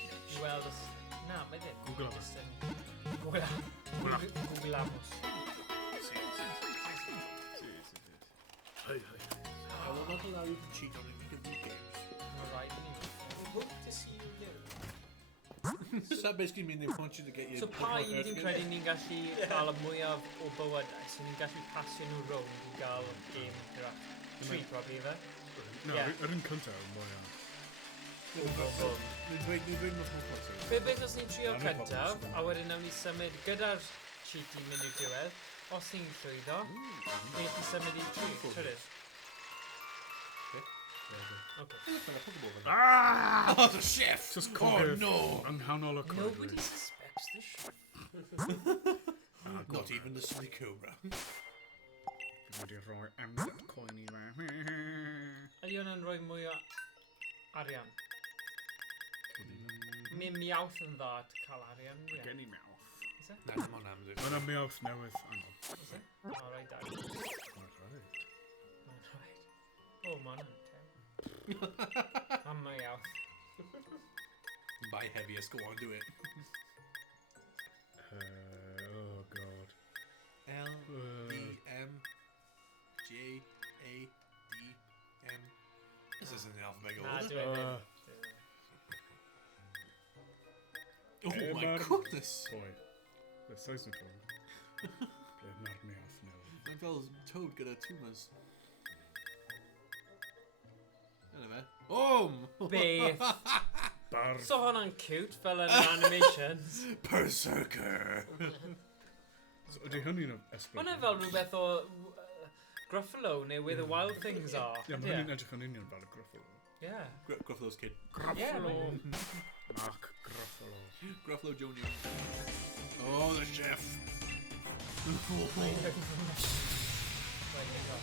I weld ys... Na, mae ddim. Google am. Just yn... Googlamos. Hey. I will not allow you to cheat on any of these games. Mae'n rhaid i ni. We hope to see you there. Does that basically mean they want you to get your... So pa un dwi'n credu ni'n gallu cael y mwyaf o bywydau, so ni'n gallu pasio nhw rownd i gael game gyda 3 probably fe? No, Yeah. yr un cyntaf yn mwy am. Ni'n dweud nos mwy potter. Be beth os ni'n trio No cyntaf, problem. a wedyn nawn ni symud gyda'r cheat i mynd i'r diwedd, os ni'n llwyddo, ni'n gallu symud i'r trydydd. Okay. Ah! Oh, the chef! Just Oh cogwyd no! anghanol o cwrdd. Nobody suspects the chef. Not even the silly cobra. Wedi rhoi emnat coen i fe. Ydy hwnna'n rhoi mwy o arian? Mi Meowth yn dda at cael arian. Ie. Gen i Meowth. Is it? Na, dim ond am Mae yna Meowth newydd. Hang on. Is it? Oh, right, Dad. Alright. Right. Oh, man. I'm Meowth. Buy heaviest, go on, do it. Oh god. L-D-M-J-A-D-M. This isn't in alphabetical Nah, order. do it. Oh my goodness! Boy. The size of it. Bleib mar Meowth newydd. Mae'n fel toad gyda tumours. Dyna fe. Beth? Bar. So hwnna'n cute fel yn animations. Berserker! So, ydy hynny'n esblygu? Hwnna fel rhywbeth o Gruffalo neu Where the Wild Things Are. Ie, mae hynny'n edrych yn union fel y Gruffalo. Yeah. Gruffalo's kid. Gruffalo! Mark Gruffalo. Gruffalo Jr. Oh, the chef!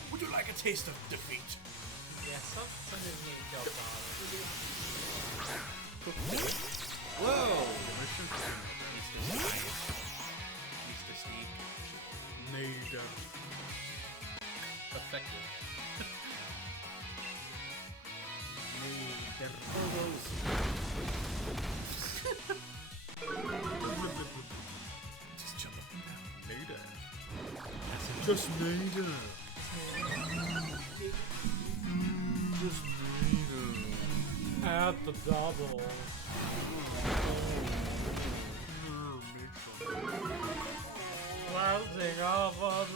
Would you like a taste of defeat? Yeah, some didn't need job Whoa! Mr. Sneak. Neida. Effective. Just jump up and down. Neida. Just Neida. Just Neida. At the double. Clouding off on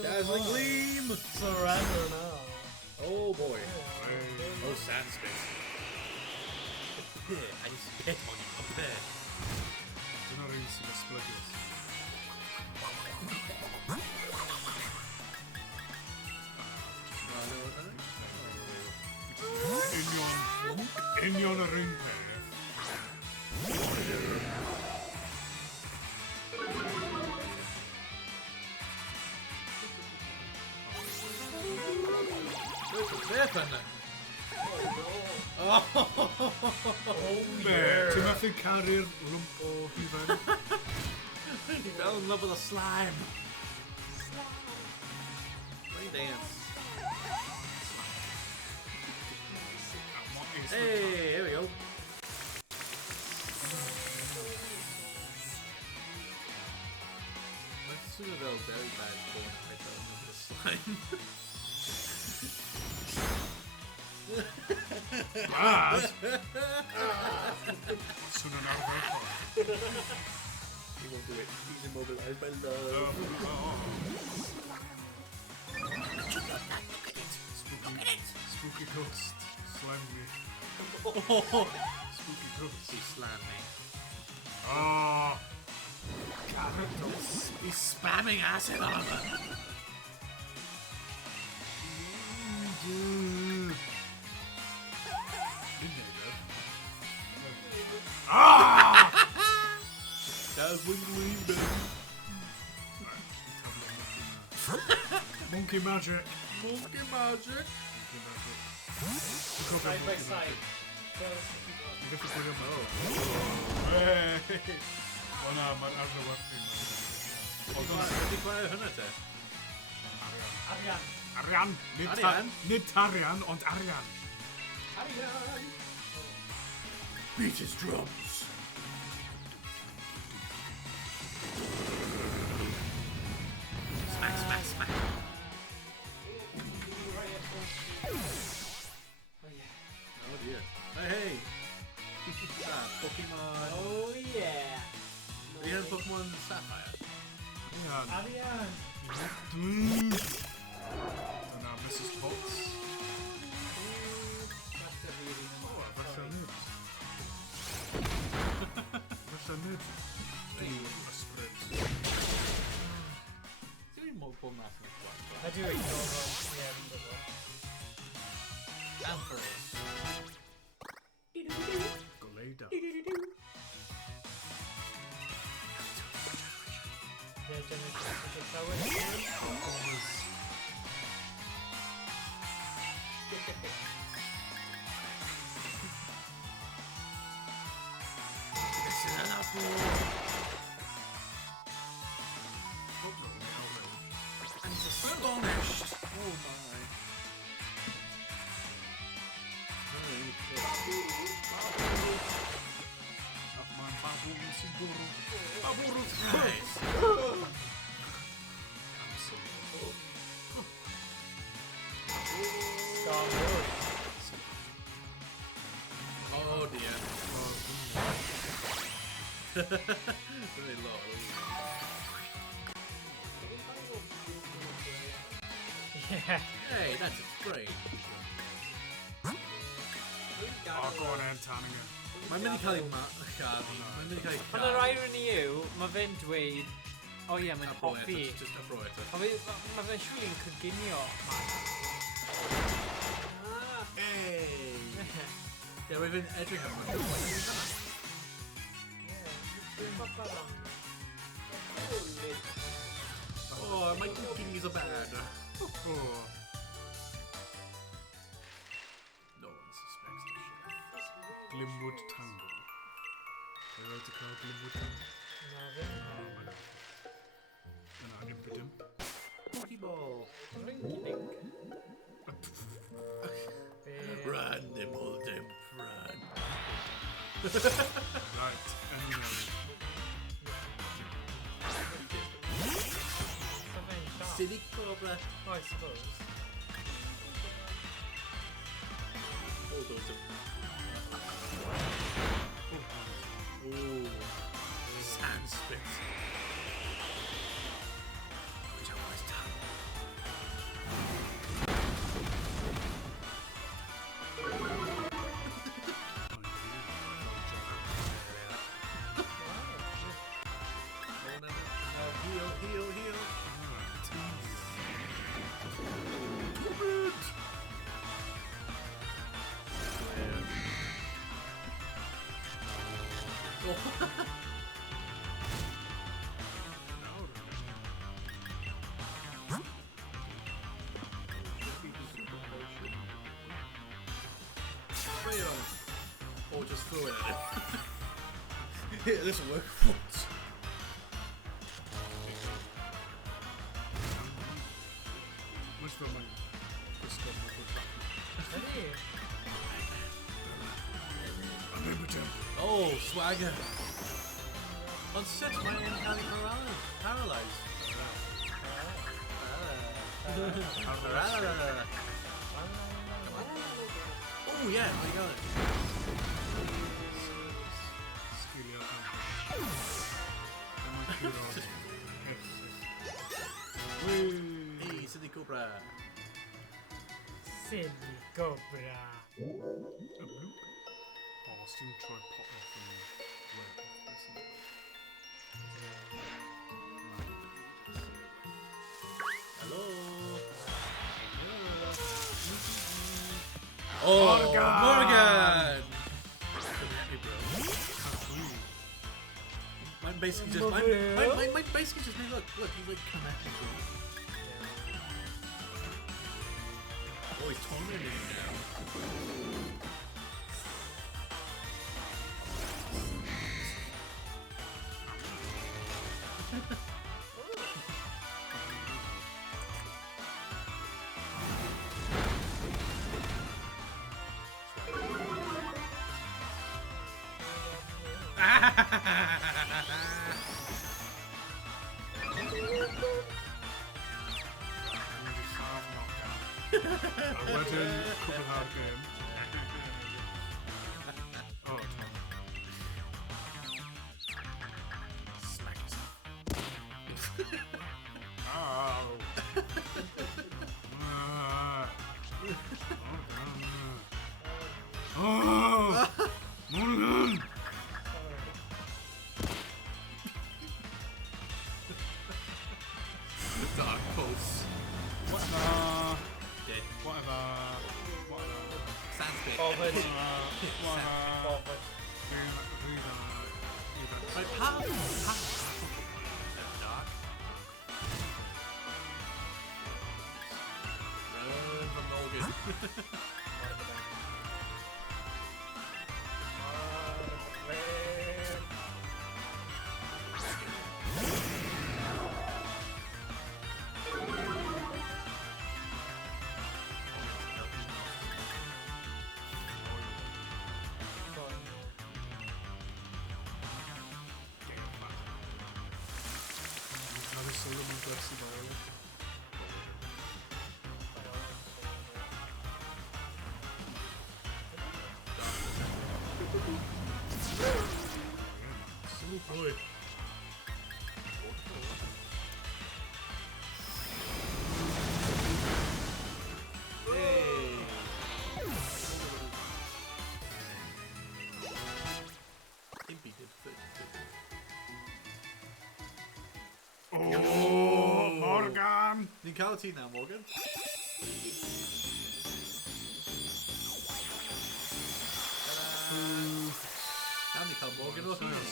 the Dazzling gleam! Surrender now. Oh boy. Oh, sand spit. I spit on you up there. Dyna rhywun sy'n esblygu. Union yr un peth. Beth yna? Oh, yeah. Ti'n methu caru'r lump o hufen? He fell in love with a slime. Play dance. Hey, here we go. Let's do a very bad porn if I fell in love with a slime. Bad? Swn yn arfer. He won't do it. He's immobilized by love. Spooky ghost. Slam me. Spooky ghost. He slammed me. Oh. Characters. He's spamming acid on him. Ah! Dazzling gleam, baby. Monkey magic. Monkey magic. Side by side. Ti'n gallu gwylio yma? Hey! O na, mae'n arfer werthu. Ydy chwarae hynna te? Arian. Arian! Arian? Nid Tarian, ond Arian. Arian. Beat his drums. Smack, smack, smack. Oh dear. Hey! Pokémon. Oh yeah. Are you Pokémon Sapphire? Arian. Arian. Dyna Mrs. Potts. Falle nid. Falle nid. Dwi'n ysbryd. Dwi'n mwyn bod mas yn gwaith. Ydw i. Ie, fi'n gwybod. Ampharos. Goleida. Ie, And he's astonished. Oh my. Oh dear. Very low. Yeah. Hey, that's a great. Oh, go on then, Tarian. Mae'n mynd i cael ei Mae'n mynd i cael ei Ond yr irony yw, mae fe'n dweud, o ie, mae'n hoffi. Just a pro it. Mae fe'n siwli yn coginio. Hey! Ie, mae fe'n edrych am Oh, my cooking is a bad. Oh. No one suspects the chef. Glimwood Tangle. They wrote a card Glimwood Tangle. Oh my god. And I can put him. Pokeball. Run. Run, nibble, dimp, run. Right, anyway. Silly cobra. Oh, I suppose. Oh, those are... Oh. Sand spits. Which I was done. Heal. Spray it on. Or just throw it at it. Yeah, this will work. What's the money? I remember him. Oh, swagger. On 6, my entirely paralyzed. Oh, yeah, I got it. Skipio I. Hey, City Cobra. Silly cobra. A bloop. Oh, I'll still try pop off Hello. Oh, Morgan! Mine basically just mine basically just made look, he's like connected to it. Oh, he's tormenting him now. I went in a couple hard game. Oh, Smack yourself. ow. Oh, Morgan! The dark pulse. Dead. Whatever. Sandspit. Bothered. Right, how? Dark. Run from Morgan. solo mewn gwersi fawr. Solo boy. Oh, Morgan! Ni'n cael ti now, Morgan. Now ni'n cael Morgan o'r hwnnw.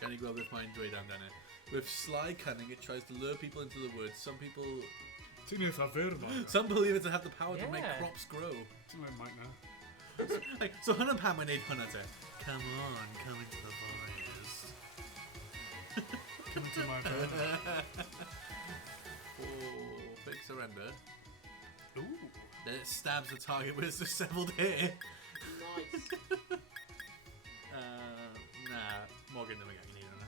Gan I gweld beth mae'n dweud amdano. With sly cunning, it tries to lure people into the woods. Some believe it to have the power to make crops grow. Ti'n mynd mic na? Like, so hwnna'n pam mae'n neud hwnna te. Come on, come into the forest. Come into my bed. Oh, big surrender. Ooh. Then it stabs the target with its disheveled hair. Nice. Nah, Morgan ddim yn gael ei wneud hwnna.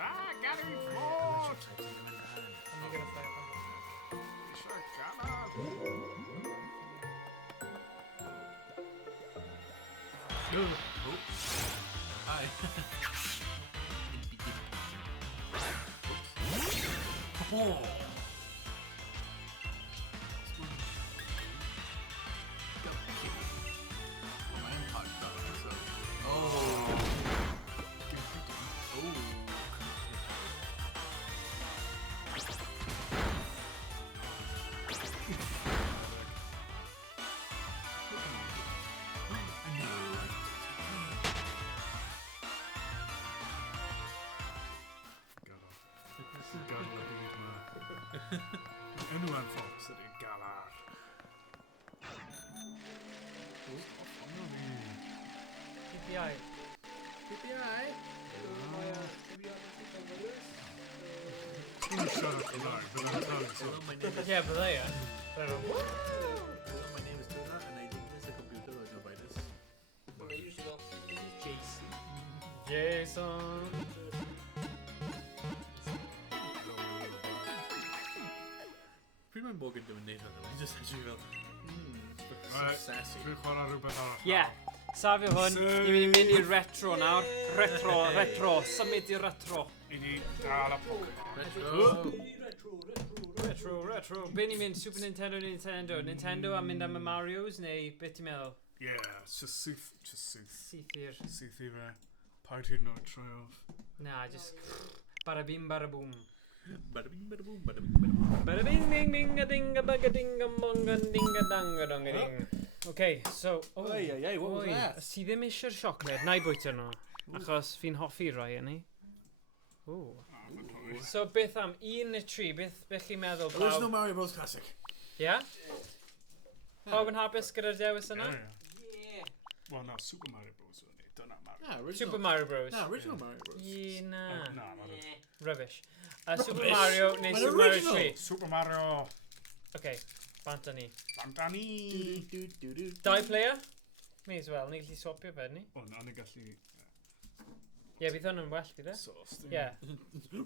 Ah, got him! Oh! No. Oh. Hi. Oh. Anyone folks that in Galar. PPI. PPI? Shut up tonight, but I'm telling you Hello, my name is Yeah, but they are. Hello, my name is Tuna, and I think this is a computer or no by this. Jason. Pryd mae'n Morgan ddim yn neud hwnna, mae'n just actually fel, Right. so sassy. Dwi'n chwarae rhywbeth arall. Yeah. Safio hwn, ni'n mynd i mynd i'r retro nawr. Retro. Symud i'r retro. I ni gael y Pokémon. Retro. Be ni'n mynd? Super Nintendo. Nintendo a mynd am y Marios, neu beth ti'n meddwl? Yeah, it's just syth. Syth i'r... Syth I fe. Paid hyd yn oed troi off. Na, just... Bada bim, bada boom. Bada bing, bada boom, bada bing, bada boom. Bada bing, ding, ding, a ding, a bug, a ding, a mong, a ding, a dang, a dong, a ding. Okay, so... Oi, what was that? Os ti ddim eisiau'r siocled, na I bwyta nhw. Achos fi'n hoffi rai yn ni. Ooh. So beth am 1 neu 3, beth chi'n meddwl? Original Mario Bros. Classic. Yeah? Pawb yn hapus gyda'r dewis yna? Yeah. Well, no, Super Mario Bros. Dyna Mario. Ah, original. Super Mario Bros. No, original Mario Bros. Na. Na, Rubbish. Super Mario neu Super Mario 3. Super Mario. Okay, banta ni. Bantani. 2 player? Me as well, ni'n gallu swapio fe, ni? O, na, ni'n gallu... Ie, bydd hwn yn well, bydd e? Sauce. Ie.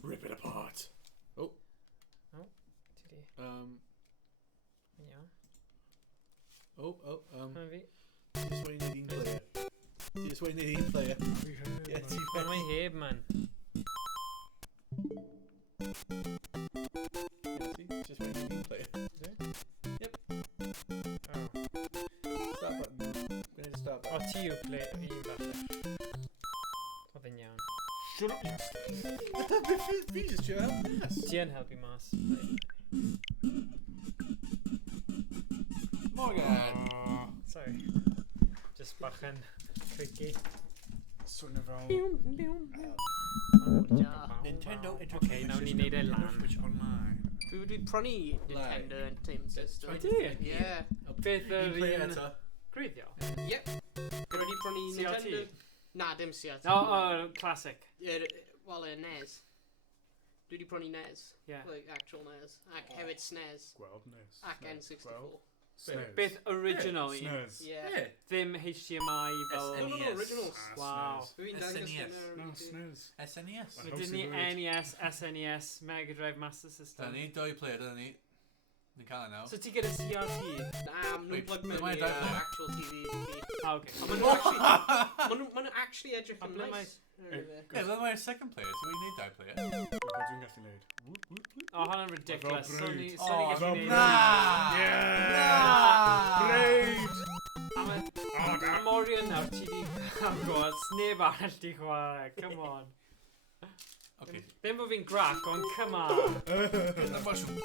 Rip it apart. Oh. Ti di. Um. Yn iawn. Hwn fi. Just why you need 1 player. Just why you need 1 player. Yeah, Hwn mae heb, man. See? Just why you need 1 player. Yep. Oh. Start button. We need to start O, button. ti yw play un falle. Oedd yn iawn. Shut up, yes. We just chill out. Yes. Ti yn helpu mas. Morgan. Sorry. Just bach yn creaky. Swn i fel... Nintendo Okay, nawn ni neud e lan. Switch online. Dwi wedi prynu Nintendo Entertainment System. O, ti? Yeah. Beth yr Un player un... eto. Greiddio? Yep. Dwi wedi prynu CRT? Nintendo... Na, dim Seat. Classic. Wel, Nes. Dwi wedi prynu Nes. Yeah. Like, actual Nes. Ac hefyd SNES. Gweld nes. Ac N64. Snes. Beth original i. Snes. Yeah. Ddim HDMI fel... No, originals. Wow. Dwi'n dangos SNES. No, hynna. snes. SNES. Well, Dyn ni NES, SNES, Mega Drive Master System. Dyna ni, doi player, dyna ni. Ni'n cael e nawr. So ti gyda CRT? Na, nhw'n Wait, plug ble mewn mae i dau player? actual TV. Okay. Ma' nhw actually edrych yn ble nice. Ie, ble mae'r second player, ti wedi gwneud dau player? Dwi'n gallu neud. Oh, hwnna'n ridiculous. Fel So ni brwyd. gallu fel neud... Na! Braid! Am Orion nawr, ti di... Oh god, sneb arall di chwarae, come on. Okay. Ddim bod fi'n grac, ond come on. Dyna mosiwn.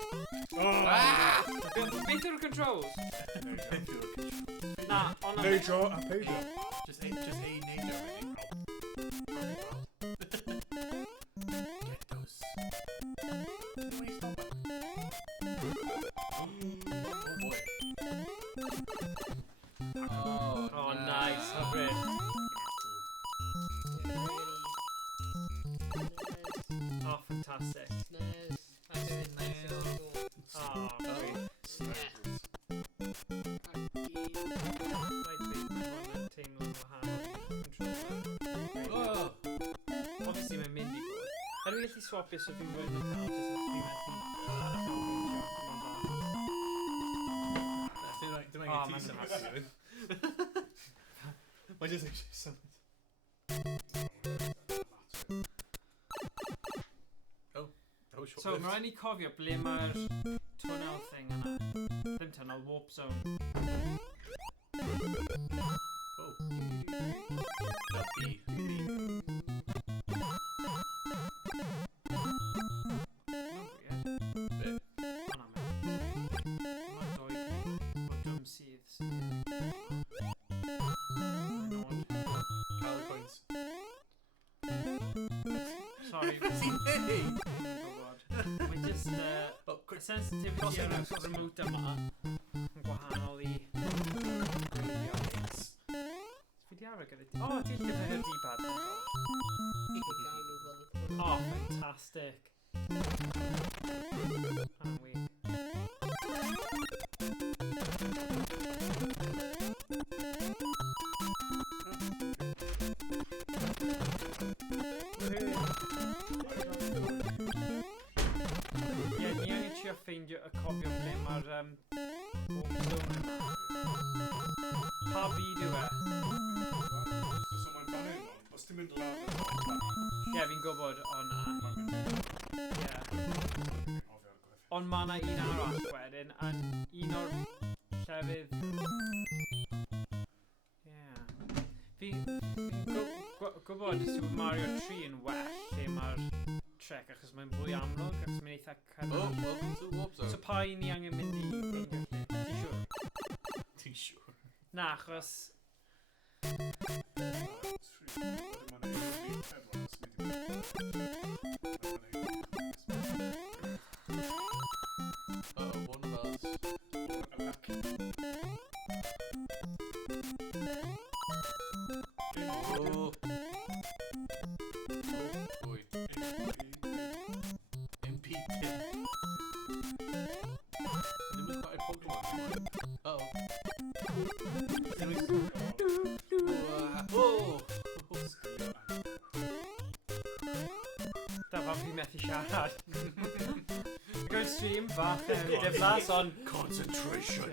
Beth yw'r controls? Na, ond... Neidio a peidio. Just a neidio, really. Get those. Wait, stop it. Oh boy. Oh, nice, hyfryd. Oh, fantastic. SNES. Oh, great. Right, wait, mae hwn yn teimlo'n wahanol i'r controller. Oh! Obviously, mae'n mynd i bod. Ydw i'n gallu swapio so fi'n rhoi nhw'n cael, jyst os fi'n methu... Dyma Oh, i'n mae'n teaser happy. massive. Mae'n just actually something. Oh, short So, mae rhaid ni cofio ble mae'r tunnel thing yna. Ddim tunnel, warp zone. Oh. No, B. Mae'n weird. Be? O na, mae'n... Mae'n doi... Mae'n dwm sydd. Mae'n odd. Calorie points. Sorry. Ti'n neud? Mae just... Oh, Y quick. sensitivity ar y remote yma yn gwahanol i... Fi di arfer gyda... O, ti'n llyfr y D-pad. Oh, fantastic. Hwna'n wych. Ie, ni angen trio ffeindio y cofio ble mae'r warp zone yma. Pa byd yw e? Os ti'n mynd lan Ie, fi'n gwybod o na. Ie. Ond mae yna un arall wedyn, a un o'r llefydd... Ie. Fi'n gwybod Super Mario 3 yn well lle mae'r trec, achos mae'n fwy amlwg, achos mae'n eitha Oh, cynnar. welcome to Warp So Zone. pa un ni angen mynd i ffeindio lle? Ti'n siwr? Ti'n siwr? Na, achos... Uh-oh, one of us. Oh. Oh, boy. Impeded. Ddim yn chwarae Pokémon. Uh-oh. Oh! Da fan fi methu siarad. Gwyd stream bach diflas, ond... Concentration!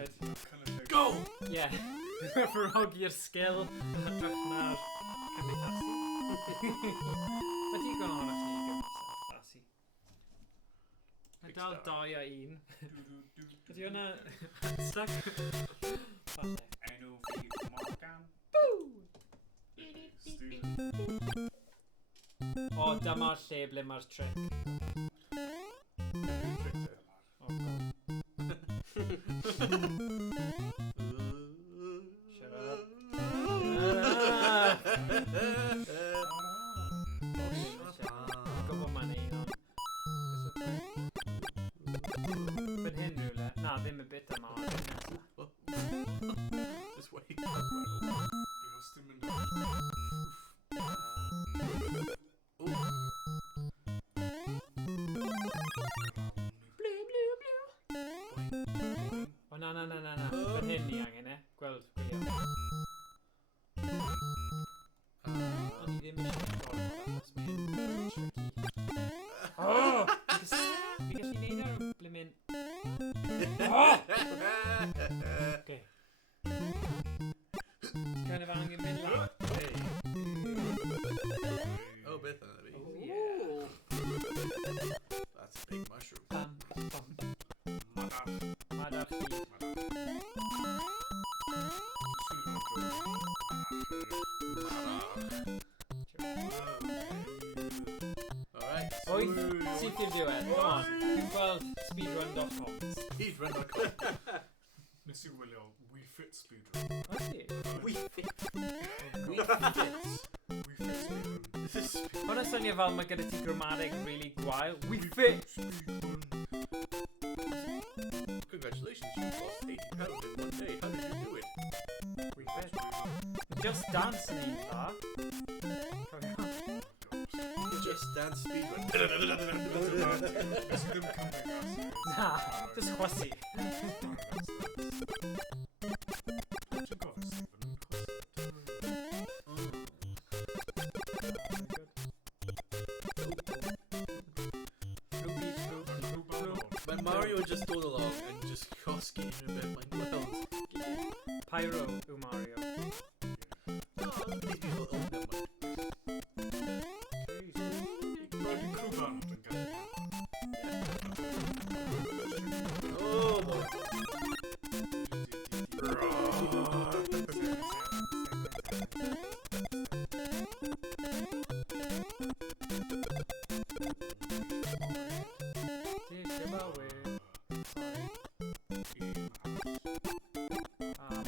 Go! Ie. Gwerthfawrogi'r sgil hytrach na'r cymdeithasu. Mae digon ohonoch chi i cymdeithasu. Mae dal 2 a 1. Ydy hwnna... Stuck? Enw fi Morgan. O, dyma'r lle ble mae'r trick. O, God. Shut up. Gwybod mae'n un ond. Byn hyn rhywle. Na, ddim y bit yma. Just wake up. Os ti'n mynd hyn ni angen e. Gweld. Ond i ddim eisiau ffordd achos mae'n tricky. Oh! Fi gallu neud ar y blimin. Oh! Okay. Kind of angen mynd lan. Hey. Oh, beth yna fi. Oh, yeah. That's a big mushroom. Bam, bam. Madar chi. Alright. Wyth sydd i'r diwedd. Come on. Dwi'n gweld speedrun.com. Speedrun.com. Nes i wylio Wii Fit speedrun. Oce. Wii Fit. Wii Fit speedrun. Hwna swnio fel mae gyda ti gramadeg really gwael. Wii Fit! Speedrun. Congratulations, you lost 80 pounds in one day. How did you do it? Wii Fit. Just dance yn un dda. Just dance speedrun. Nes i ddim cymryd gas. Na, just chwysu. Dwi'n gofio Stephen. Mae Mario just dod along and just cosgi yn y bit mae'n gweld. Pyro yw Mario. Oh, these people own them. Roedd Cwban yn gallu. Oh boy.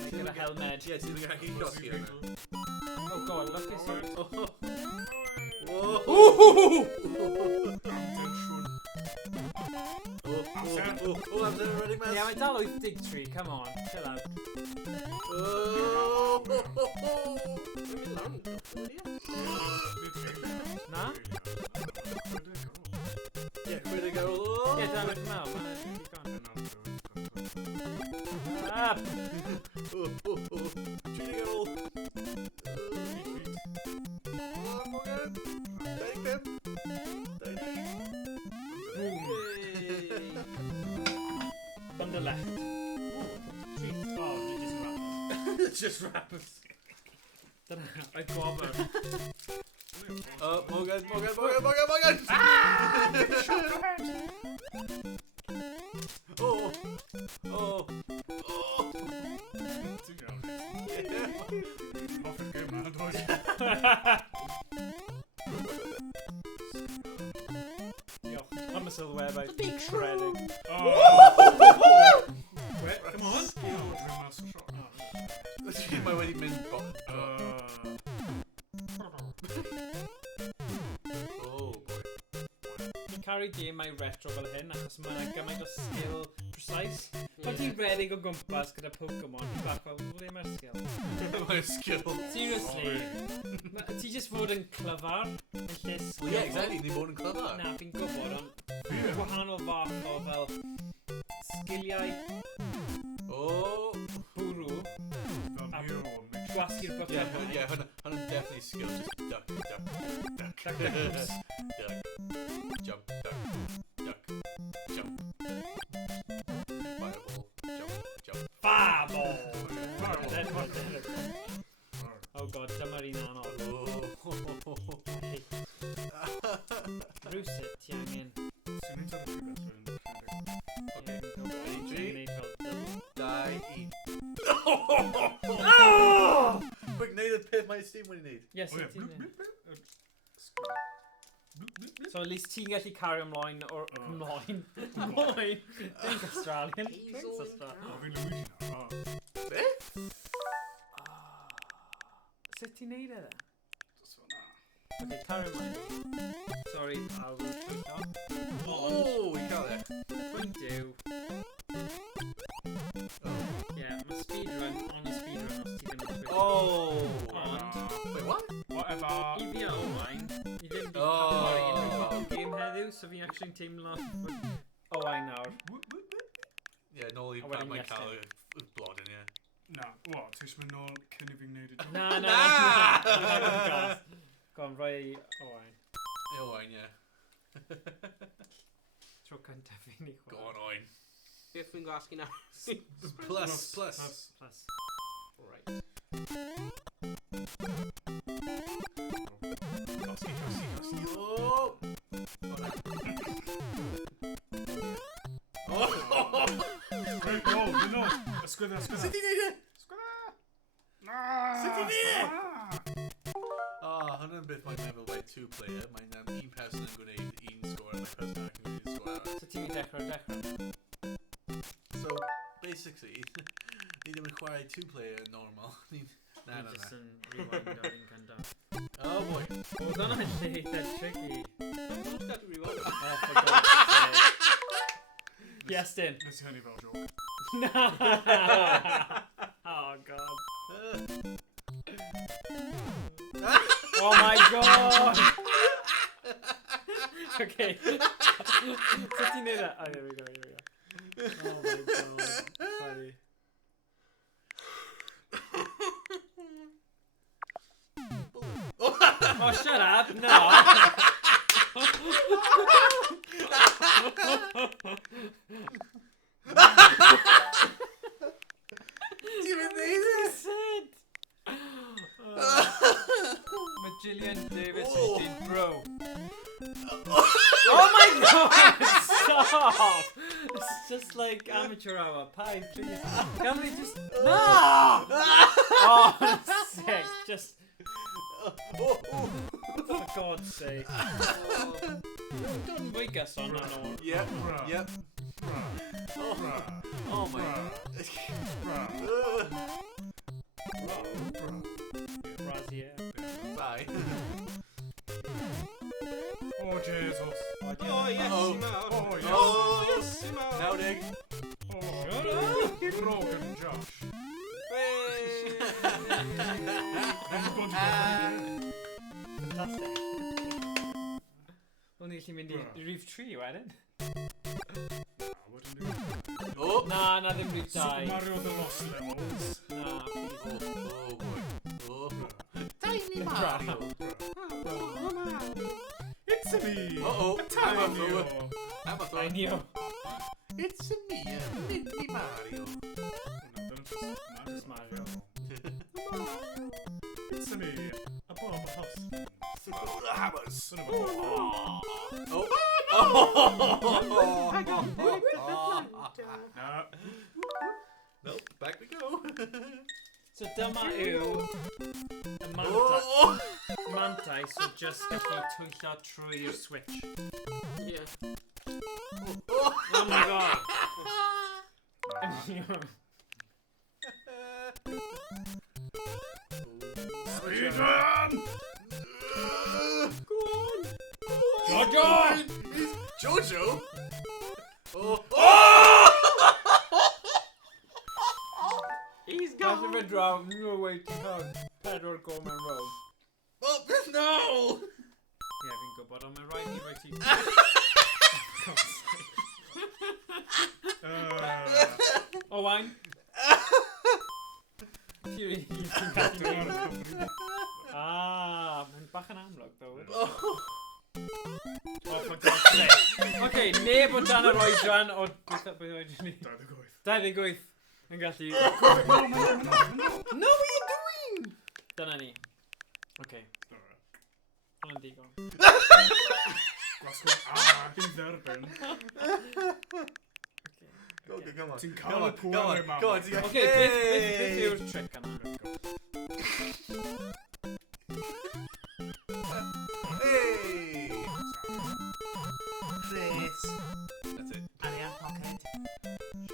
Make it a helmet. Yeah, see, we're going to cosgi yn Oh god, look at this. Oh, I'm there running man. Yeah, mae dal 83, come on, chill out. Oh. Na? Yeah, where'd it go? Yeah, damn it, no. Ah! Jiggle. Morgan. Take him. On the left. Oh, you just rappers. I gwobr. Oh, Morgan. Ah! Oh. Hoffet gym na dod. Diolch. Am y sylwebau. The big shredding. Oh! Wait, come on. Mae wedi mynd bot. Oh boy. Fi'n caru game mae retro fel hyn achos mae'n gymaint o skill precise. Pan ti'n redig o gwmpas gyda Pokémon, ti'n bach fel, ble mae'r skill? Mae'r skill. Seriously. Ti just fod yn clyfar yn lle skill. Well, yeah, exactly. Ni bod yn clyfar. Na, fi'n gwybod, ond gwahanol fath o fel sgiliau Oh. bwrw gwasgu'r botymau. Yeah, hwnna'n definitely skill. Just duck. Duck. Jump, duck. Fireball. Jump. Fireball! Oh god, dyma'r un anodd. Rwsyd, ti angen. Okay. Quick, neud y peth mae'n Steam wedi neud. Yes, ti'n neud. So at least ti'n gallu cario ymlaen o'r... Ymlaen? Ymlaen? Think Australian. Think Australian. Fi'n Luigi na. Beth? Sut ti'n neud e then? Okay, cario ymlaen. Sorry, I'll repeat that. Oh, we cael e. Pwynt yw... Yeah, mae speedrun on y speedrun os ti ddim yn Twitter. Oh! Ond... Wait, what? Whatever. I fi Owain, I ddim di cael unrhyw fath o game heddiw, so fi'n actually'n teimlo Owain nawr. Yeah, nôl i A pan wedyn mae'n yes cael then. y With blood in it. Na, what? Tish mynd nôl cyn I fi wneud y... Na. Go on, rhoi Owain. Owain, ie. Tro cyntaf i ni Go on, Owain. Beth fi'n gwasgu na? Plus. Plus. Right. Oh! Right, no. Ysgwydda. Sut i neud e? Na! Sut i neud e? Hwnna'n beth mae'n meddwl by two-player. Mae'n un person yn gwneud un sgôr a mae person arall yn gwneud un sgôr arall. So ti'n dechrau. So, basically, ni ddim yn chwarae two-player normal. Na. Just yn rewind ar un cyntaf. Oh boy. Oedd hwnna'n lle eitha tricky. Who's got to rewind? Oh, for God's sake. Yes, Dyn. Nes I hynny fel joke. No! Oh, God. Oh, my God! Okay. Sut ti'n neud e? Oh, here we go. Oh, my God. Sorry. Oh, shut up! No! Ti'n mynd neud Sid! Mae Gillian Davis Oh. yn bro. Oh my God! Stop! It's just like amateur hour. Pie, please. Can we just... No! Oh, sick. Just... For God's sake. Don't wake us on and on. Yep. Oh my. Brazier. Bye. Oh, Jesus. Oh, yes, Oh. Simone. Oh, yes. Oh, yes, Simone. Now dig. Oh, Rogan Josh. Fantastic. Wel, ni'n gallu mynd I Reef 3 wedyn. Oh. Na, ddim Reef 2. Super Mario The Lost Levels. Na, please. Oh boy. Oh. Tiny Mario. It's a me. Uh-oh. Tiny. I knew. It's me, Mini Mario. Just Mario. It's a me. A Bob House. Throw the hammers. Son of a bitch. Oh. I got really good Nah. Nope, back we go. So dyma yw y Oh. mantais so just gallu twyllo trwy'r switch. Yeah. Oh my God. Speedrun! Jojo! Jojo? Oh! He's That's a gone. bit wrong. No way to go. Pedal Gorman Road. Oh, no! Yeah, fi'n gwybod, ond mae'n rhaid I roi ti... Owain. Mae'n bach yn amlwg, ddo. Oh. Oh, for God's sake. Okay, neb o dan yr oedran o... Beth oedran ni? 28. Yn gallu... No, what are you doing? Dyna ni. Okay. Hwna'n digon. Gwasgwr i dderbyn. Go, come on. Ti'n Come cael on, y pŵl come on, o'r mam. come on, ti'n cael... Okay, beth yw'r trick yna? Hey! Chris. That's it. Arian pocket.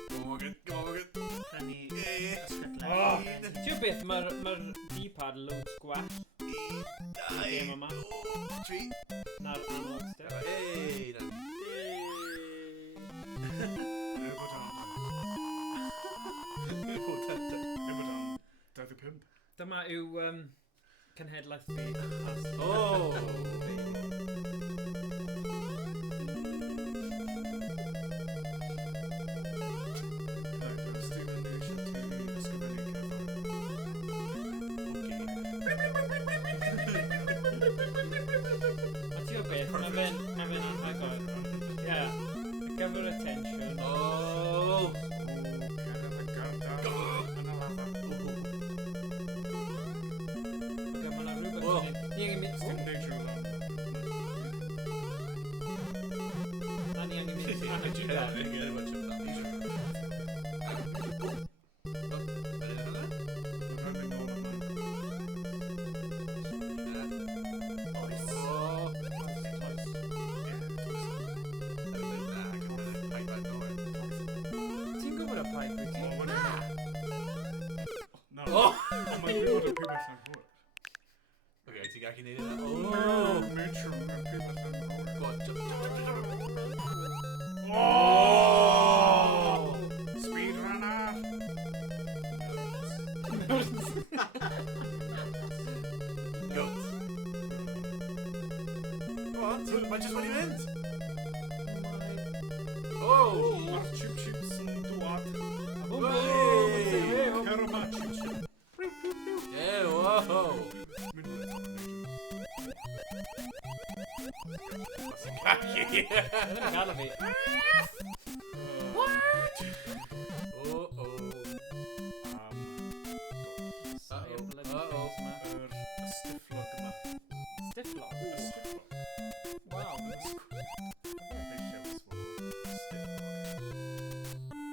Come on, Morgan. Come on, Morgan. Prynu Yeah. ysgydlau. Ti'n beth, mae'r D-pad loads gwell Game yma. Three. na'r analog stick. Hey, done. Dyma yw cenhedlaeth fi. Oh. Whoa. Ni angen mynd... Dim neud rhyw lan. Na ni angen mynd... Angen Yeah, Juda. I didn't get a bunch of that. These are... Mae'n mynd nôl yma. Ti'n gwybod y pipe wyt ti? Na. Oh! Mae'n gwybod y pwy allan hwyr. Okay, ti'n gallu neud yna? Oh! Mitchell, mae'n pwy allan hwyr. Go on, jump. Oh! Speedrunner! Goat. Go on, mae'n just wedi mynd. Oh! Mae'r chip-chips yn dwad. Hey! Cerma chip-chip. Yeah, whoa! Mynd rwy'n ffordd Khaki! Ddim yn gadw fi. What? Oh, oh. Uh-oh. Yr stifflog yma. Stifflock? Y stifflog. Wow.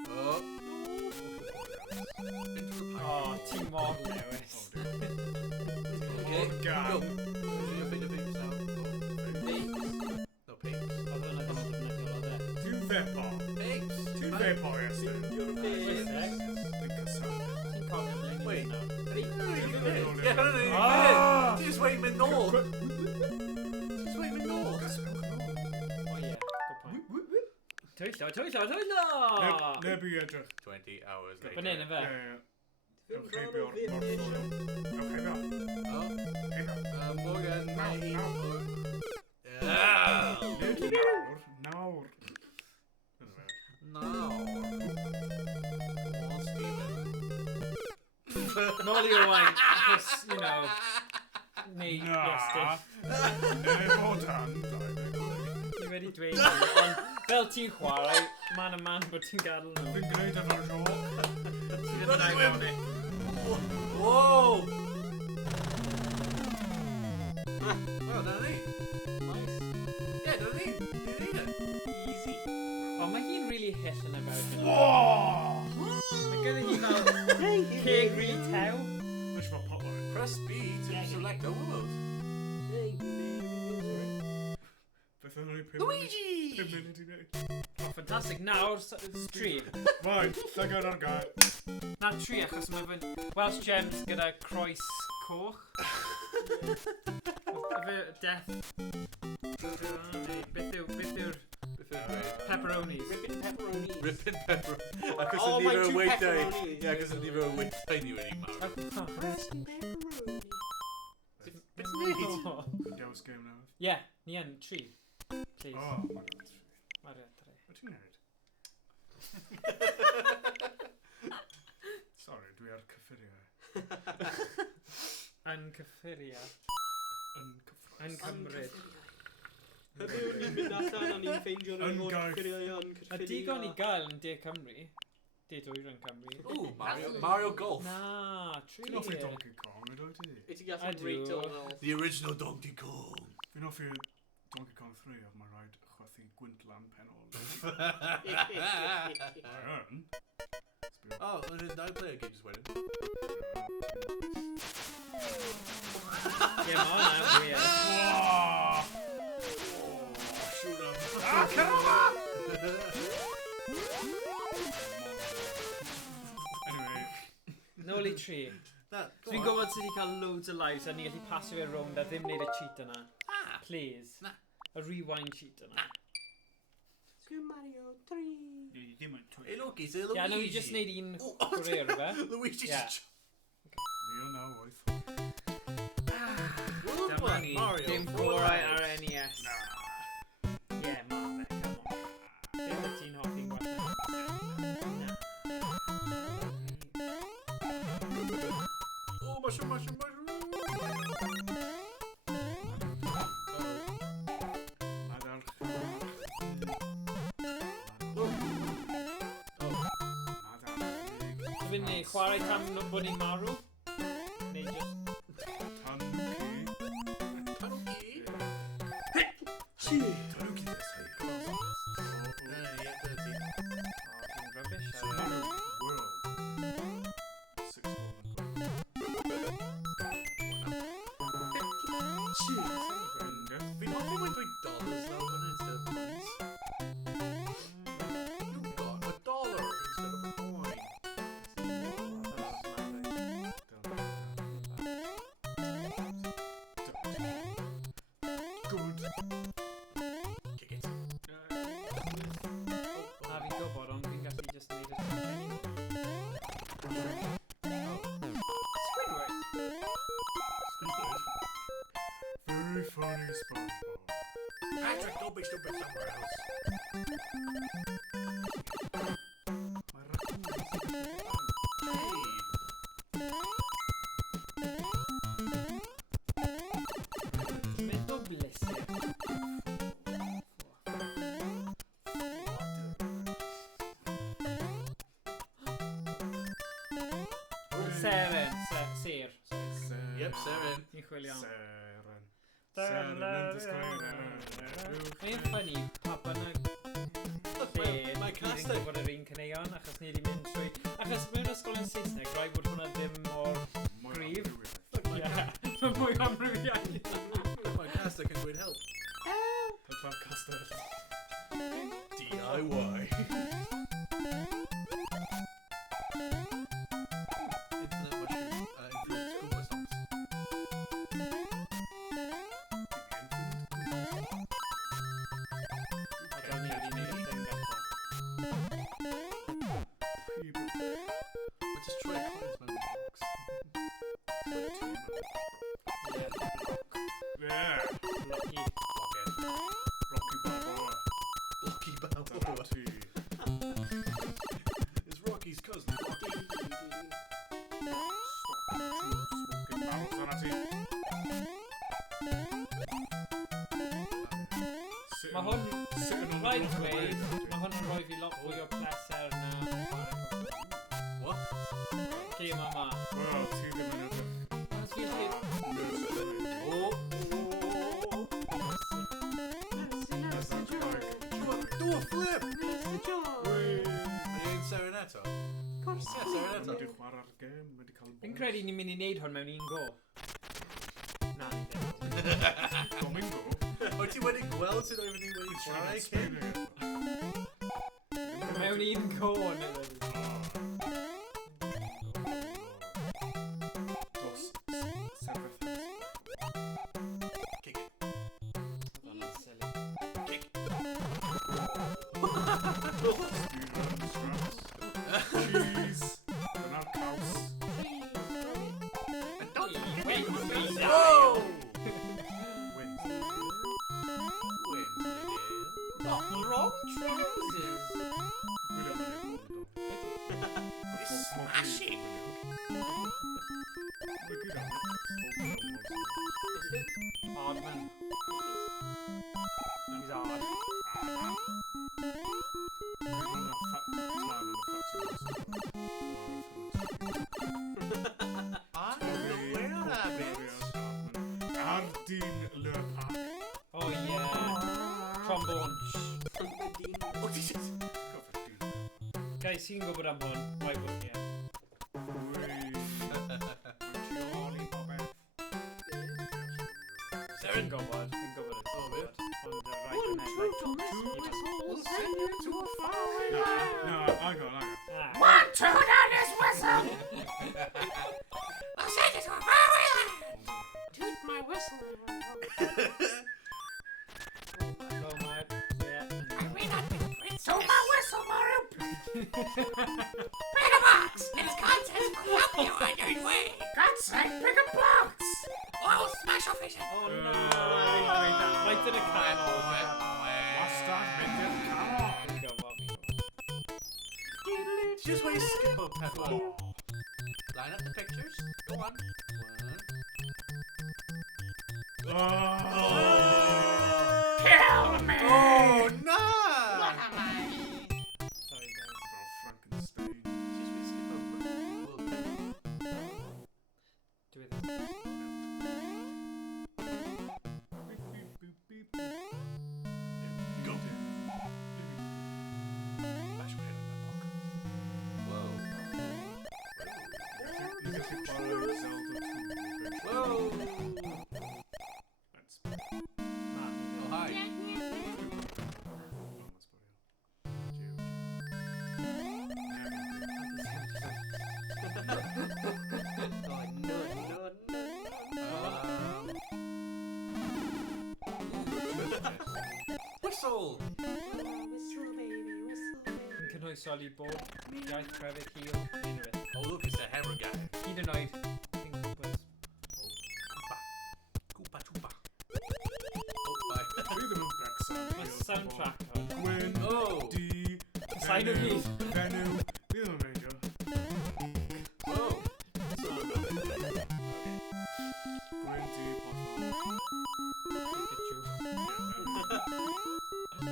Oh. Oh, ti'n mor lewis. Okay, Gan. go. Do your finger pigs now. Pigs. No, pigs. Oedd hwnna ddim yn defnyddiol o dde. Dwi'n fepo. Pigs. Dwi'n fepo, Estyn. Saesneg? Dwi'n cysau. Ti'n cofio ble ni Wait. nawr? Yeah, no, no, Ah! no. Just wait mynd nôl. Just wait mynd nôl. O ie, good point. Twyllo! Neb i edrych. 20 hours later. Fan hyn, efe? Ewch heibio o'r ffordd. Ewch heibio. Oh. Heibio. Morgan, Nawr, my nawr. Yeah. Nid nawr. Nawr. No. Oh, Stephen. Nôl i Owain, achos, you know, neu Na. Iestyn. Neb o dan. Ni wedi dweud ni, ond fel ti'n chwarae, man y man bod ti'n gadael nhw. Fi'n gwneud efo'r ro. Ti ddim Run yn away. agor ni. Whoa. Well, dyna ni. Nice. Yeah, dyna ni. Dyna ni. Easy. O, mae hi'n really hyll yn y bawd. Whoa! Mae gyda hi fel ceg rili tew. Mae'n siarad potline. Press B to select a world. Beth o'n i Luigi! 5 munud i neud. O, ffantastig. Nawr, tri. Right, llygad ar gael. Na tri, achos mae fy Welsh Gems gyda croes coch. Efe death. Beth yw'r pepperonis? Ripping pepperonis. Rippin' pepper. Ac os Oh, ydi my fe two weithiau... pepperonis. Ie, ac os ydi fe weithiau ni wedi marw. Ripping pepperonis. Beth neud? Dews game nawr. Ie, ni yn tri. Please. O, mae'n rhaid. Mae'r tre. Wyt ti'n neud? Sorry, dwi ar cyffuriau. Yn cyffuria. Yn cyffroes. Yn cymryd. Heddiw ni'n mynd allan a ni'n ffeindio Yn rhywun gaeth. cyffuriau. A digon i gael yn De Cymru. De Dwyr yn Cymru. Ooh, Mario Golf. Na, tri. Ti'n offi Donkey Kong, ydw ti? I ti gallu Ydw. rate o'n fel. The original Donkey Kong. Fi'n offi Donkey Kong 3 oedd mae'n rhaid chwythu gwyntlan penol. Iron? Oh, did I play a game just winning? Ie, mae hwnna'n weird. Shoot him. Ah, come on! Anyway. Nôl i tri. Dwi'n gwybod sydd wedi cael loads o lives a ni gallu pasio fe rownd a ddim wneud y cheat yna. Please. Na. Y rewind cheat yna. Super Mario 3. Hey, Loki, say Luigi. Ie, no, i just wneud un career o fe. Luigi's Yeah. Fi o naw oeth. Dyma ni, Mario. dim gorau ar NES. Na. Ie, ma fe, come on. Dim wyt ti'n hoffi'n gwella. Na. Oh, mushroom, mushroom, mushroom. Madar. Madar. So fynd ni chwarae tan bod ni'n marw? Neu just... Tanuki. Squidward. Very funny SpongeBob. Patrick, don't be stupid somewhere else. My raccoon is Hey. Med dubbelesse. Sären. Ser. Yep, Saren. Ni'n chwilio am. Seren. Seren yn disgwyl. Mae'n ffynnu pa bynnag lle My ni'n castell. gwybod yr un caneuon achos ni wedi mynd trwy... Achos mewn ysgol yn Saesneg, rhaid bod hwnna ddim mor gryf. Ie, mae'n mwy amrywiaeth. My caster can go and help. Help castell. DIY. Internet mushroom influenced Goomba songs. I don't need to make a thing better. We'll just try comments when we box. Yeah. Lucky. Rocky Balboa. Lucky Balboa. That's tea. It's Rocky's cousin, Rocky. Smoking barrels on a tea. Mae hwn... Sitting on the Rhaid rock of the dweud, blade. mae hwn yn rhoi fi lot fwy o pleser na... What? Gêm yma. Wel, ti ddim yn edrych. Os fi chi... Oh! Do a flip! Are you in Serenetto? Of course. Yeah, Serenetto. Wedi chwarae'r gêm, wedi cael Fi'n credu ni'n mynd i wneud hwn mewn un go. Na, ni ddim. Domingo. Wyt ti wedi gweld sydd oedd wedi try cyn? Mewn un go, neu... Dos sefyll. Kick it. That's silly. Kick. Cheese. Dyna'r caws. Wait, Whoa! Wins. Wrong trousers. Smashing! Hardman. He's hard. I'm the were-rabbit. Ardyn Lurpak. Oh yeah. Trombone. Oh, Jesus! Guys, sy'n gwybod am hwn. Why would you? Fi'n gwybod. Fi'n gwybod it. Oh, bit. Ond right yn edrych. We'll send you to a faraway No, hang on. Ah. One, two, down this whistle! I'll send you to a faraway land! Toot my whistle. Go, Mark. Yeah. I may not be the prince, so my whistle, Mario. Pick a box, and its contents will help you on your way. God's sake, pick a box! Or I'll smash your vision. Oh no! Right in a canol. Wastad mynd i'r canol. Fi'n gwybod. Just wait, skip up, Pepper. Line up the pictures. Go on. One. Kill me! Oh, no! What am I? Sorry, guys. Frankenstein. Just wait, skip over. Do it. Go. Bash your head in that block. Whoa. You get to borrow Zelda 2. Whoa! That's Oh, hi. Whistle! Whistle baby, whistle baby. Yn cynhwysol i bob iaith crefydd hil unrhyw beth. Oh look, it's a hammer guy. Hedonite. Thing was. Koopa Troopa. Oh, bye. Rhythm and back My sound. soundtrack. Gwyn. Oh! D. Sign of these. Venom. Rhythm Ranger. Whoa! Gwyn D. Pikachu.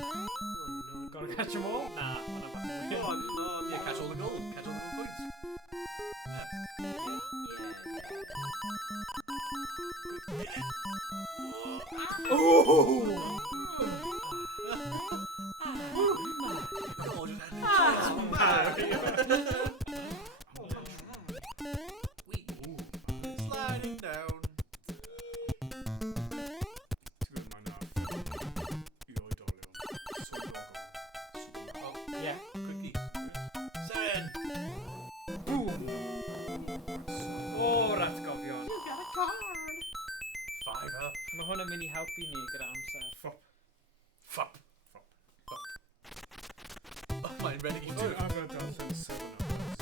Oh no. Gotta catch them all? Nah, one of them. Come on, yeah, catch all the gold. Catch all the gold points. Sliding down. Tycker man är jag är dålig om. Så lagom. Oh, Yeah. quickly. Seven. Boom! Oh, ratgofion. Five up. Mae hwn yn mynd i helpu ni gyda amser. Fop. Fuck. Oh, my renegade. Do you ever darllen 7 hours?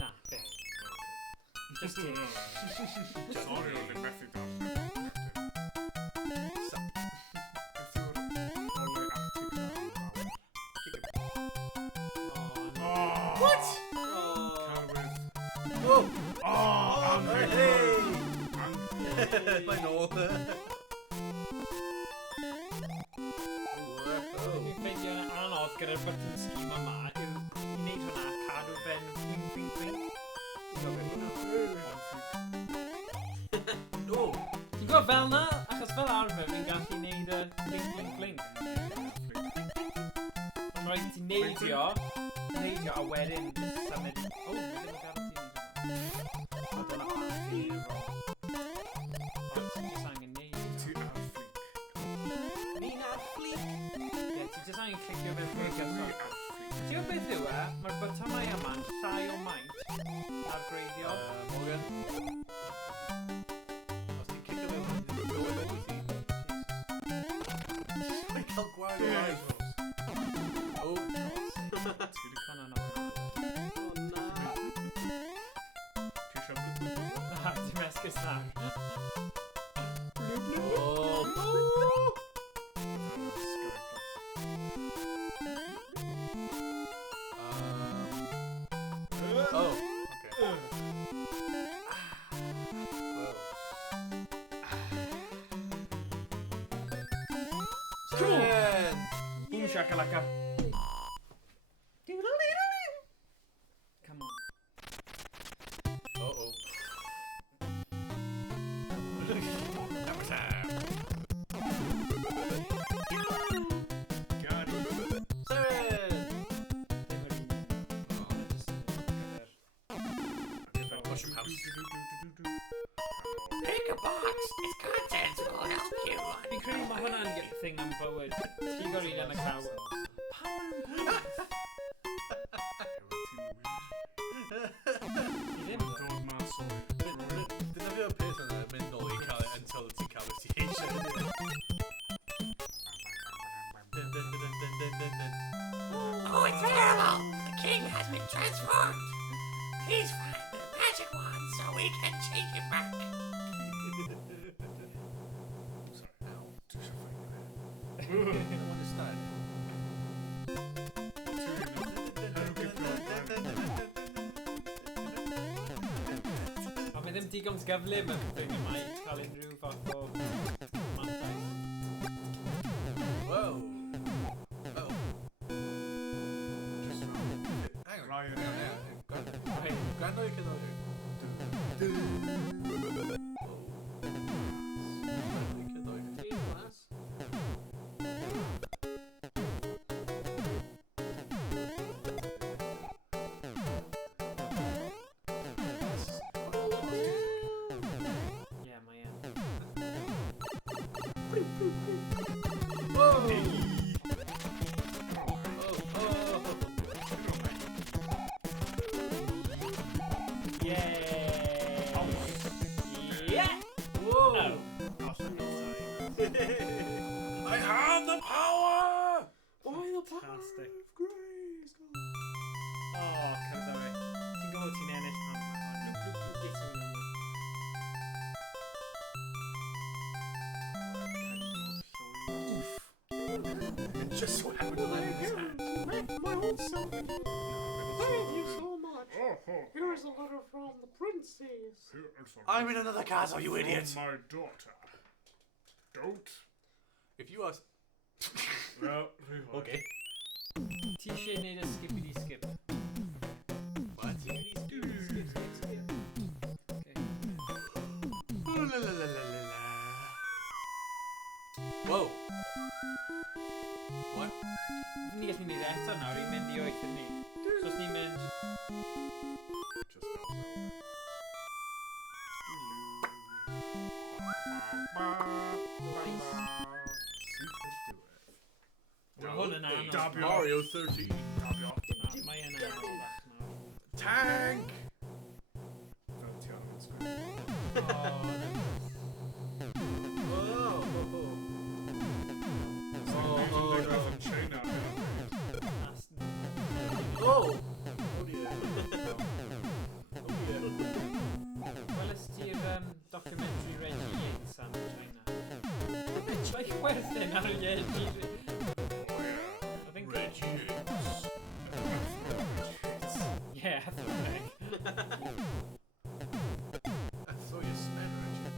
Na, beth. Just kidding. Sorry, oedd yn methu darllen. Beth yw'r olau active Oh, What? Carwydd. Oh! Oh, Hey! Angry. My no. Dwi'n ffeindio yn anodd gyda'r button scheme yma yw i wneud hwnna cadw fe'n ping ping ping. Ti'n gwybod Oh! Ti'n gwybod fel na? Achos fel arfer fi'n gallu wneud y blink blink blink. Ond rhaid ti neidio a wedyn jyst symud. O, mae ddim yn gadael ti wneud hwnna. O, dyna pan fi'n y rol. Ond ti'n jyst angen neud. Ti ar flic. Ni'n ar fleek. Ie, ti jyst angen clicio fe'n fwy Dwi gyson. ar flic. Ti'n gwybod beth yw e? Mae'r botymau yma'n llai o maint ar greiddio. Morgan. Os ti'n cicio mewn, ti'n dod yn easy. Mae'n cael gwaed o live. Oh, Ti wedi No, no, no. Oh na. Ti eisiau blwyd? Na, ti'n esgus na. Oh. Sky Plus. Oh. Okay. Seven. Boom shakalaka. Come on. Uh-oh. Number time. Got it. Seven. Mushroom house. Pick a box. Its contents will help you. Fi'n credu mae hwnna'n thing am bywyd. Ti'n gael un yn y caw. Pam ma'n gwyllt? Ti ddim. Dod mas o Dyna fi o'r peth yna, mynd nôl i cael it until ti'n cael it ti eisiau. Dun, dun, dun, dun, dun, dun, dun. Oh, it's terrible! The king has been transformed. Please find the magic wand so we can change him back. I don't understand. A mae ddim digon gyflym yn thing yma i cael unrhyw fath o mantais. Whoa. Uh-oh. Hang on. Ryan. Gwrando i cyddo yw. Ie, mae yn. It just so happened to land in his hand. My old self. Thank you so much. Here is a letter from the princess. I'm in another castle, you idiot. My daughter. Don't. If you are... Well, rewind. Okay. T-shirt need a skippity skip. What? Okay. Ooh, la, la, la, la, la, la. Whoa. What? Ni gallu neud eto nawr i mynd i 8 yn ni. So os ni'n mynd... Just now. Mae hwn yn anodd. Dabio. Mario 13. Dabio. Mae yn anodd bach nawr. Tank! Fel ti ar y sgwrs. Oh! Oh dear. Weles ti'r documentary Reggie Yates am China. Like werthyn ar y Reggie. I think Reggie Yates. Yeah, I think. I saw you smell Reggie.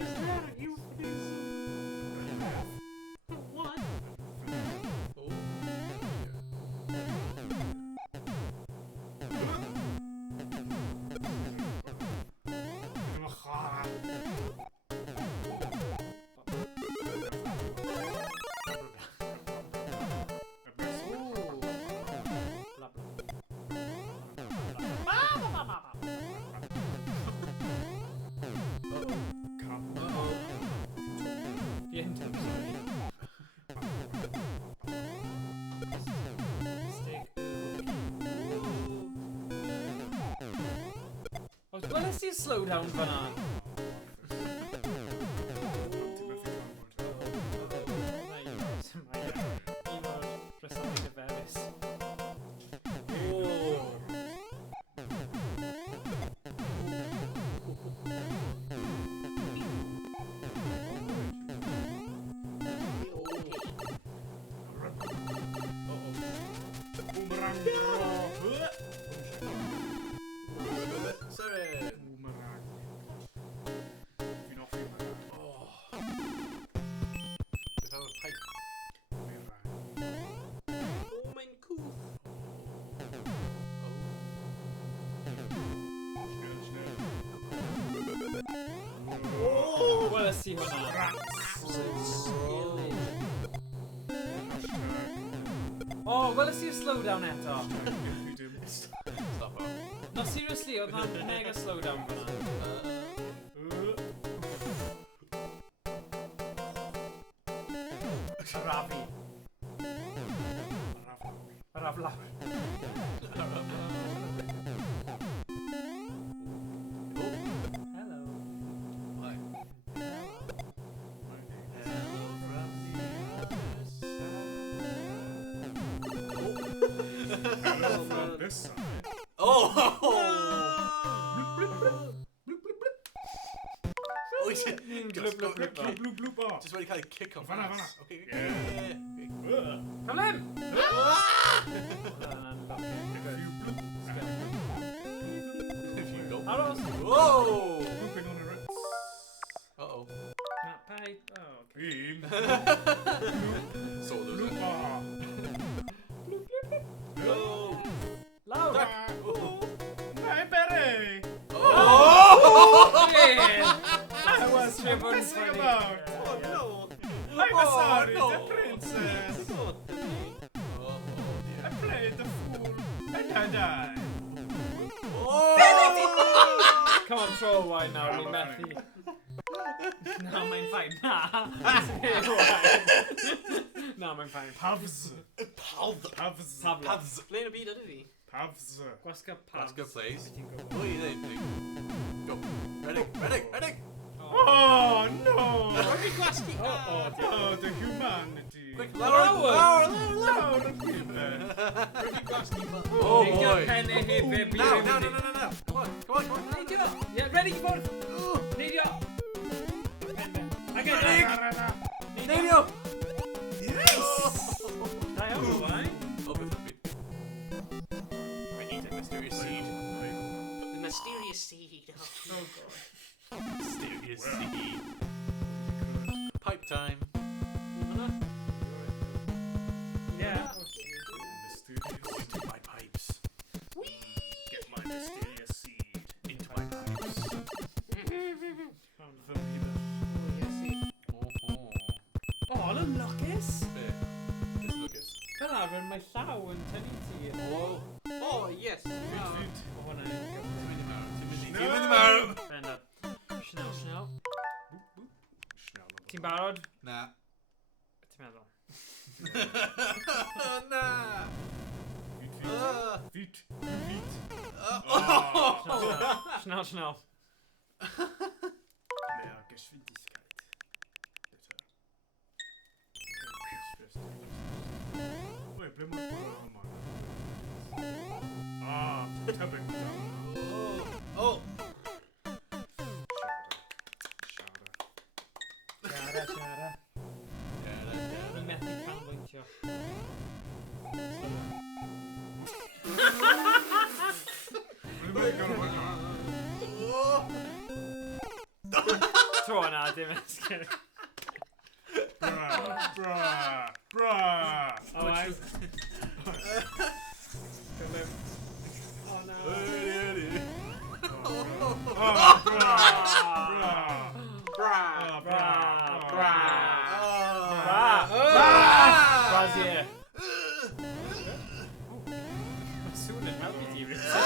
Is that a euphemism? What? Oh. The end of sorry. Stick. Weles ti'r slowdown fan'na? Weles ti hwnna? Oh, weles ti'r slowdown eto? Stop up. No, seriously, oedd na mega slowdown fan'na. Arafi. Araflawr. Hello. Why? Hello from this side. Oh! Oh, he said, Bloop, bloop, bloop. Bloop, bloop, bloop. just when he kind of kick off. Vanna. Okay. Yeah. Come in! If you go. Aros! Whoa! Blooping on the ritz. Uh-oh. Matt Pipe. Oh, okay. Beam. So those Bloop. No! Loud! My berry. Oh! Yeah! I was messing about. Oh no! I'm sorry, no. the princess. Oh, I played the fool and I died. oh! Come on, troll wine now, we methu. No, mae'n fine. Na! No, mae'n fine. Pavs. Pavs. Pavs. Pavs. Le'n y byd ydy fi. Pavs. Gwasga pavs. That's good place. Wyt ti'n gwybod? What are you doing? Go. Ready? Oh no! Rwy'n gwasgu. Oh, Oh, the humanity. Quick, Lower. lower. Oh, the people. Rwy'n gwasgu. Oh Neidio boy. pen e heb e Now. Come on. Neidio! Yeah, ready, ffwrdd! Neidio! Pen e. Again! Neidio. Oh god. Mysterious seed. Pipe time. Yeah. Mysterious. Into my pipes. Get my mysterious seed. Into my pipes. For me, Oh, look, Lucas! Bit. It's Lucas. Fel arfer mae llaw yn tynnu ti. Oh. Oh, yes. O hwnna. Ti'n mynd i marw. Benda. Snel, snel. Schnell. Ti'n barod? Na. Ti'n meddwl? Na. Feet. Snel, snel. Mehr Geschwindigkeit. Bitte. Wait, ble mae'r bwrw yma? Tebyg. Oh. Siarad. Siara. Ni methu canolbwyntio. Tro yna, dim esgyn. Bra. Oh, I... Oh no. Brazier. Soon and help you, Rich. Oh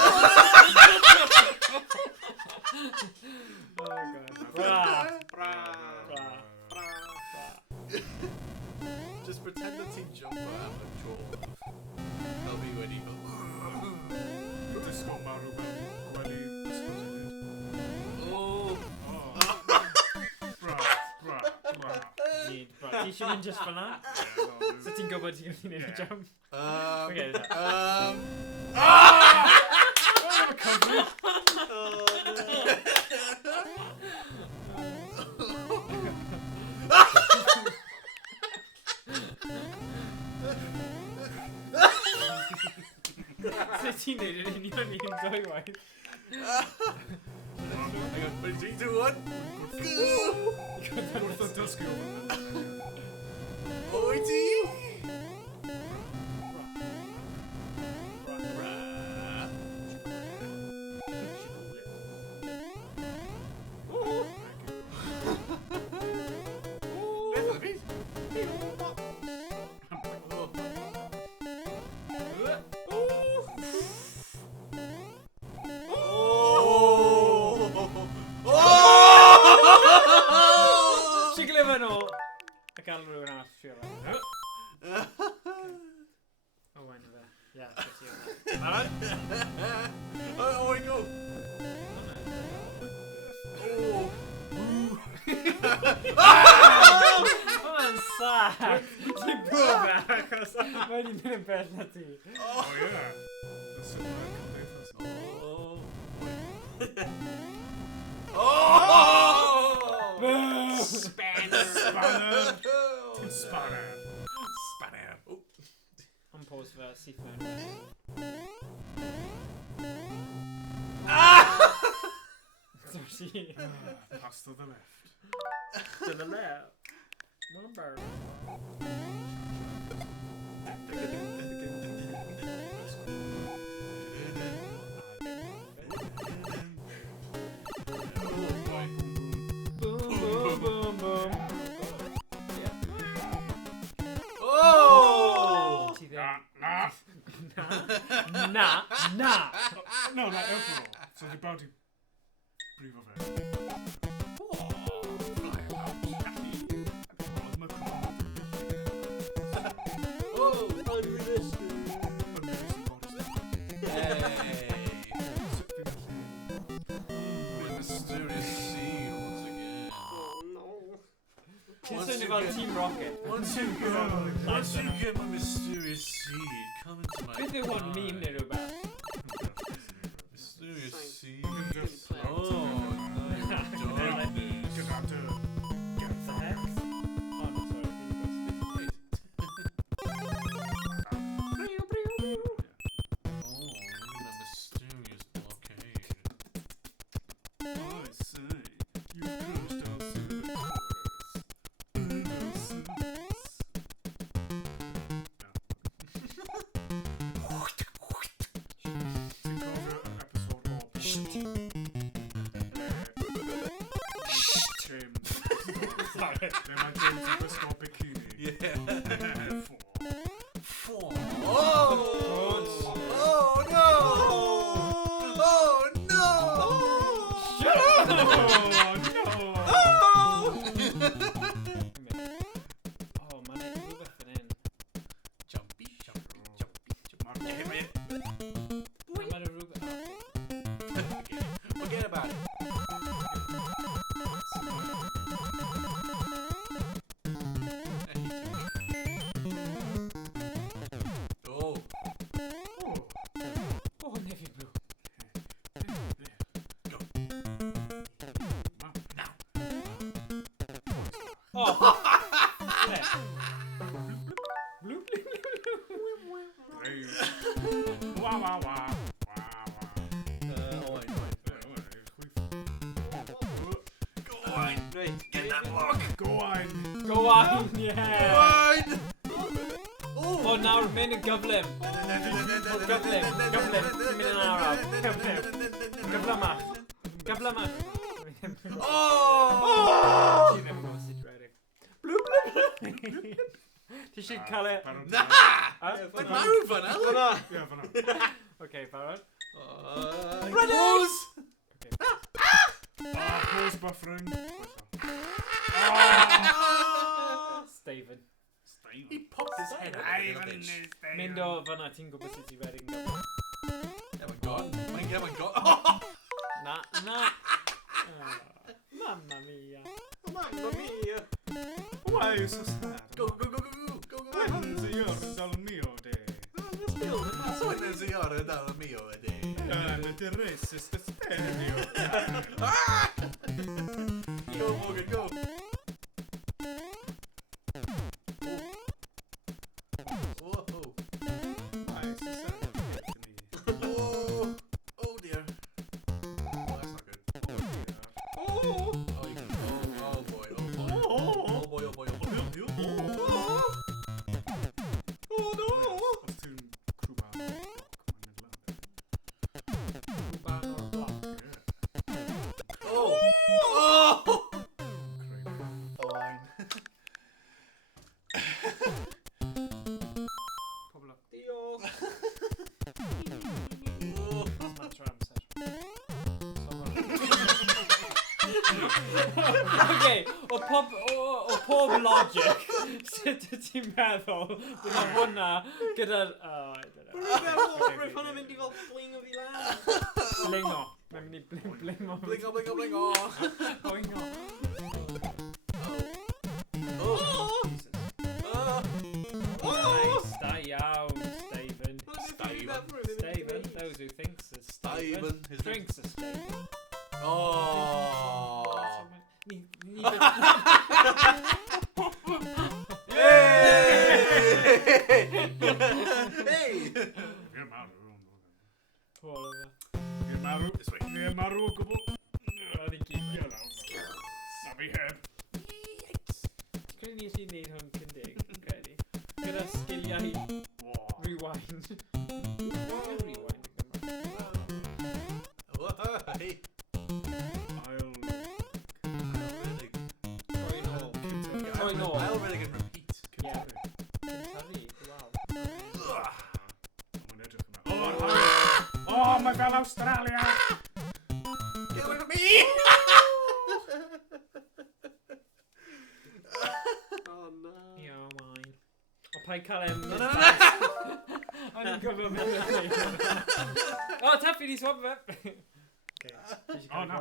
god. Just pretend that Team Jumper have a jaw. They'll be when you go. Disgo marw fel gwely ysbrydolyd. Oh. Bra. Need, bro. Ti eisiau mynd just fyna? So ti'n gwybod ti'n gallu neud y jump? Okay, that. So ti'n neud yn union un dwywaith. Hang on, 3, 2, 1. Wrth o dysgu o Oiti! Ti'n gwybod achos mae wedi mynd yn bell na ti. Oh, yeah. That's so Spanner. On pause for seafood. Sorry. Pass to the left. To the left. One bird. Boom, boom, boom, boom. Oh! Nah. No, not overall. So the body brifo fe. About Team Rocket. Once you get my mysterious seed, come into my Beth yw hwn meme neu rhywbeth? mysterious seed. Oh, nice darkness. Get out there. What the heck? Oh no, sorry. Oh, look at that mysterious blockade. Sorry. Mae James yn gwisgo bikini. Yeah. 4. 4. Oh no! Oh no! Shut up! Oh, Oh, man, I can rhywbeth fan hyn. Jumpy. Mae'r Mae'n rhywbeth... Forget about it. Oh. Oh, navy blue. Go. Now. Oh! Yeah. Blue, blue, blue. Wa wa wa. Oh, Go on. Right. Get that block. Go on. Go on, yeah! Go on. Oh, nawr, mynd yn gyflym. Gyflym. Ti'n mynd yn araf. Gyflym ach. Gyflym ach. Oh! Ti'n ddim yn gwybod sut redeg. Blw, blw, blw. Ti eisiau cael e... Nah! Huh? Mae'n marw fan, Alan. Ie, fan'na. Okay, barod. Runners! Pause buffering. Stephen. He popped his head out. Mynd o fan'na, ti'n gwybod sut i redeg yn gyflym. Oh my god. Oh my god. Na, na. Mamma mia. Mamma mia. Why are you so sad? Go, go, go, go, go, go, go. When the year is all mio day. When is the ora dal mio day? And the race is the stadio. Go, Morgan, go. Whoa. Why is so sad? Oh. Oh dear. Oh, that's not good. Oh, Oh, oh boy, oh boy. Oh boy, oh boy, oh boy. oh no! Of toen Kruban Oh! Oh! Fine. Pobl o. Diolch. Matter o amser. Okay, o pob logic, sut wyt ti'n meddwl bydd hwnna gyda'r... Oh, I don't know. Rwy'n meddwl, rwy'n hwnna mynd i fel blingo fi lan. Blingo. Mae'n mynd i blingo. Blingo, blingo, blingo. Blingo. Oh. Nice. Da iawn, Stephen. Stephen. Stephen, those who thinks is Stephen. Stephen. Drinks is Stephen. Oh. Hey! Fi'n marw. This way. Fi'n marw o gwbl. Roedd i'n gyd. Na fi heb. Credu ni eisiau gwneud hwn cyndig, credu. Gyda sgiliau rewind. Rewind. Hey. Troi nôl. Troi nôl. I'll really get repeat. Yeah. Cyntaru, wow. Mae'n edrych yma. Oh, mae fel Australia! Get away from me! Oh no. Ia, maen. O, pa'i cael em... No. O'n i'n gofio mynd yn neud. O, Taffi di swap fe. Oh, no.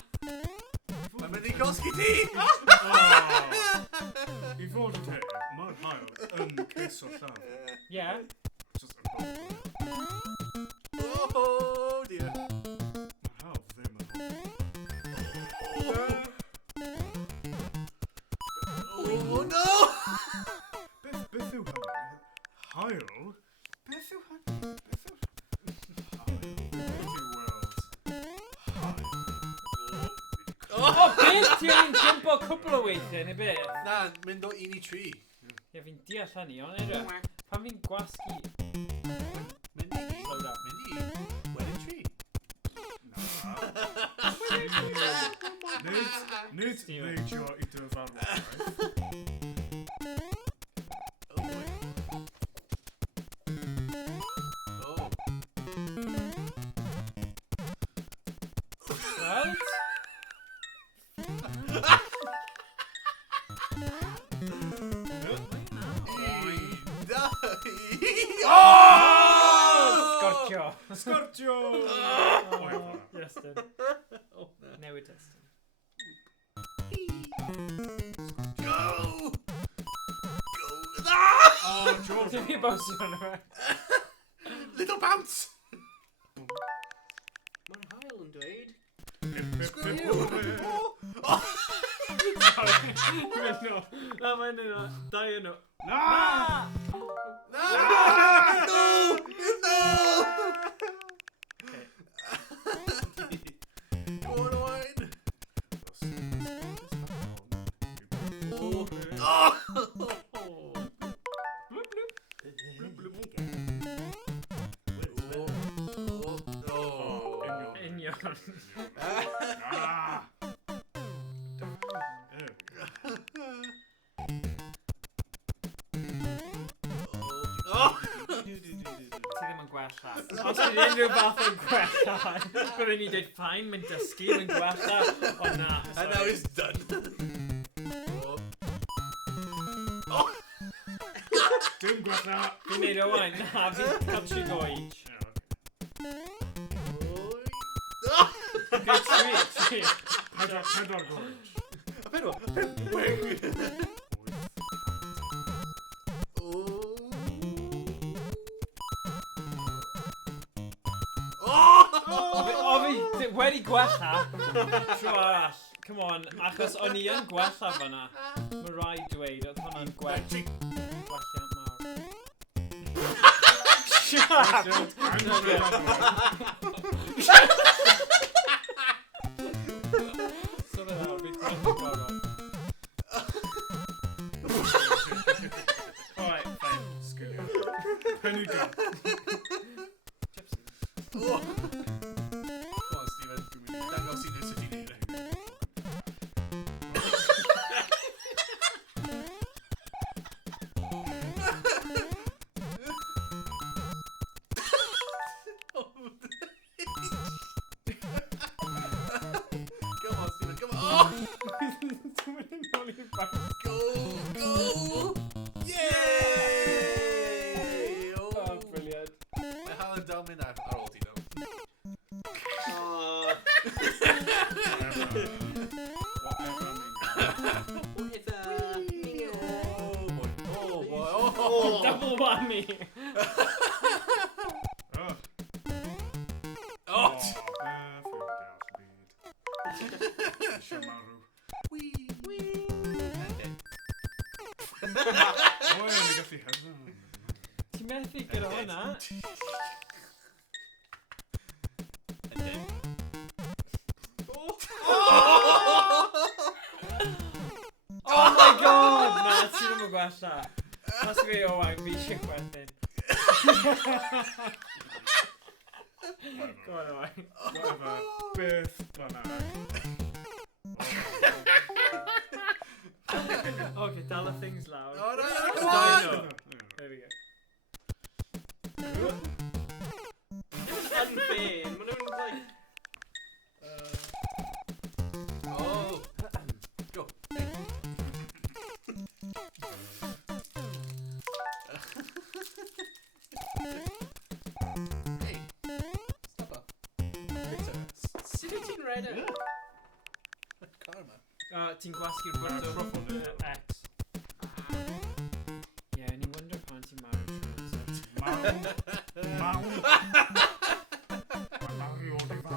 Mae'n mynd i gosgi ti! I fod yn teg, mae'r hael yn cys o llaw. Ie. Just yn bobl. Oh dear. Mae'r hael ddim yn Oh no! Beth yw hynny? Hael? Beth yw hynny? O, beth ti'n jumpo cwbl o weithiau, neu beth? Na, mynd o un i tri. Ie, fi'n deall hynny, ond edrych. Pan Pam fi'n gwasgu... Mindy. Slow down. Mindy. Wedding tree. Nid reidio I dy farwolaeth. Oh boy. Oh. What? Scorchio! Scorchio! Yes, dyn. Oh no. Newid testyn. Go! Ah! Oh, George. Dim i bownsio hwnna fe. Little bounce! Mae'r hael yn dweud. Screw you! Oh! No, na mae'n un o. Dau yn o. Na! No! No! No! Go on, Owain! Oh! Oh! Bloop, bloop. Union. Ah! Ti ddim yn gwella. Os ydy unrhyw fath yn gwella, byddwn ni dweud fine, mae'n dysgu, mae'n gwella, ond na. And now it's done. Oh! Dim gwella. Fi'n neud o wain, na, fi'n cael 3 go each. Good sweet. Pedwar gorge. Pedwar. O fi wedi gwella tro arall. Come on, achos o'n i yn gwella fanna. Mae rhaid dweud, oedd hwnna'n gwelliant mawr. Shut up! Sort it out, fi'n gweld o'n. Alright, fine. Skipio. Penny gun. Oh. Come on, Stephen. Dangos senior city leader. Come on, Stephen. Come on. Oh! Go! Go! Yay! Oh, brilliant. Mae hal yn dal mynd ar ôl ti, though. Oh boy. Oh. Double whammy. Oh. Oh. Shamaru. Wee. O, ie, ni gallu hefyd. Ti'n methu gyda hwnna? Oh my god! Na, ti ddim yn gwella. Os fi o wain, fi eisiau gwerthin. Go on, Owain. Whatever. Beth bynnag. Okay, dal y things lawr. Oh, no, Dino. come on! There we go. It's unfair. Maen nhw'n like... Oh. Go. Hey. Stop up. Victor. Sut wyt ti'n redo? Karma. Ti'n gwasgu'r bwrdd o X. Yeah, and you wonder pan ti'n marw trans. Mawn. Mawn.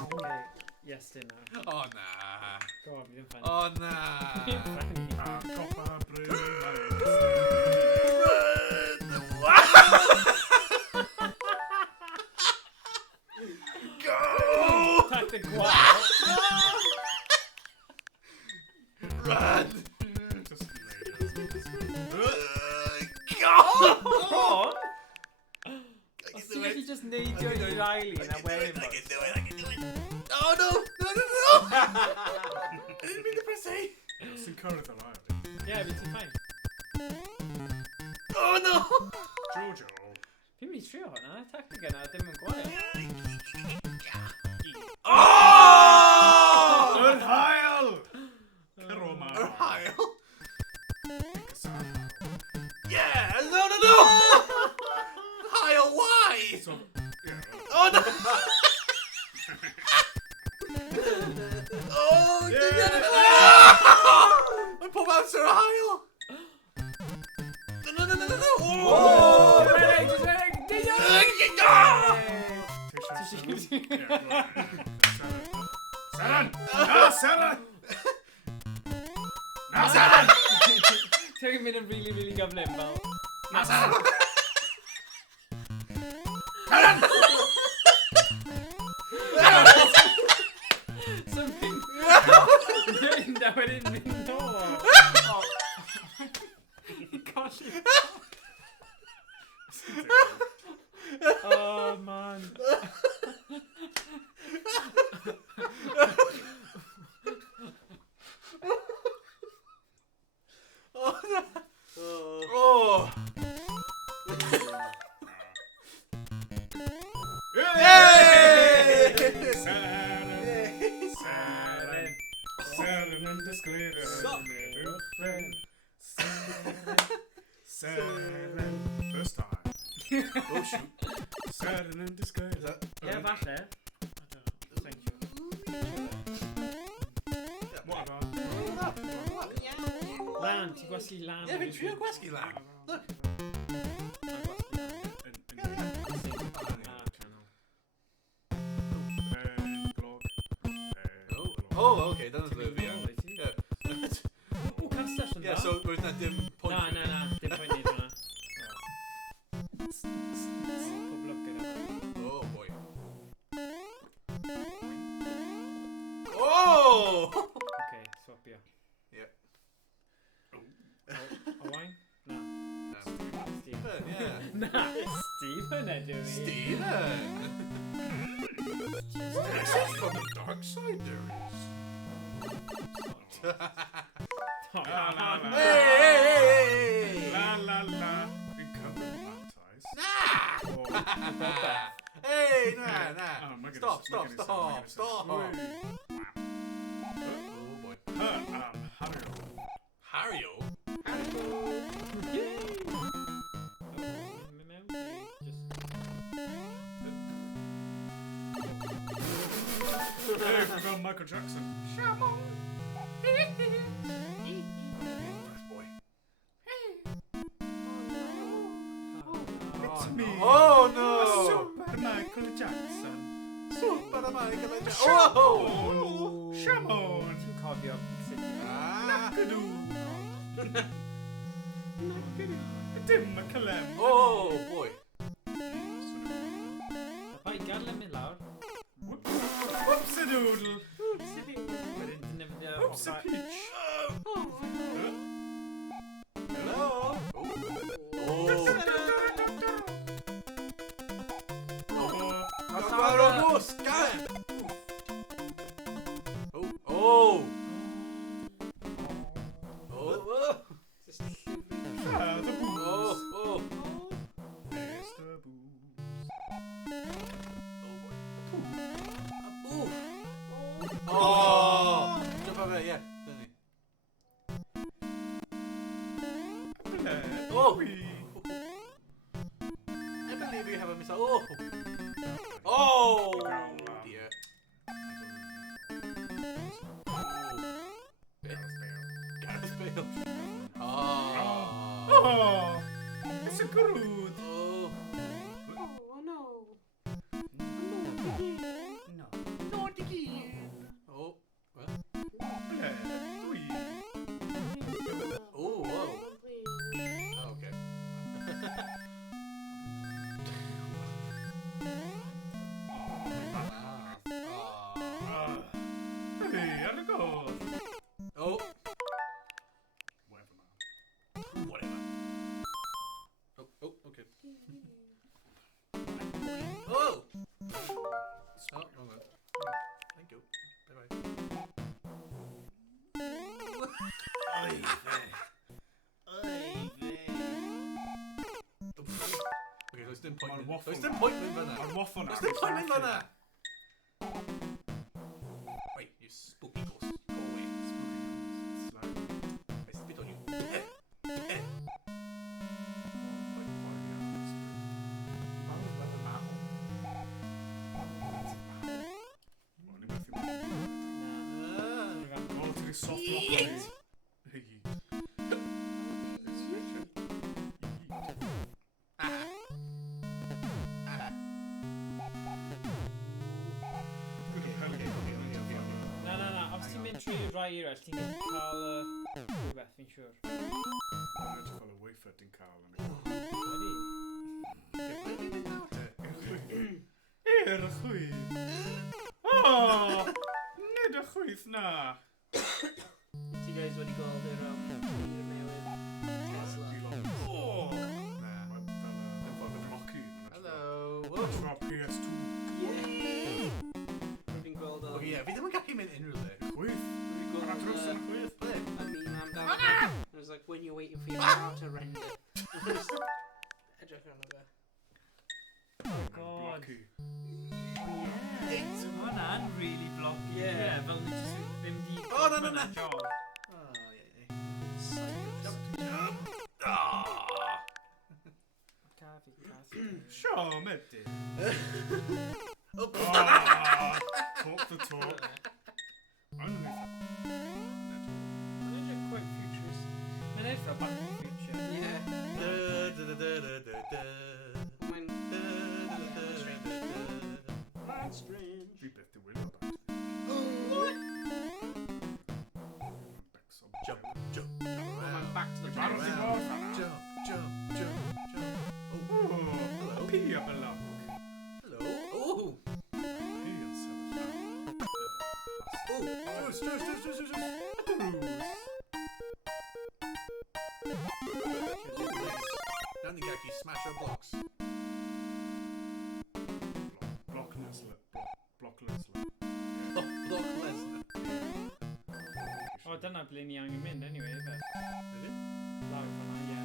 Okay, yes, dinner. Oh, nah. Go on, fi ddim ffynnu. Oh, nah. Fi'n ffynnu. A copa bryn. Go! Tack the gwal. Run! Just lay it. Go! Go on! If you just neidio i'r aili na wedyn I can do it. Oh no! I didn't mean to press A. Sy'n cyrraedd yr ail. Ie, fi ti'n ffain. Oh no! Jojo. Fi'n mynd i trio hwnna, tactic yna, dim yn gwael. Oh! Yr hael! Cyrro ma. Yr hael? Casar. Yeah! No! Hael, why? So, yeah. Oh no! Oh, I pob amser y hael! No! Oh! Just redig! Neidio! Saran! Na, Saran! Na, Saran! Ti'n mynd yn really gyflym fel... Na, Saran! Something... Mynd a wedyn mynd o! Colli! Oh, man. Oh! Yay! Saran and the Square. Saran. First time. Oh shoot. Saran and the Square. Ie, falle. Thank you. What about? Lan, ti'n gwasgu lan? Yeah, fi'n trio gwasgu lan. Look. Oh, okay, dyna'n ddweud fi. O, castell yn Yeah, dda. so roedd na dim pwynt. Na, dim pwynt neud hwnna. Pob lwc gyda. Oh boy. Oh! Okay, swapio. Yep. Owain? Na. Stephen, yeah. Na, Stephen ydw i. Stephen! Message from the dark side there is. Hey! La la la. Fi'n cyfr baptise. Nah! Hey, nah. Oh, my goodness, Stop. my goodness, my goodness. Oh boy. Hario. Hario? Hey, from Michael Jackson. Nice boy. It's me. Oh no! Super Michael Jackson. Super Michael Jackson. Oh! Oh! Shamon. Ti'n cofio sut Ah. Nakadoo. Dim y clem. Oh boy. Pai gadlen mynd lawr. Whoopsie-doodle. Wedyn ti'n nefndio... Whoopsie-peach. Hello? Oh! Scan! Oh! The booze. Oh! There's the booze. Oh! Jump over there, yeah. Oh! I believe you have a missile. Oh! Oh! Dear. Gareth Bale. Oh! Oh! It's a Groot. Oh! No. Not again! Oh! What? Oh, whoa. Oh, okay. Hey, I go. Oh, Whatever, man. whatever. Oh, okay. Oh! Oh, wrong one. Thank you. Bye-bye. Okay, does dim pwynt mynd. Does dim pwynt mynd fyna. Ma'r waffle Does dim pwynt mynd fyna. Wait, you spooky ghost. Go away. I spit on you. Soft rock. Os ti'n mynd trwy rai eraill, ti'n gallu cael rhywbeth, fi'n siwr. Mae'n edrych fel y wafer di'n cael yn y I'r chwith. O! Nid y chwith na. Ti guys wedi gweld yr ceir newydd Tesla? O! Na. Mae'n fel y blocky. Hello. Tra PS2. Yay! Fi'n gweld Oh yeah, fi ddim yn gallu mynd unrhyw le. Chwith. Mae'n adros yn chwith. Ble? a meme amdano. It was like when you're waiting for your car to render. Edrych arno fe. Oh god. Blocky. Mae hwnna'n really blocky. Yeah. Fel ni jyst ddim di... Oh, no, no, no. job. Oh, yeah. Cafi. Sure, meddy. Oh, Talk the talk. Mae'n edrych quite futurist. Mae'n edrych fel Back to the Future. Yeah. When... That's strange. Fi beth di wylio bach. Jump. Going back to the Barod i past. fod fanna. Jump. O, pi a belawg. Hello. Oh. Pi yn sefyll Oh. Juice. Now the guy can smash our blocks. Block Leslie. Block Leslie. Block Lesnar. O, dyna ble ni angen mynd, anyway, ife? Is it? Lawr fan'na, ie.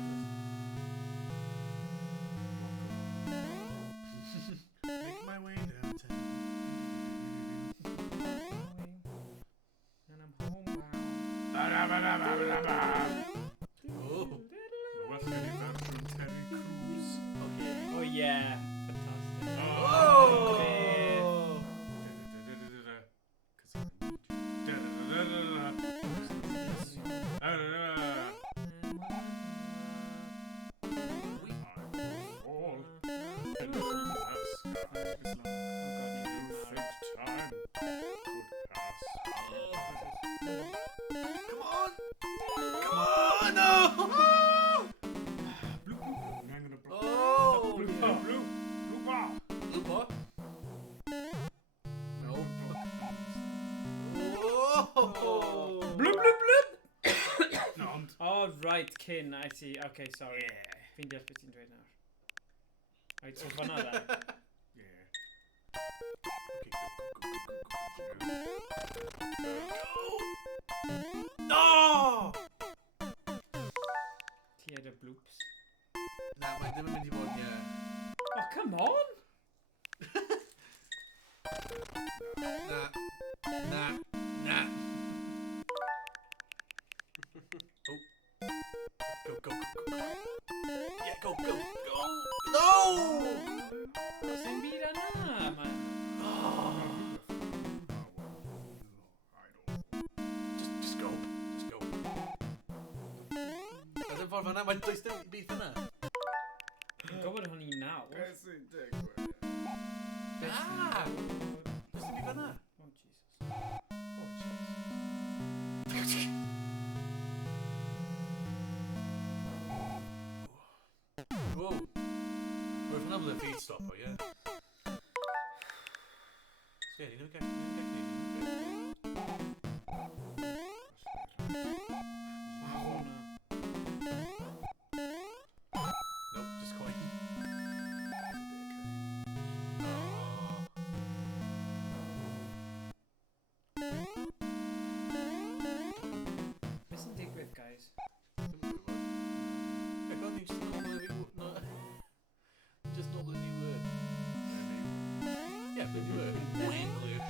Make my way downtown. And I'm homebound. Oh. Well, any veteran Terry Crews. Okay. Oh, yeah. Fantastic. Oh. Right, cyn, I see. Okay, sorry. Fi'n deall beth ti'n dweud nawr. Right, o fan'na then. Yeah. No! Ti had a bloops. Na, mae ddim yn mynd I fod, yeah. Oh, come on! Na. Go. Yeah, go. No! Sy'n byd yna, man. Just go. Does it ffordd fan'na? Mae does dim byd fan'na. Dwi'n gwybod hwnni nawr. Beth sy'n digwydd? Ah! Does dim byd fan'na. Oh, Jesus. Whoa. We're from the feed stopper, yeah. Yeah, you don't get Nope, just coin. Oh. can't you just call it no. Just not the new word. Yeah, but new word. English.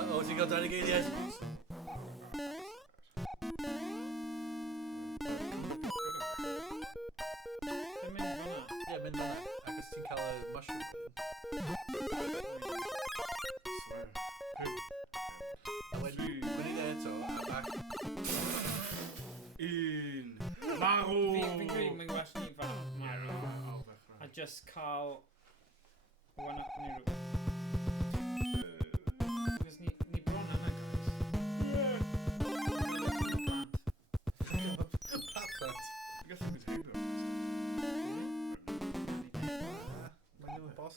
Oh, has he got that again yet? Yeah, mynd fan'na. Ac os ti'n cael y mushroom a wedyn, i ddau eto, a back. Un. Marw! Fi'n credu mae'n well ni fan marw. A just cael one up neu rhywbeth. Because ni bron yna, guys. I guess we could take them. Mae'n ddim yn boss.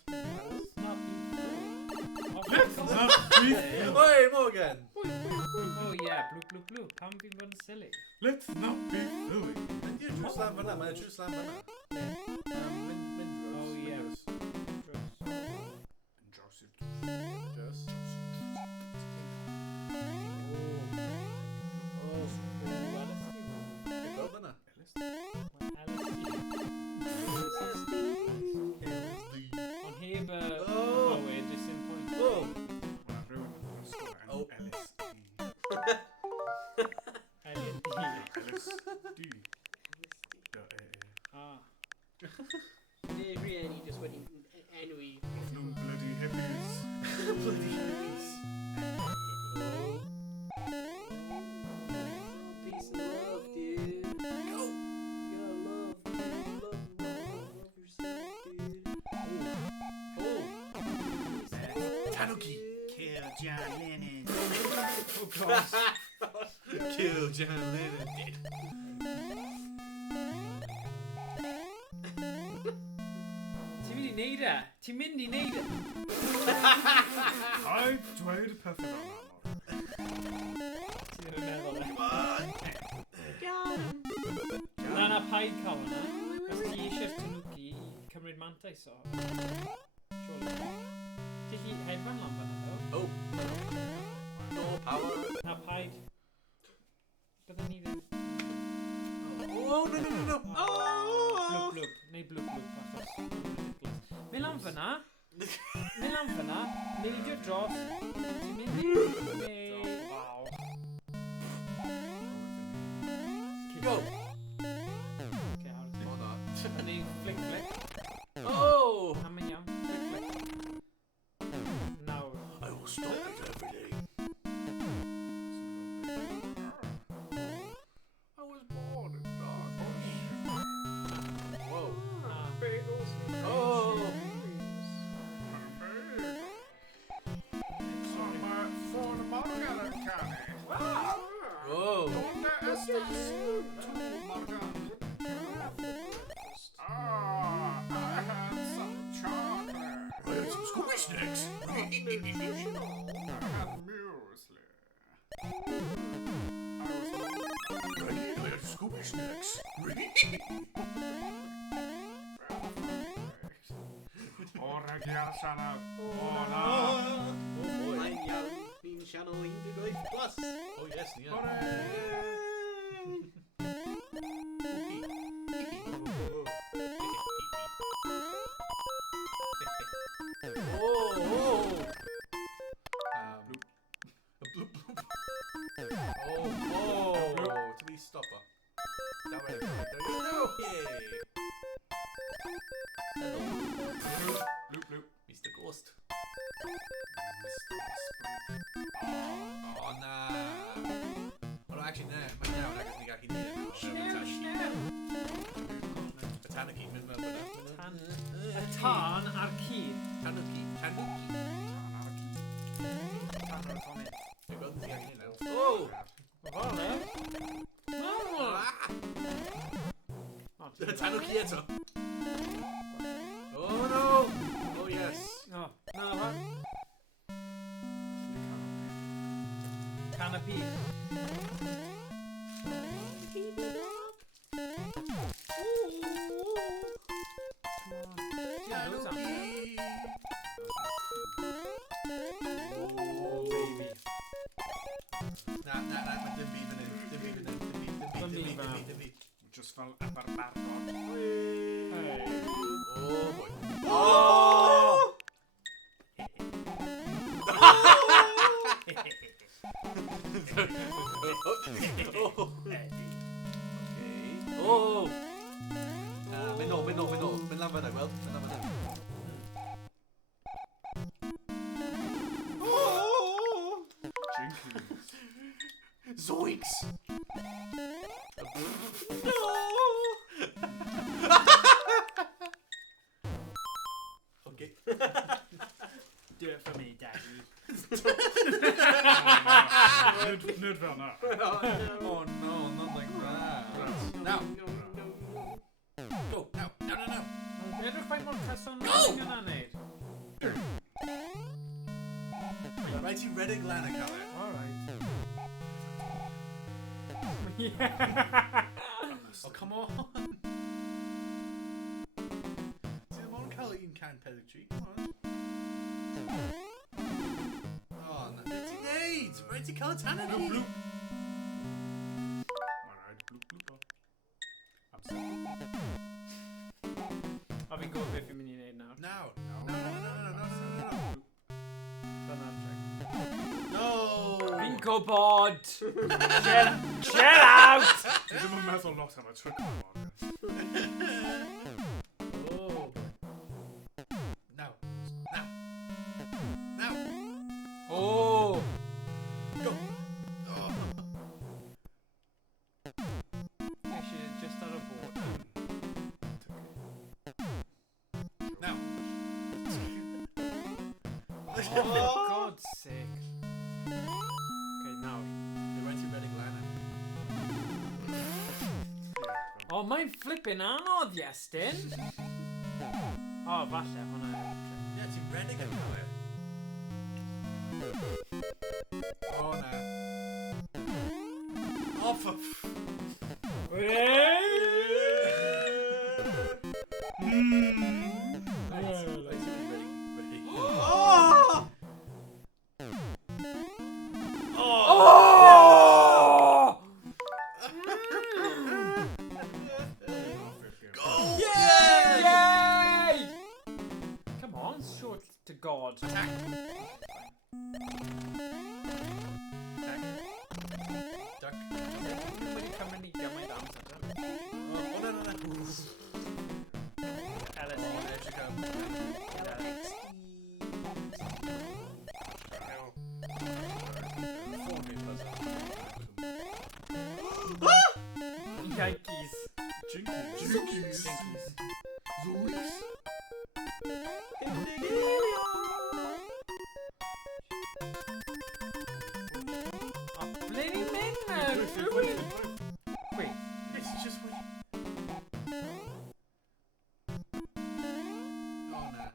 Let's not be Oi, Morgan! Oh yeah, blue, blue, blue. Pam fi'n bod yn silly? Let's not be silly. Mynd i'r drws lan fan'na, mae'n drws lan fan'na. Mynd drws. Oh yeah. Drws. Go fan'na. Ond heb y bywyd, jyst yn pwynt. Oh! Ah. Neu rhieni jyst wedi enwi. No bloody hippies. Bloody hippies. Oh, peace and love, dude. Go! You gotta love, dude. Love yourself, dude. Oh! Tanuki! Kill John Lennon. Oh gosh. Kill John Lennon dead. Ti'n mynd i neud e? Ti'n mynd i neud e? I dweud y pethau fel yma. Ti'n mynd i meddwl e? Come on! Na paid cael hwnna. Os ti eisiau'r tanuki i cymryd mantais o. Surely. Ti chi hedfan lan fan'na ddo? Oh! No power! Na paid. Byddwn ni ddim. Oh, no! Oh! Blwp blwp. Neu blwp blwp achos. Mynd lan fan'na. Mynd lan fan'na. Neidio dros. Ti'n mynd i... Waw. Go! Okay, Oh, no. neu flick flick. Oh! A mynd iawn. Flick flick. Nawr. I will stop it every day. I was born in dark. Whoa. Ah. Oh! Whoa! I had some Scooby snacks. I had Scooby snacks. O'r gyr sianel. O na. Oh boy. Mae'n iawn, ni'n sianel 1.8+. Oh yes, yeah. Oh! Bloop bloop. Oh! To be stopper. That way. There you go. Yay! Bloop bloop. Mr. Ghost. Oh, nah. Oh, no, actually, nah. Mae'n iawn, ac ydyn ni gallu neud e. Y tanuki, mynd fel fyna. Y tân a'r ci. Tanuki. Tân o'r tonyn. Dwi'n gweld ni gallu neud e. Oh! Fel e? Y tanuki eto. Oh no! Oh yes. O, na fa. baby. Yeah, those are- Oh, baby. Nah, dim even in. Just fel Aberbargod. Hey. Oh boy. Oh! Oh! Mynd nôl. Mynd lan fyna, gweld? Mynd lan fyna. Jinkies. Zoinks! Okay. Do it for me, Daddy. Nerd fel na. Oh no, not like that. Now. Go, now. Edrych faint mor cyson yn yna neud. Right, you redig lan y cael e. Alright. Yeah. Oh, come on. See, ddim ond cael un can pedantry, come on. Oh, na, beth ti'n neud? Rhaid ti cael y tan yn Bloop, ni. bloop. Alright, bloop, bloop. Absolutely. A fi'n gwybod beth fi'n mynd i wneud nawr. Now. No. No. No. Fi'n gwybod! Chill out! Dwi ddim yn meddwl lot am y trick o log. Oh. Now. Oh! Go. Oh. Actually, just ar y bord. Now. Oh, for God's sake. Okay, nawr. Rhaid ti redig lan e. Oh, mae'n flippin' anodd, Iestyn! Oh, falle, hwnna yw'r trick. Ie, ti'n redig yn cael e. Oh, na. Oh, for... Oh! Yay! Come on, short to God. Attack. Duck. Wedi cymryd ni gymaint amser. Oh, no. Ellis. Oh, there she comes. Yikes. Jinkies. Zoinks. Oh, bloody men now. Wait. This is just what... Oh, no.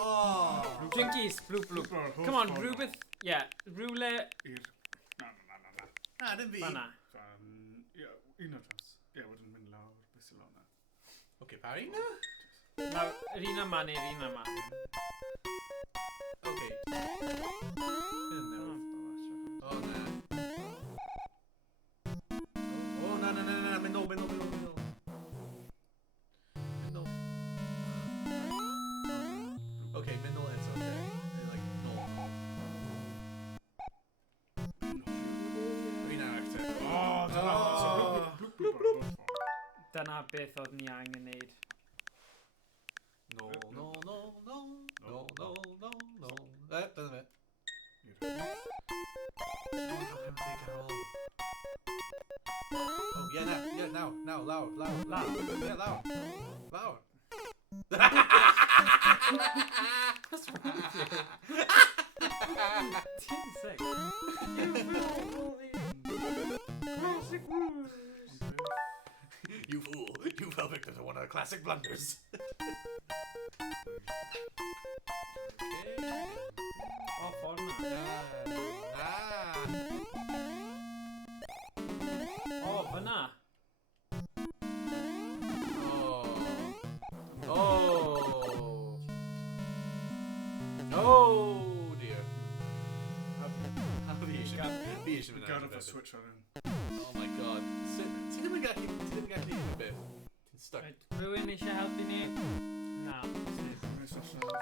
Oh. Jinkies. Bloop, bloop. Come on, Rubith. Yeah, Rule. Na, dim fi. Fanna. Ie, un o'r dros. Ie, wedyn mynd lawr, beth sy'n lawr na. Okay, Barry, na? Nawr, yr un yma neu'r un yma. Okay. Oh, na. Oh, na. Mynd nôl. Mynd nôl. Okay, mynd nôl eto, okay. Like, nôl. Rwy'n arach te. Oh, dyna. So, bloop, bloop. Dyna beth oedd ni angen neud. No. Dyna fe. Oh, yeah, now, lawr. Yeah, lawr. What's wrong with you? Team 6. Classic rules. You fool. You fell victim to one of the classic blunders. Oh, ffordd na. Ah. Just switch on in. Oh my god. Ti'n ddim yn gallu neud y bit. Ti'n stuck. Right, rhywun eisiau helpu ni? Na. Where's the shelf?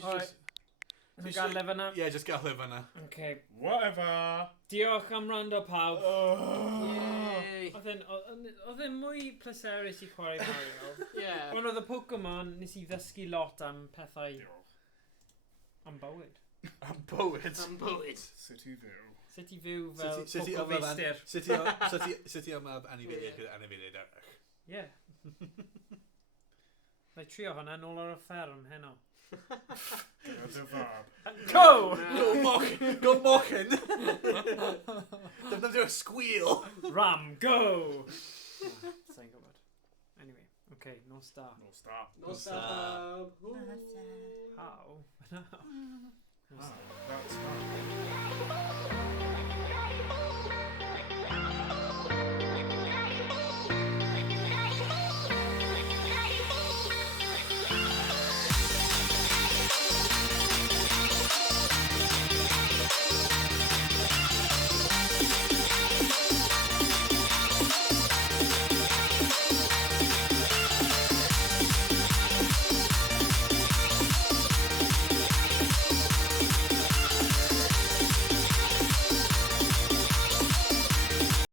Alright. Dwi'n gael le fyna? Yeah, just gael le fyna. Okay. Whatever. Diolch am rando pawb. Yay! Oedd e'n mwy pleserus i chwarae Mario. Yeah. Ond oedd y Pokémon nes i ddysgu lot am pethau am bywyd. Am bywyd. Am bywyd. Sut i fyw. Sut i fyw fel Sut i Pokéfeistir. Sut i yma anifeiliaid gyda anifeiliaid eraill. Ie. Rai trio hwnna nôl ar y fferm heno. Gyda fab. Go! Go mochen! Defnyddio squeal! Ram, go! Sa'n gwybod. Anyway, okay, no star. No star. No stab. How? No. That's fine.